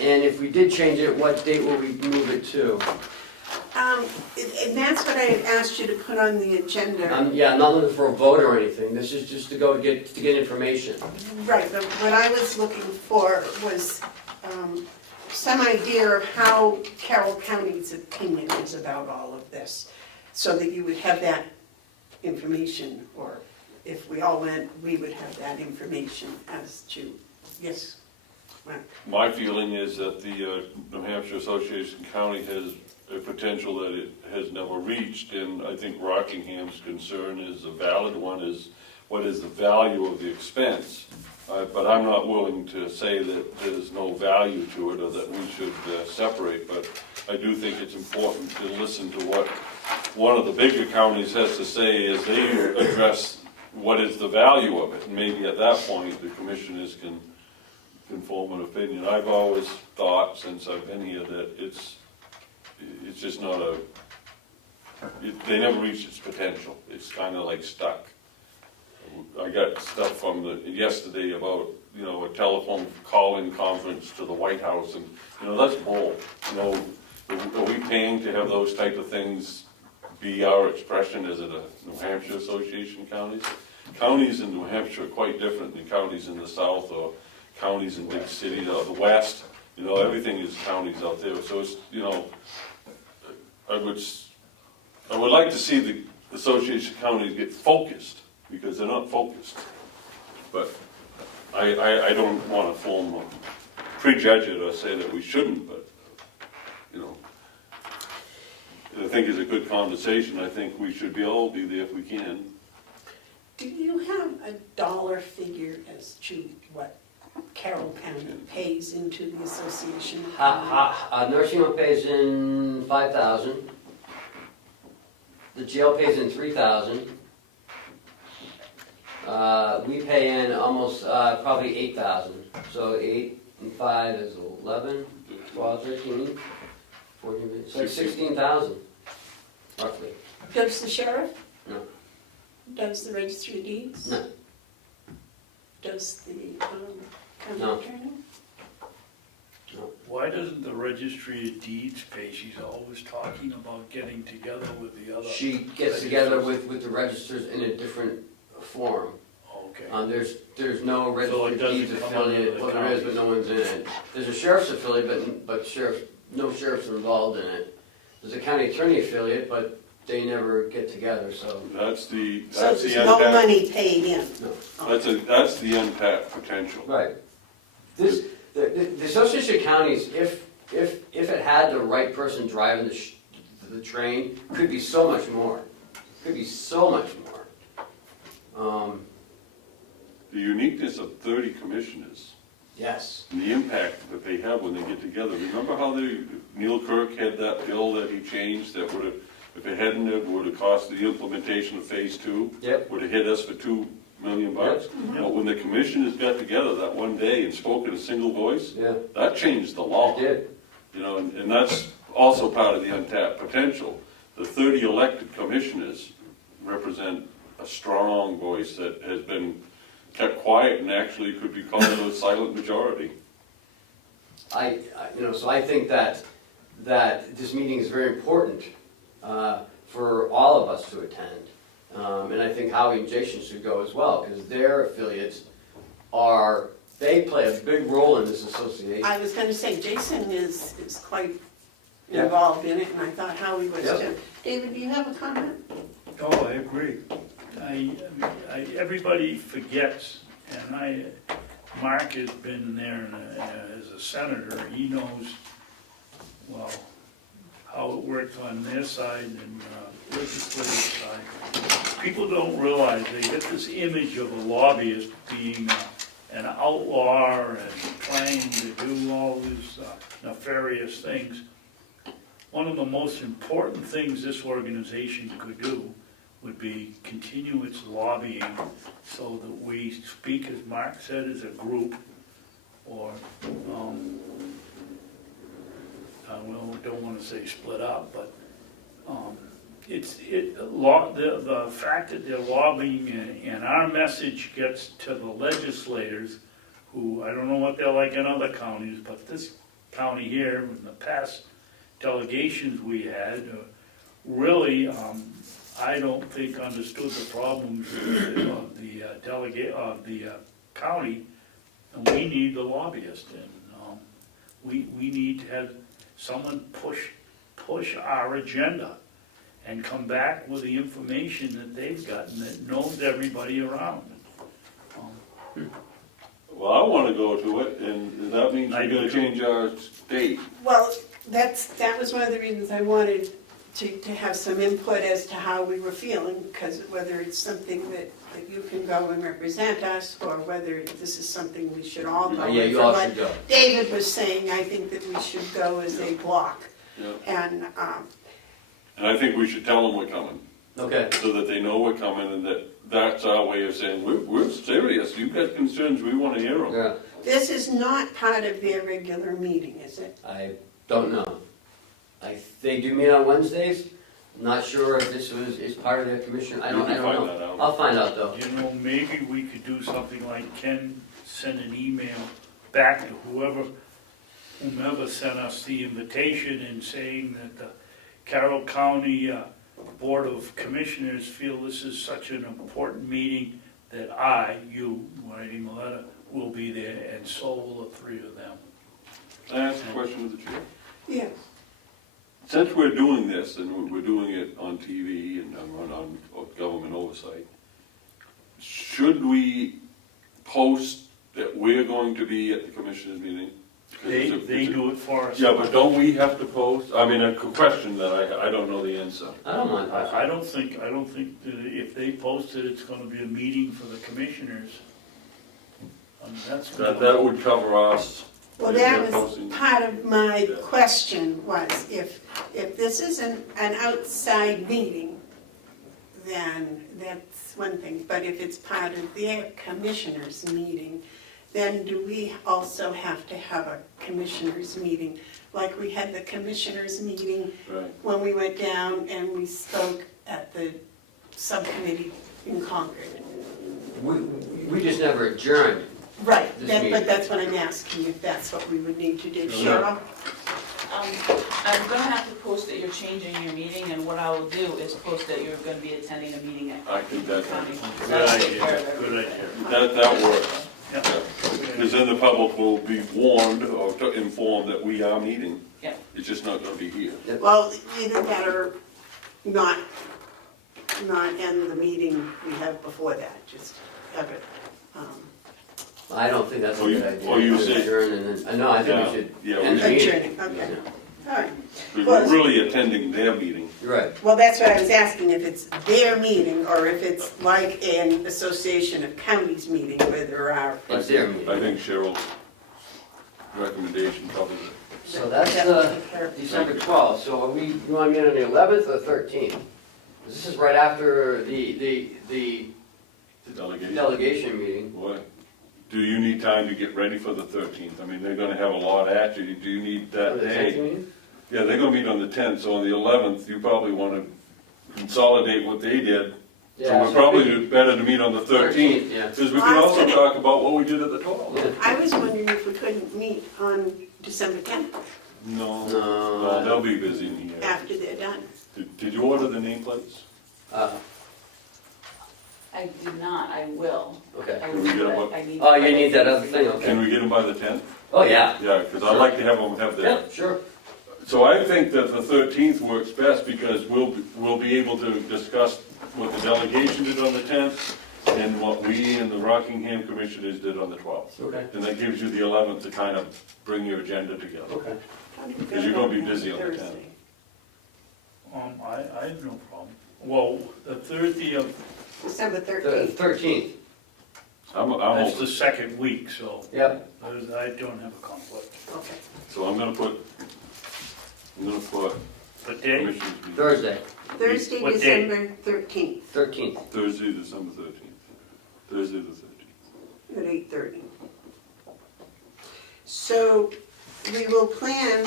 And if we did change it, what date will we move it to? And that's what I had asked you to put on the agenda. Yeah, I'm not looking for a vote or anything. This is just to go to get information. Right, but what I was looking for was some idea of how Carroll County's opinion is about all of this, so that you would have that information, or if we all went, we would have that information as to, yes, Mark? My feeling is that the New Hampshire Association County has a potential that it has never reached, and I think Rockingham's concern is a valid one, is what is the value of the expense? But I'm not willing to say that there's no value to it or that we should separate, but I do think it's important to listen to what one of the bigger counties has to say as they address what is the value of it. And maybe at that point, the commissioners can form an opinion. I've always thought, since I've been here, that it's just not they never reach its potential. It's kind of like stuck. I got stuff from yesterday about, a telephone call-in conference to the White House, and, that's bull. Are we paying to have those type of things be our expression? Is it a New Hampshire Association of Counties? Counties in New Hampshire are quite different than counties in the south or counties in big cities or the west. Everything is counties out there. So it's, I would like to see the Association of Counties get focused, because they're not focused. But I don't want to prejudge it or say that we shouldn't, but, I think it's a good conversation. I think we should all be there if we can. Do you have a dollar figure as to what Carroll County pays into the association? Nursing home pays in $5,000. The jail pays in $3,000. We pay in almost probably $8,000. So 8 and 5 is 11, 12, 13, 14. It's like 16,000, roughly. Does the sheriff? No. Does the registry of deeds? No. Does the county No. attorney? Why doesn't the registry of deeds pay? She's always talking about getting together with the other. She gets together with the registers in a different form. Okay. There's no So it registry of doesn't deeds come under affiliate. the Well, there is, but counties. no one's in it. There's a sheriff's affiliate, but no sheriffs are involved in it. There's a county attorney affiliate, but they never get together, so. That's the So there's no untapped, money paid in? No. that's the untapped potential. Right. The Association of Counties, if it had the right person driving the train, could be so much more. Could be so much more. The uniqueness of 30 commissioners Yes. and the impact that they have when they get together. Remember how Neil Kirk had that bill that he changed that would have, if it hadn't, it would have cost the implementation of phase 2? Yep. Would have hit us for $2 million. But when the commissioners got together that one day and spoke in a single voice, Yeah. that changed the law. It did. And that's also part of the untapped potential. The 30 elected commissioners represent a strong voice that has been kept quiet and actually could be called a silent majority. So I think that this meeting is very important for all of us to attend. And I think Howie and Jason should go as well, because their affiliates they play a big role in this association. I was going to say, Jason is quite Yeah. involved in it, and I thought Howie was Yep. too. David, do you have a comment? Oh, I agree. Everybody forgets, and Mark has been there as a senator. He knows, well, how it works on their side and legislative side. People don't realize they get this image of a lobbyist being an outlaw and trying to do all these nefarious things. One of the most important things this organization could do would be continue its lobbying so that we speak, as Mark said, as a group, or, don't want to say split up, but the fact that they're lobbying and our message gets to the legislators, who, I don't know what they're like in other counties, but this county here, in the past delegations we had, really, I don't think understood the problems of the county, and we need the lobbyist, and we need to have someone push our agenda and come back with the information that they've gotten that knows everybody around. Well, I want to go to it, and that means I we're do going to too. change our date. Well, that was one of the reasons I wanted to have some input as to how we were feeling, because whether it's something that you can go and represent us, or whether this is something we should all go. Yeah, And you for all what should go. David was saying, I think that we should go as a block. Yeah. And, I think we should tell them we're coming, Okay, so that they know we're coming, and that's our way of saying, we're serious, you've got concerns, we wanna hear them. yeah, this is not part of their regular meeting, is it? I don't know. They do meet on Wednesdays, not sure if this is part of their commission, I don't You can find know. that out. I'll find out though. You know, maybe we could do something like Ken send an email back to whomever sent us the invitation and saying that the Carroll County Board of Commissioners feel this is such an important meeting that you, writing a letter, will be there, and so will the three of them. I ask a question of the chair. Yeah. Since we're doing this, and we're doing it on TV and on government oversight, should we post that we're going to be at the commissioners' meeting? They do it for us. Yeah, but don't we have to post? I mean, a question that I don't know the answer. I don't mind. I don't think that if they post it, it's gonna be a meeting for the commissioners. I mean, That would cover us. Well, that was part of my question was, if this isn't an outside meeting, then that's one thing. But if it's part of their commissioners' meeting, then do we also have to have a commissioners' meeting? Like we had the commissioners' meeting Right. when we went down and we spoke at the subcommittee in Concord. We just never adjourned. Right, This but meeting. that's what I'm asking, if that's what we would need to do. Sure. Cheryl? I'm gonna have to post that you're changing your meeting, and what I will do is post that you're gonna be attending a meeting at I think that's county. Good That'll take idea, care of good everything. idea. That works. Yeah. Because then the public will be warned or informed that we are meeting. Yeah. It's just not gonna be here. Well, either that or not end the meeting we have before that, just have it. I don't think that's a good idea. Or you say- Adjourn and then, no, I think we should Yeah, end the meeting. Adjourning, okay, all right. We're really attending their meeting. You're right. Well, that's what I was asking, if it's their meeting or if it's like an association of counties meeting where there are. It's their meeting. I think Cheryl's recommendation covers it. So that's December 12th, so are we, you want to meet on the 11th or 13th? This is right after the The delegation. delegation meeting. Boy, do you need time to get ready for the 13th? I mean, they're gonna have a lot at you. Do you need that The 10th day? meeting? Yeah, they're gonna meet on the 10th, so on the 11th, you probably wanna consolidate what they did. So Yeah, we're probably better to meet on the 13th. Yeah. Because we could also talk about what we did at the 12th. Yeah. I was wondering if we couldn't meet on December 10th No, No. they'll be busy in here. after they're done. Did you order the nameplates? I do not, I will. Okay. I Can we get will, a- but I need. Oh, you need that other thing, Can okay. we get them by the 10th? Oh, yeah. Yeah, because I'd like to have them have Yeah, that. sure. So I think that the 13th works best because we'll be able to discuss what the delegation did on the 10th and what we and the Rockingham Commissioners did on the 12th. Okay. And that gives you the 11th to kind of bring your agenda together. Okay. Because you're gonna be busy on the 10th. Thursday. I have no problem. Well, the Thursday of, December The 13th. 13th. I'm that's open. the second week, so Yep. I don't have a conflict. Okay. So I'm gonna put But day, commissioners meeting. Thursday, Thursday, What day? December 13th 13th. Thursday, December 13th. Thursday the 13th. at 8:30. So we will plan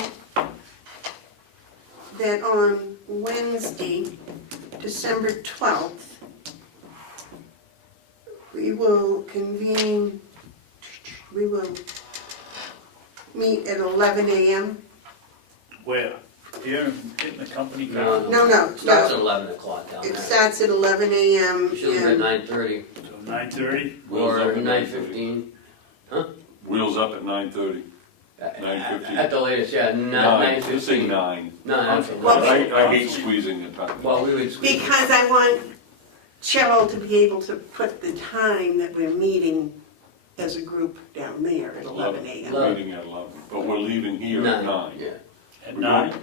that on Wednesday, December 12th, we will convene, we will meet at 11 a.m. where? Here, getting the company No, car, No, It starts at no, 11 o'clock down it there. starts at 11 a.m. We should leave at and 9:30 so 9:30? or Wheels up at 9:15. Wheels up at 9:30. 9:15. At the latest, yeah, Nine, 9:15. 9. No, absolutely. Well, I hate squeezing the time. Well, we would squeeze. because I want Cheryl to be able to put the time that we're meeting as a group down there at 11 a.m. We're meeting at 11, but we're leaving here at 9. Yeah. At 9?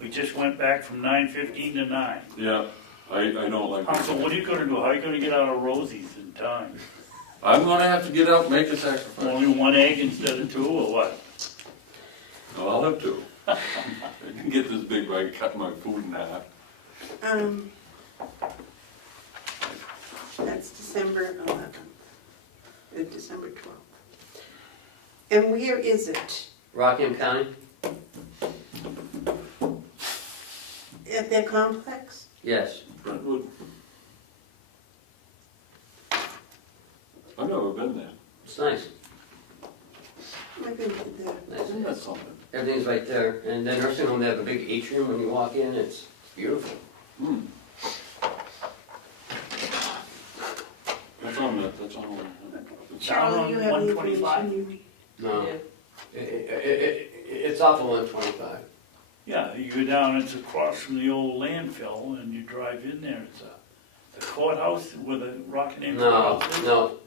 We just went back from 9:15 to 9. Yeah, I don't like So what are you gonna do? How are you gonna get out of Rosie's in time? I'm gonna have to get out and make a sacrifice. Only one egg instead of two, or what? No, I'll have 2. didn't get this big, but I cut my food in half. That's December 11th, December 12th. And where is it? Rockingham County? At their complex? Yes. Brentwood. I've never been there. It's nice. I've been to there. Nice. That's something. Everything's right there. And the nursing home, they have a big atrium when you walk in. It's beautiful. Hmm. That's on that, that's on that. Charlie, you have any 125. information you need? No. It's off of 125. Yeah, you go down, it's across from the old landfill, and you drive in there, it's the courthouse where the Rockingham No, courthouse is. no. Oh,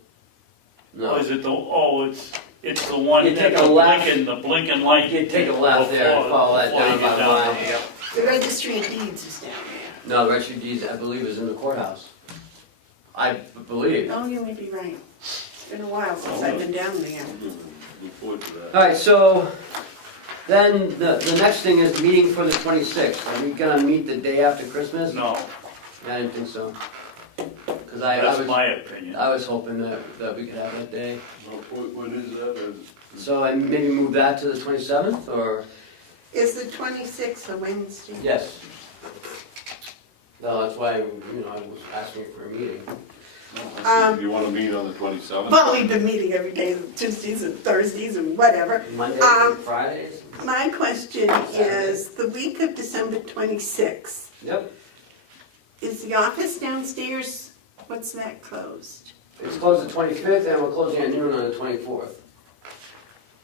No. is it it's the one You take that a left. the blinking light. You take a left there and follow that before you down get about a mile. there, yeah. The registry of deeds is down there. No, the registry of deeds, I believe, is in the courthouse. I believe. Oh, you may be right. It's been a while since I've been down there. Look forward to that. All right, so then the next thing is meeting for the 26th. Are we gonna meet the day after Christmas? No, I didn't think so. Because I that's was, my opinion. I was hoping that we could have that day. What is that? So I maybe move that to the 27th, or? Is the 26th a Wednesday? Yes. No, that's why, I was asking for a meeting. You wanna meet on the 27th? Well, we've been meeting every day, Tuesdays and Thursdays and whatever. Mondays Um, and Fridays? My question is, the week of December 26th, Yep. is the office downstairs, what's that closed? It's closed the 25th, and we're closing at noon on the 24th.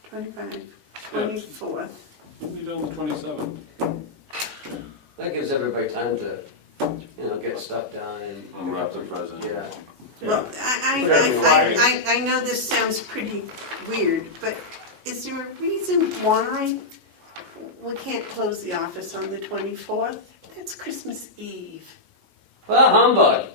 25, 24th. We'll meet on the 27th. That gives everybody time to, get stuff done and. Unwrap the present. Yeah. Well, Whatever, I know this sounds pretty weird, but is there a reason why we can't close the office on the 24th? That's Christmas Eve. Well, humbug.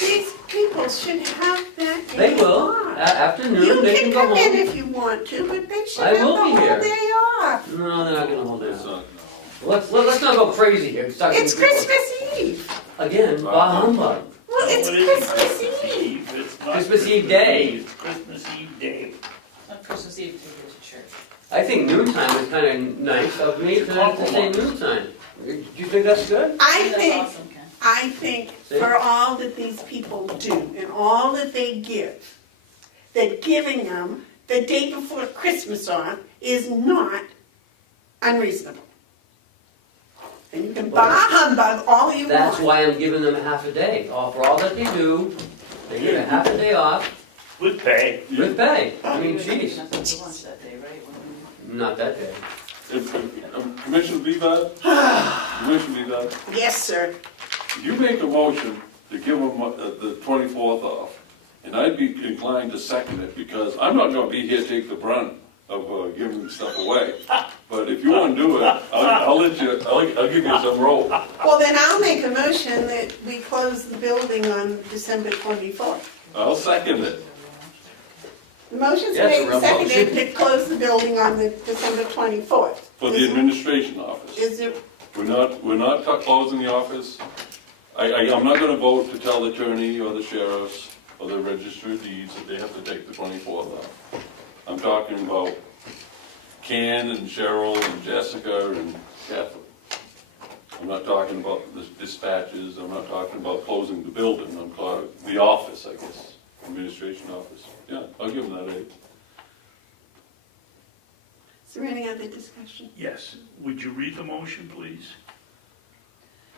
These people should have that They day will. off. After You noon, they can can go come in home. if you want to, but they should I have the will be whole here. day off. No, they're not gonna hold It's it. not, Let's not go crazy here. It's Christmas Eve. Again, bah humbug. Well, it's No, it isn't Christmas Eve. It's not Christmas Eve day. It's Christmas Eve day. On Christmas Eve, to go to church. I think noontime is kind of nice of me to say Compromise. noontime. Do you think that's good? I That's think, awesome, Ken. I think See? for all that these people do and all that they give, that giving them the day before Christmas off is not unreasonable. And you can bah humbug all you That's want. why I'm giving them a half a day. For all that they do, they get a half a day off With pay. with pay. I mean, You were taking jeez, us to lunch that day, right? not that day. Commissioner Bevard? Commissioner Bevard, Yes, sir. you make a motion to give them the 24th off, and I'd be inclined to second it, because I'm not gonna be here to take the brunt of giving stuff away. But if you wanna do it, I'll give you some rope. Well, then I'll make a motion that we close the building on December 24th. I'll second it. The motion's Yes, made a and seconded motion. to close the building on the December 24th. For the administration office. Is there, We're not closing the office. I'm not gonna vote to tell the attorney or the sheriffs or the register of deeds that they have to take the 24th off. I'm talking about Ken and Cheryl and Jessica and Kathleen. I'm not talking about the dispatches, I'm not talking about closing the building, I'm talking the office, I guess, administration office. Yeah, I'll give them that date. is there any other discussion? Yes. Would you read the motion, please?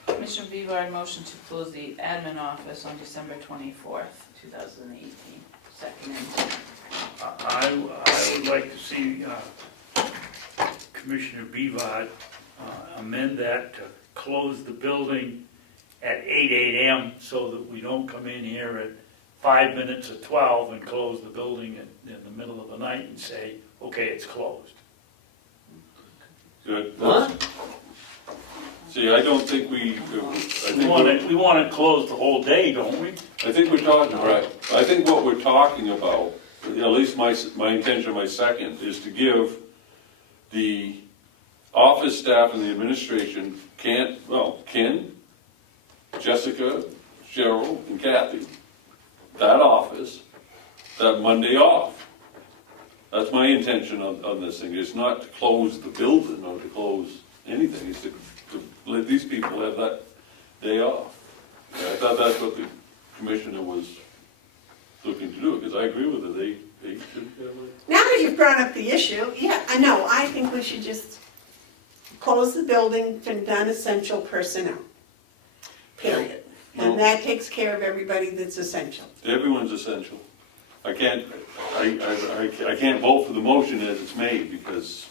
Commissioner Bevard motion to close the admin office on December 24th, 2018. Second. I would like to see Commissioner Bevard amend that to close the building at 8 a.m. so that we don't come in here at 5 minutes of 12 and close the building in the middle of the night and say, okay, it's closed. Good. What? See, I don't think we We want it closed the whole day, don't we? I think we're talking, right, I think what we're talking about, at least my intention, my second, is to give the office staff and the administration can't, well, Ken, Jessica, Cheryl, and Kathy, that office, that Monday off. That's my intention on this thing. It's not to close the building or to close anything. It's to let these people have that day off. Yeah, I thought that's what the commissioner was looking to do, because I agree with her. They should have a... Now that you've brought up the issue, yeah, I know, I think we should just close the building for non-essential personnel. Period. No. And that takes care of everybody that's essential. Everyone's essential. I can't vote for the motion as it's made, because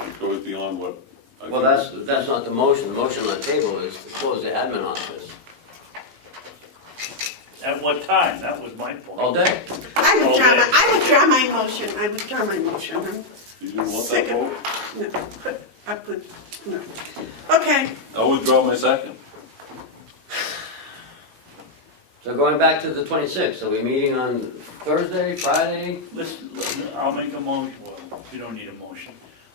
it goes beyond what I Well, think. that's not the motion. The motion on the table is to close the admin office At what time? That was my point. all day. I withdraw my motion, I withdraw my motion. I'm You didn't want that sick of, vote? no. Okay, I'll withdraw my second. So going back to the 26th, are we meeting on Thursday, Friday? Listen, I'll make a motion, well, you don't need a motion.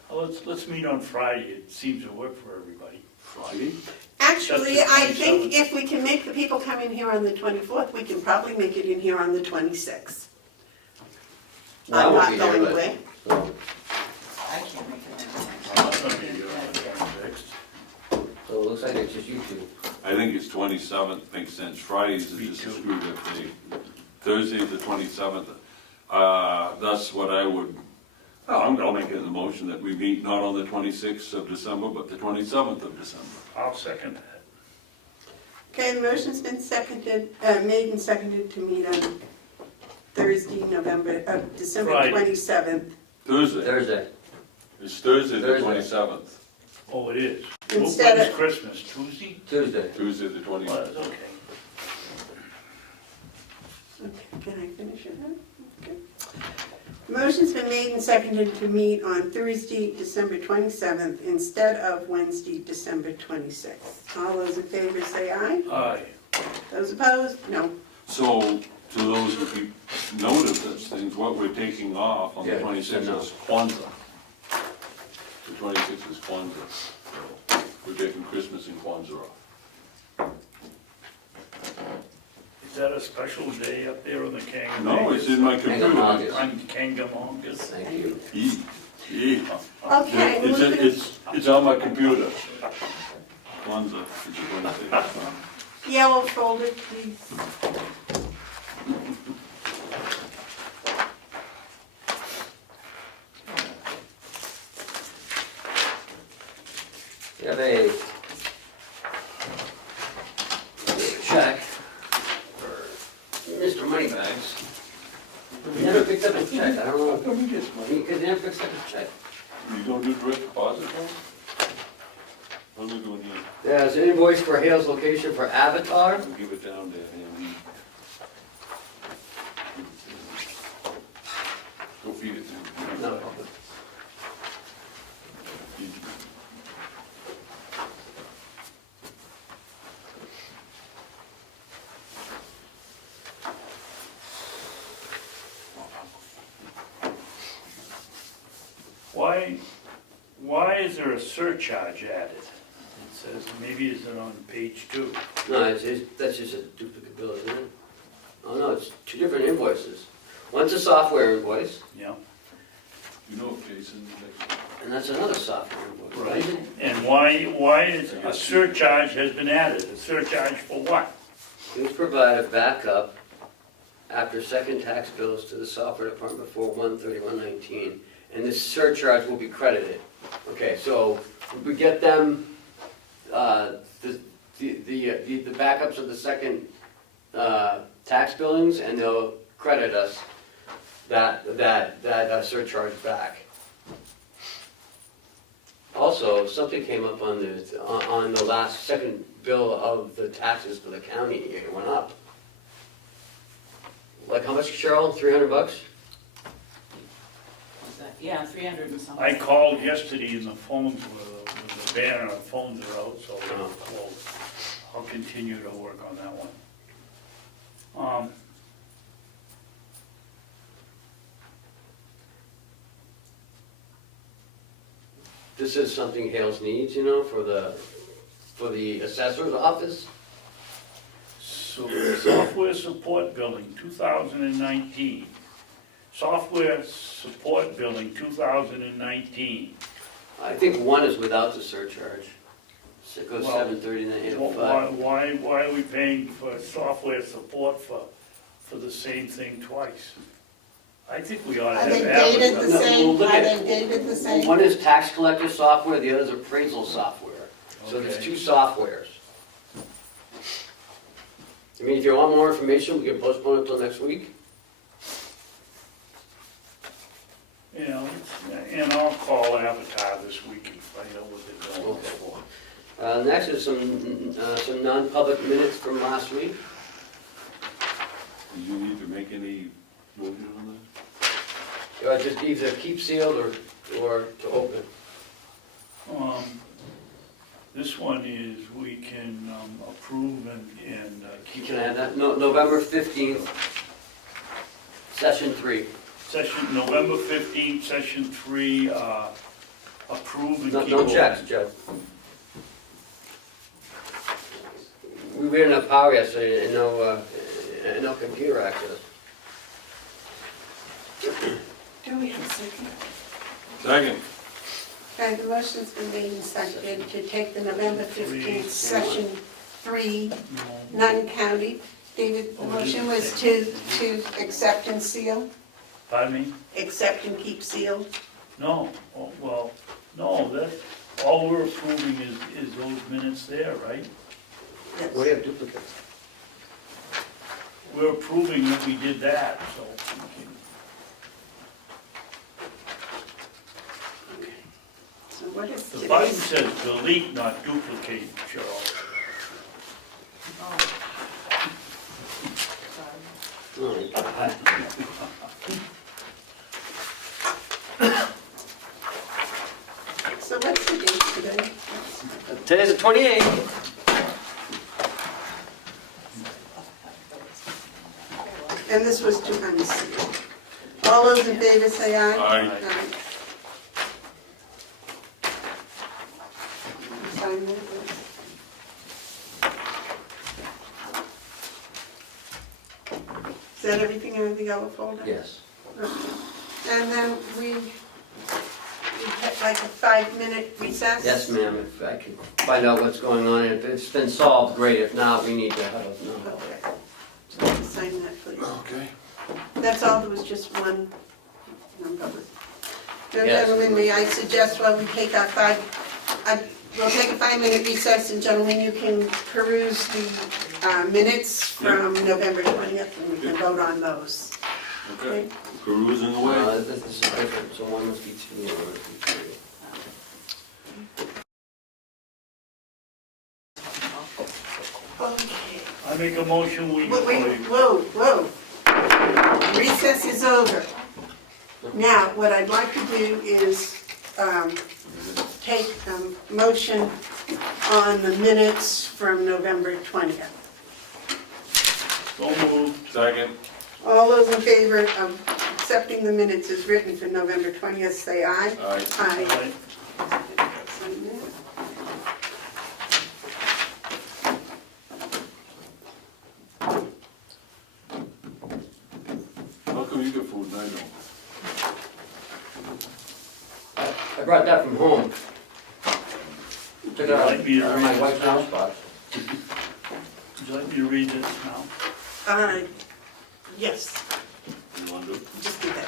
Let's meet on Friday, it seems to work for everybody. Friday? actually, That's the I think 27th. if we can make the people come in here on the 24th, we can probably make it in here on the 26th. Well, I I'm won't not be here, going but- away. So I can't make it. I'm not gonna be here on the 26th. so it looks like it's just you two. I think it's 27th, makes sense. Fridays is Me just a too. screwed up day. Thursday's the 27th. That's what I would, I'll make it in the motion that we meet not on the 26th of December, but the 27th of December. I'll second that. Okay, the motion's been seconded, made and seconded to meet on Thursday, December Friday. 27th. Thursday, Thursday. it's Thursday the Thursday. 27th. Oh, it is. Instead When's of- Christmas, Tuesday? Tuesday. Tuesday the Well, 27th. that's okay. Okay, can I finish it now? Okay. The motion's been made and seconded to meet on Thursday, December 27th, instead of Wednesday, December 26th. All those in favor say aye. Aye. Those opposed? No. So, to those who keep note of those things, what we're taking off on the Yeah, 26th no. is Kwanzaa. The 26th is Kwanzaa. So, we're taking Christmas and Kwanzaa off. Is that a special day up there on the Kangamongas? No, it's in my computer. Kangamongas. On Kangamongas? Thank you. Okay, It's on my computer. Kwanzaa is the 26th. yellow folder, please. We have a check for Mr. Moneybags. He never picked up his check, I don't know. How come he gets money? Because he never picks up his check. You don't do direct deposit, though? What are we doing here? There's an invoice for Hale's location for Avatar. We'll give it down to him. Go feed it to him. No problem. Why is there a surcharge added? It says, maybe is it on page 2? No, that's just a duplicate bill, isn't it? Oh, no, it's two different invoices. One's a software invoice, Yeah. You know, Jason, and that's another software invoice, right? And why is a surcharge has been added? A surcharge for what? Please provide a backup after second tax bills to the software department before 1/31/19, and this surcharge will be credited. Okay, so we get them, the backups of the second tax billings, and they'll credit us that surcharge back. Also, something came up on the last second bill of the taxes for the county, it went up. Like how much, Cheryl? $300? Was that- Yeah, 300 and something. I called yesterday and the phones were, with the banner, the phones are out, so they're closed. I'll continue to work on that one. this is something Hales needs, you know, for the assessor's office. So, software support billing, 2019. Software support billing, 2019. I think one is without the surcharge. So it goes Well, 730 and then 805. Why are we paying for software support for the same thing twice? I think we ought to Are have they dated the advertising. No, same? we'll look Are at- they dated the same? One is tax collector software, the other is appraisal software. So there's Okay. two softwares. I mean, if you want more information, we can postpone it until next week. You know, and I'll call Avatar this week and find out what they're going Okay. for. Next is some non-public minutes from last week. Do you need to make any motion on Just either keep sealed or to open. This one is, we can approve and keep. Can I add that? No, November 15th, session 3. Session, November 15th, session 3, approve and keep. No checks, Joe. We had enough power yesterday and no computer access. Do we have a second? that? Second. Okay, the motion's been made and seconded to take the November 15th, session 3, non-county. David, the motion was to accept and seal, Pardon me? accept and keep sealed. No, oh, well, no, that, all we're approving is those minutes there, right? Yes. We have duplicates. We're approving that we did that, so. we can- So what is The button today's? says delete, not duplicate, Charles. Oh. Sorry. Oh, God. So what's the date today? Today's the 28th. And this was to unseal. All those in favor say aye. Aye. Sign that, please. Is that everything out of the yellow folder? Yes. Okay. And then we take like a 5-minute recess? Yes, ma'am, if I can find out what's going on, if it's been solved, great, if not, we need to have a, no. Okay. So sign that, please. Okay. That's all, there was just one non-public. Now, Yes. gentlemen, may I suggest while we take our we'll take a 5-minute recess, and gentlemen, you can peruse the minutes from November 20th, and we can vote on those. Okay. Perusing away. This is different, so one must be 2 and one must be 3. Okay. I make a motion, we. Wait, whoa. Recess is over. Now, what I'd like to do is take a motion on the minutes from November 20th. So moved. Second. All those in favor of accepting the minutes as written for November 20th, say aye. Aye. Aye. Aye. Sign that. How come you get food and I don't? I brought that from home. Took it out Like me to of my read wife's this? house box. Would you like me to read this now? Yes, You want to do? just do that.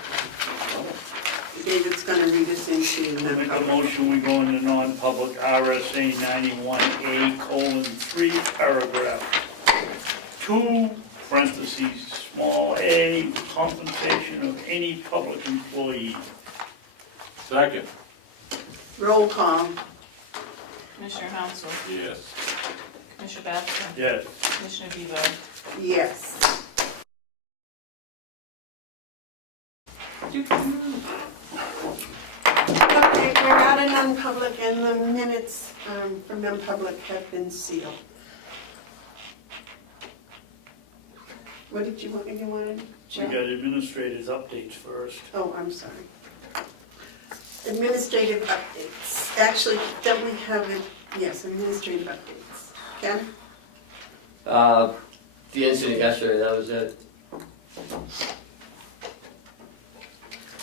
David's gonna read us into I make a non-public. motion, we go into non-public RSA 91A:3, paragraph 2, parentheses, small a, compensation of any public employee. Second. Roll call. Commissioner Hounsell, Yes. Commissioner Babson, Yes. Commissioner Bevard. Yes. Okay, we're out of non-public, and the minutes from non-public have been sealed. What did you wanted, We Joe? got administrators' updates first. Oh, I'm sorry. Administrative updates. Actually, don't we have it? Yes, administrative updates. Ken? The incident yesterday, that was it.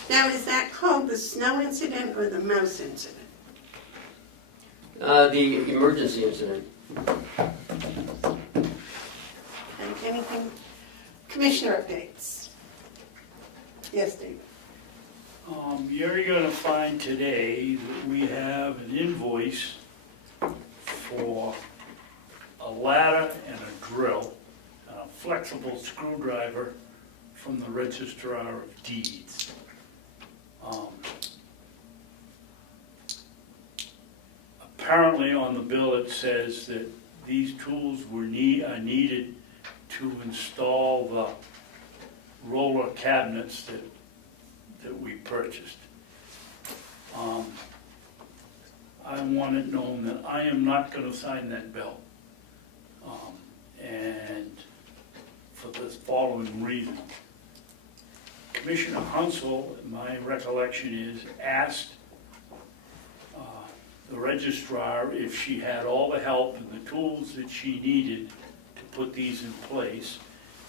Now, is that called the snow incident or the mouse incident? The emergency incident. And anything? Commissioner updates. Yes, David. You're gonna find today that we have an invoice for a ladder and a drill, and a flexible screwdriver from the Registrar of Deeds. Apparently on the bill it says that these tools are needed to install the roller cabinets that we purchased. I want it known that I am not gonna sign that bill. And for the following reason. Commissioner Hounsell, my recollection is, asked the registrar if she had all the help and the tools that she needed to put these in place,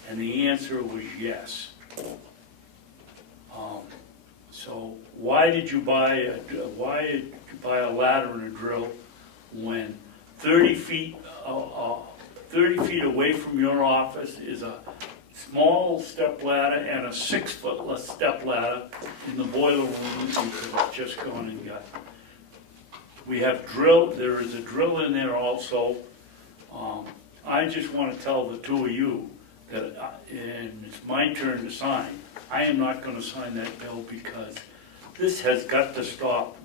and the answer was yes. So why did you buy a ladder and a drill when 30 feet away from your office is a small step ladder and a 6-foot step ladder in the boiler room you could have just gone and got? We have there is a drill in there also. I just want to tell the two of you that, and it's my turn to sign, I am not going to sign that bill because this has got to stop,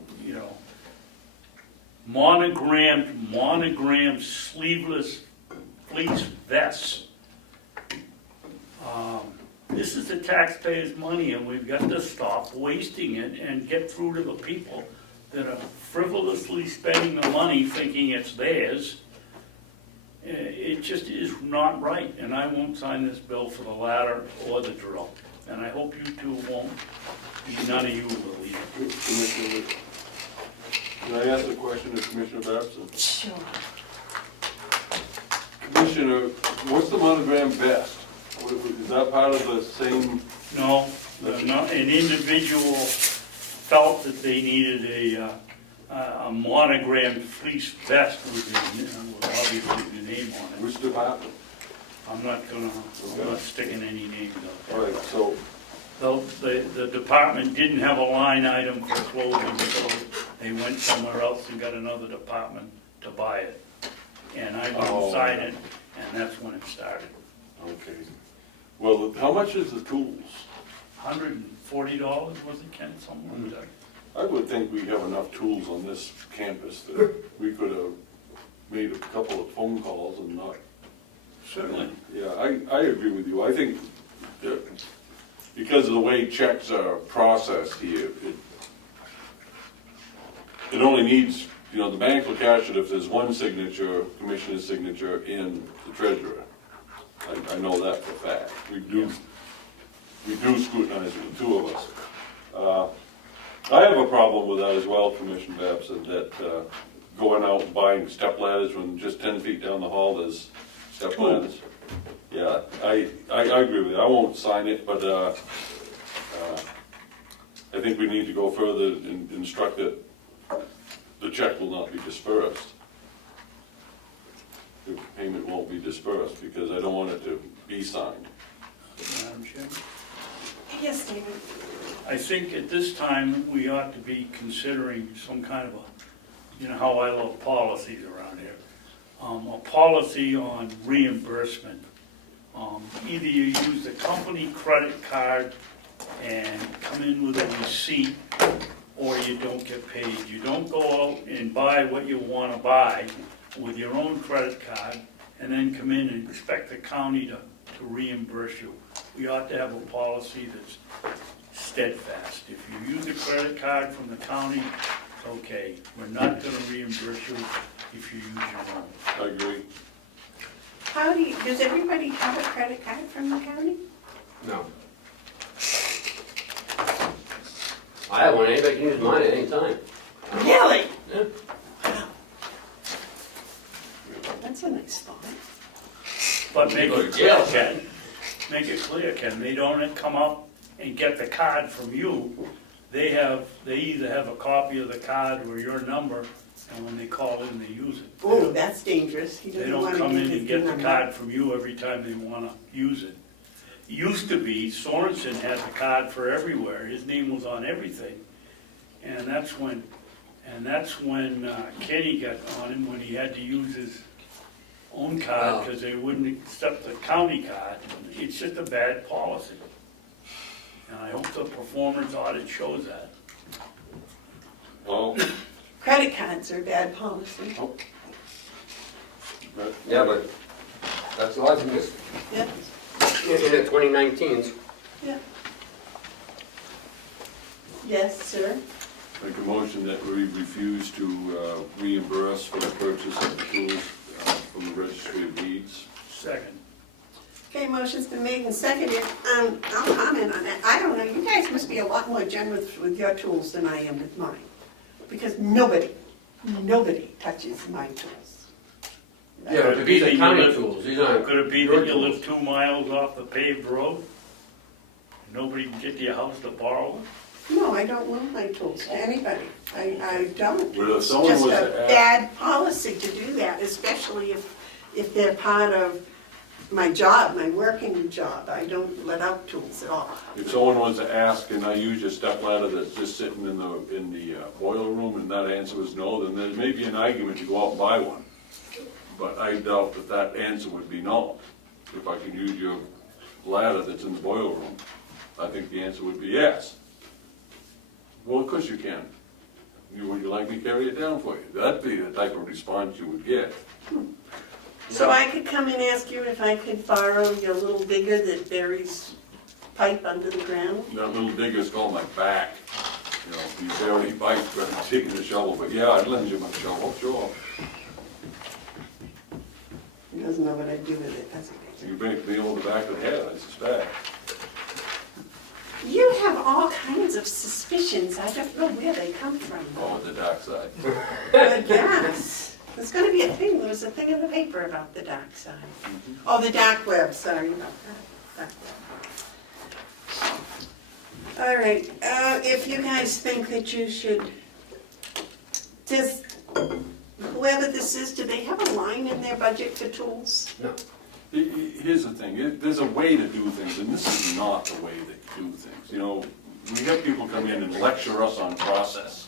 monogrammed sleeveless fleece vests. This is the taxpayers' money, and we've got to stop wasting it and get through to the people that are frivolously spending the money thinking it's theirs. It just is not right, and I won't sign this bill for the ladder or the drill. And I hope you two won't, none of you will either. Commissioner, can I ask a question to Commissioner Babson? Sure. Commissioner, what's the monogram vest? Is that part of the same? No, an individual felt that they needed a monogrammed fleece vest with obviously the name on it. Which department? I'm not sticking any names up All there. right, so, The department didn't have a line item for clothing, so they went somewhere else and got another department to buy it. And I wouldn't sign it, and that's when it started. okay. Well, how much is the tools? $140, was it, Ken, something like that? I would think we have enough tools on this campus that we could have made a couple of phone calls and not. Certainly. Yeah, I agree with you. I think that because of the way checks are processed here, it only needs, the bank will cash it if there's one signature, commissioner's signature, and the treasurer. I know that for a fact. We do scrutinize it, the two of us. I have a problem with that as well, Commissioner Babson, that going out and buying step ladders when just 10 feet down the hall there's step ladders. Yeah, I agree with you. I won't sign it, but I think we need to go further and instruct that the check will not be dispersed. The payment won't be dispersed because I don't want it to be signed. Madam Chairman? Yes, David. I think at this time, we ought to be considering some kind of how I love policies around here. A policy on reimbursement. Either you use the company credit card and come in with a receipt, or you don't get paid. You don't go out and buy what you want to buy with your own credit card and then come in and expect the county to reimburse you. We ought to have a policy that's steadfast. If you use a credit card from the county, it's okay. We're not going to reimburse you if you use your own. I agree. Does everybody have a credit card from the county? No. I have one, anybody can use mine at any time. Really? Yeah. That's a nice thought. But make Go it to clear, jail. Ken, make it clear, Ken, they don't come up and get the card from you. They either have a copy of the card or your number, and when they call in, they use it. Oh, that's dangerous. He They doesn't don't want to come give in his and get the number. card from you every time they wanna use it. Used to be, Sorensen had the card for everywhere, his name was on everything. And that's when Kenny got on him, when he had to use his own card, because they wouldn't accept the county card. It's just a bad policy. And I hope the performance audit shows that. Well, Credit cards are bad policy. Yeah, but that's life in this, Yeah, in the 2019s. yeah. Yes, sir. make a motion that we refuse to reimburse for the purchase of the tools from the Registry of Deeds. Second. Okay, motion's been made and seconded. I'll comment on that. I don't know, you guys must be a lot more generous with your tools than I am with mine. Because nobody touches my tools. Yeah, but these are county tools, these aren't. Could it be your that you live tools. 2 miles off the paved road? Nobody can get to your house to borrow them? No, I don't loan my tools to anybody. I don't. Well, if It's someone just was a to ask- bad policy to do that, especially if they're part of my job, my working job. I don't let out tools at all. If someone was to ask, can I use your step ladder that's just sitting in the boiler room, and that answer was no, then there may be an argument to go out and buy one. But I doubt that answer would be no. If I can use your ladder that's in the boiler room, I think the answer would be yes. Well, of course you can. Would you like me to carry it down for you? That'd be the type of response you would get. So I could come and ask you if I could borrow your little digger that buries pipe under the ground? That little digger's called my back. You know, you barely bite, but I'm taking a shovel, but yeah, I'd lend you my shovel, sure. He doesn't know what I'd do with it, does he? You bring it to me over the back of the head, I suspect. You have all kinds of suspicions. I don't know where they come from. Oh, the dark side. I guess. There's gonna be a thing, there was a thing in the paper about the dark side. Oh, the dark web, sorry about that. Dark web. All right, if you guys think that you should, does, whoever this is, do they have a line in their budget for tools? No. Here's the thing, there's a way to do things, and this is not the way they do things. You know, we have people come in and lecture us on process,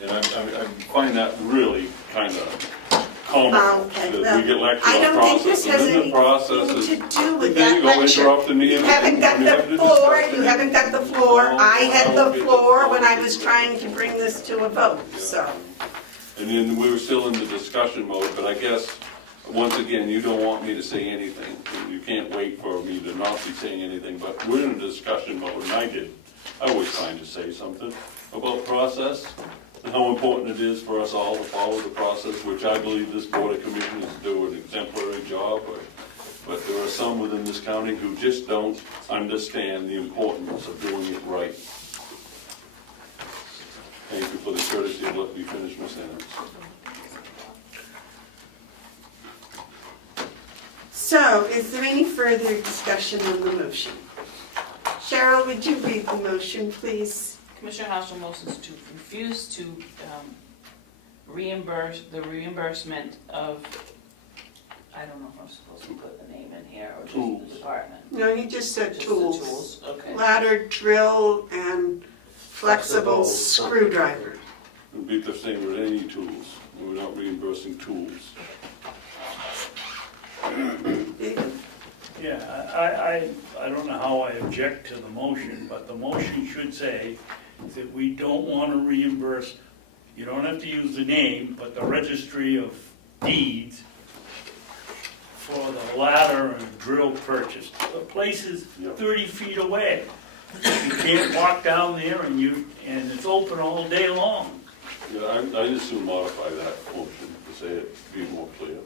and I find that really kind of comical, Okay, that well, we get lectured I on don't think this process, has and then the process is. anything to do with Then you that go lecture. interrupting me You and haven't got we have the to floor, discuss you it. haven't got the floor. No, I had I the won't get floor the when I was floor. trying to bring this to a vote, so. And then we were still in the discussion mode, but I guess, once again, you don't want me to say anything. You can't wait for me to not be saying anything, but we're in a discussion mode, and I always trying to say something about process and how important it is for us all to follow the process, which I believe this Board of Commissioners do an exemplary job. But there are some within this county who just don't understand the importance of doing it right. Thank you for the courtesy of letting me finish my sentence. So, is there any further discussion on the motion? Cheryl, would you read the motion, please? Commissioner Hounsell motions to refuse to reimburse, the reimbursement of, I don't know if I'm supposed to put the name in here, or just Tools. the department. No, he just said Just the tools. tools, okay. Ladder, drill, and flexible Flexible screwdriver. It'd be the same with any tools. We're not reimbursing tools. David? Yeah, I don't know how I object to the motion, but the motion should say that we don't want to reimburse, you don't have to use the name, but the Registry of Deeds for the ladder and drill purchase. The place is 30 feet away. You can't walk down there and it's open all day long. Yeah, I just soon modify that motion to say it, be more clear.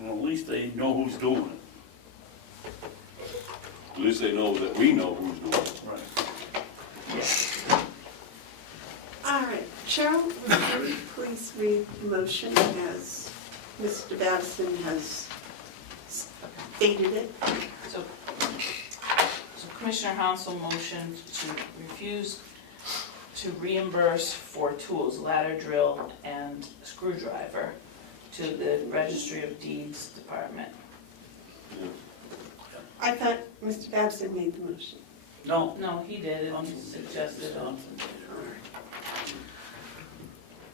Well, at least they know who's doing it. At least they know that we know who's doing it. Right. All right, Cheryl, would you please read the motion as Mr. Babson has stated it? So Commissioner Hounsell motioned to refuse to reimburse for tools, ladder drill and screwdriver, to the Registry of Deeds Department. I thought Mr. Babson made the motion. No, No, he did, and he suggested. All right.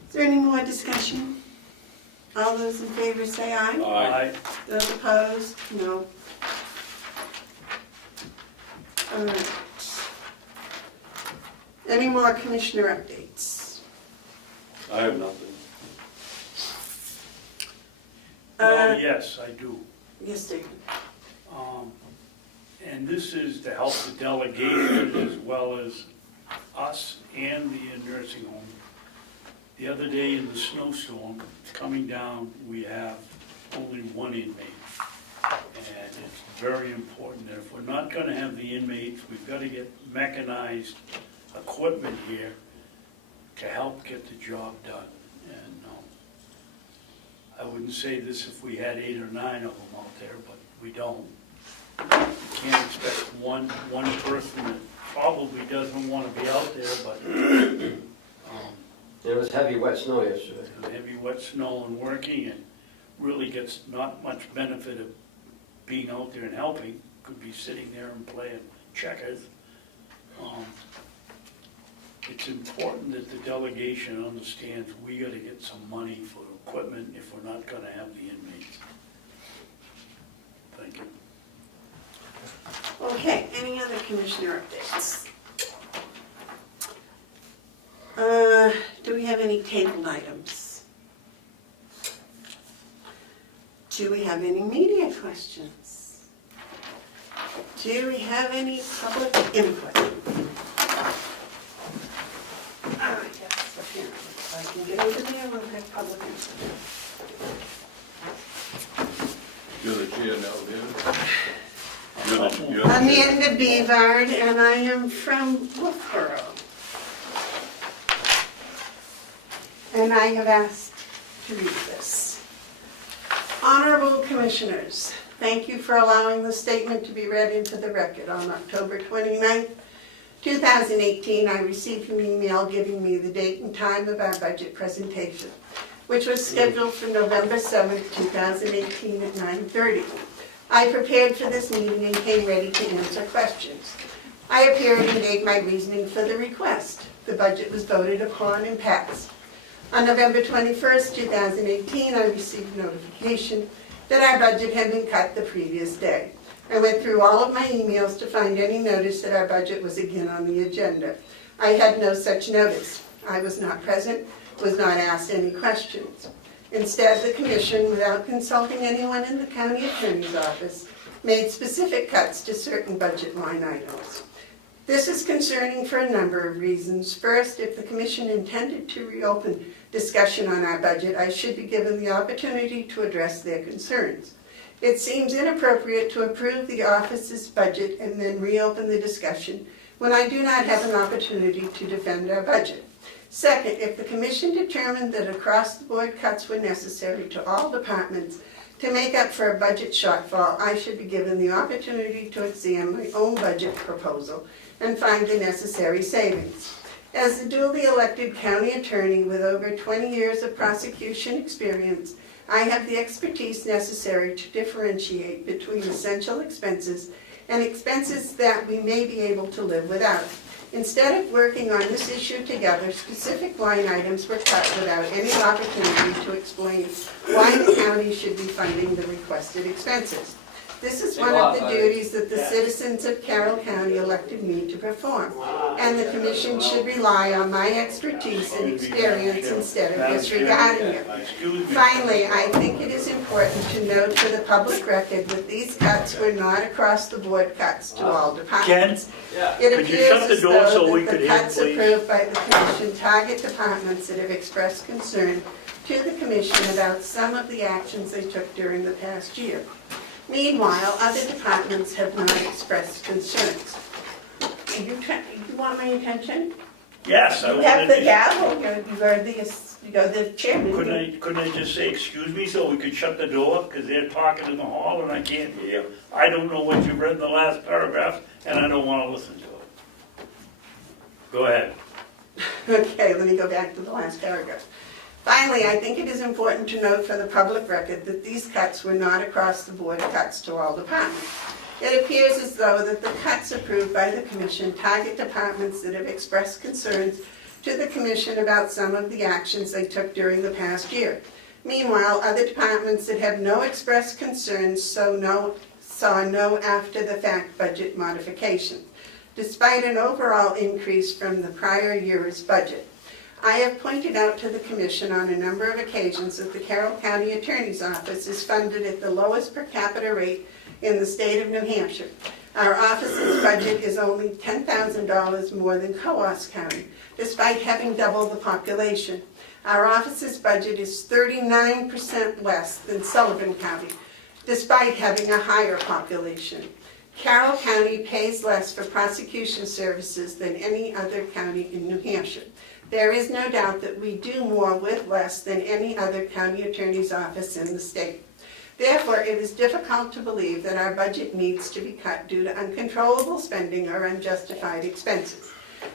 Is there any more discussion? All those in favor say aye. I, Those opposed? No. All right. Any more commissioner updates? I have nothing. yes, I do. Yes, David. And this is to help the delegation as well as us and the nursing home. The other day in the snowstorm coming down, we have only one inmate. And it's very important that if we're not gonna have the inmates, we've gotta get mechanized equipment here to help get the job done. And I wouldn't say this if we had 8 or 9 of them out there, but we don't. You can't expect one person that probably doesn't want to be out there, but There was heavy wet snow yesterday. heavy wet snow and working, and really gets not much benefit of being out there and helping. Could be sitting there and playing checkers. It's important that the delegation understands we gotta get some money for equipment if we're not gonna have the inmates. Thank you. Okay, any other commissioner updates? Do we have any tabled items? Do we have any media questions? Do we have any public input? Yes, apparently. If I can get over there, we'll have public input. You're the chair now, David? Amanda Bevard, and I am from Wolfboro. And I have asked to read this. Honorable Commissioners, thank you for allowing the statement to be read into the record. On October 29th, 2018, I received an email giving me the date and time of our budget presentation, which was scheduled for November 7th, 2018 at 9:30. I prepared for this meeting and came ready to answer questions. I appeared and gave my reasoning for the request. The budget was voted upon and passed. On November 21st, 2018, I received notification that our budget had been cut the previous day. I went through all of my emails to find any notice that our budget was again on the agenda. I had no such notice. I was not present, was not asked any questions. Instead, the commission, without consulting anyone in the county attorney's office, made specific cuts to certain budget line items. This is concerning for a number of reasons. First, if the commission intended to reopen discussion on our budget, I should be given the opportunity to address their concerns. It seems inappropriate to approve the office's budget and then reopen the discussion when I do not have an opportunity to defend our budget. Second, if the commission determined that across-the-board cuts were necessary to all departments to make up for a budget shortfall, I should be given the opportunity to examine my own budget proposal and find the necessary savings. As the duly elected county attorney with over 20 years of prosecution experience, I have the expertise necessary to differentiate between essential expenses and expenses that we may be able to live without. Instead of working on this issue together, specific line items were cut without any opportunity to explain why the county should be funding the requested expenses. This is one of the duties that the citizens of Carroll County elected me to perform, and the commission should rely on my expertise and experience instead of disregarding it. Finally, I think it is important to note for the public record that these cuts were not across-the-board cuts to all departments. It Could you appears shut the as door so though we that could the hear, cuts please? approved by the commission target departments that have expressed concern to the commission about some of the actions they took during the past year. Meanwhile, other departments have not expressed concerns. You want my attention? Yes, I You have wanted the to, gavel, you're the chairman. couldn't I just say, excuse me, so we could shut the door? Because they're talking in the hall and I can't hear. I don't know what you've read in the last paragraph, and I don't want to listen to it. Go ahead. Okay, let me go back to the last paragraph. Finally, I think it is important to note for the public record that these cuts were not across-the-board cuts to all departments. It appears as though that the cuts approved by the Commission target departments that have expressed concerns to the Commission about some of the actions they took during the past year. Meanwhile, other departments that have no expressed concerns saw no after-the-fact budget modification, despite an overall increase from the prior year's budget. I have pointed out to the Commission on a number of occasions that the Carroll County Attorney's Office is funded at the lowest per capita rate in the state of New Hampshire. Our office's budget is only $10,000 more than Coos County, despite having double the population. Our office's budget is 39% less than Sullivan County, despite having a higher population. Carroll County pays less for prosecution services than any other county in New Hampshire. There is no doubt that we do more with less than any other county attorney's office in the state. Therefore, it is difficult to believe that our budget needs to be cut due to uncontrollable spending or unjustified expenses.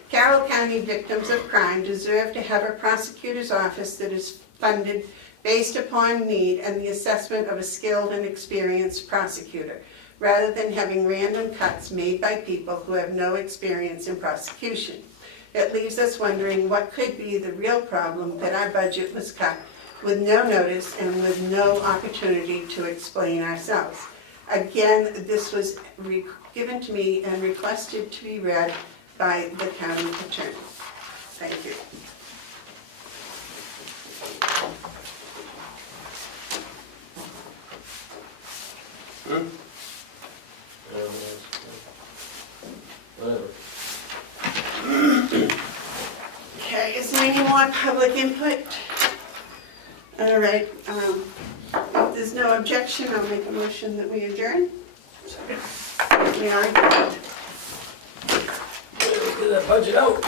Carroll County victims of crime deserve to have a prosecutor's office that is funded based upon need and the assessment of a skilled and experienced prosecutor, rather than having random cuts made by people who have no experience in prosecution. It leaves us wondering what could be the real problem that our budget was cut with no notice and with no opportunity to explain ourselves. Again, this was given to me and requested to be read by the county attorney. Thank you. Hmm? Whatever. Okay, is there any more public input? All right, if there's no objection, I'll make a motion that we adjourn. We are adjourned. Get that budget out.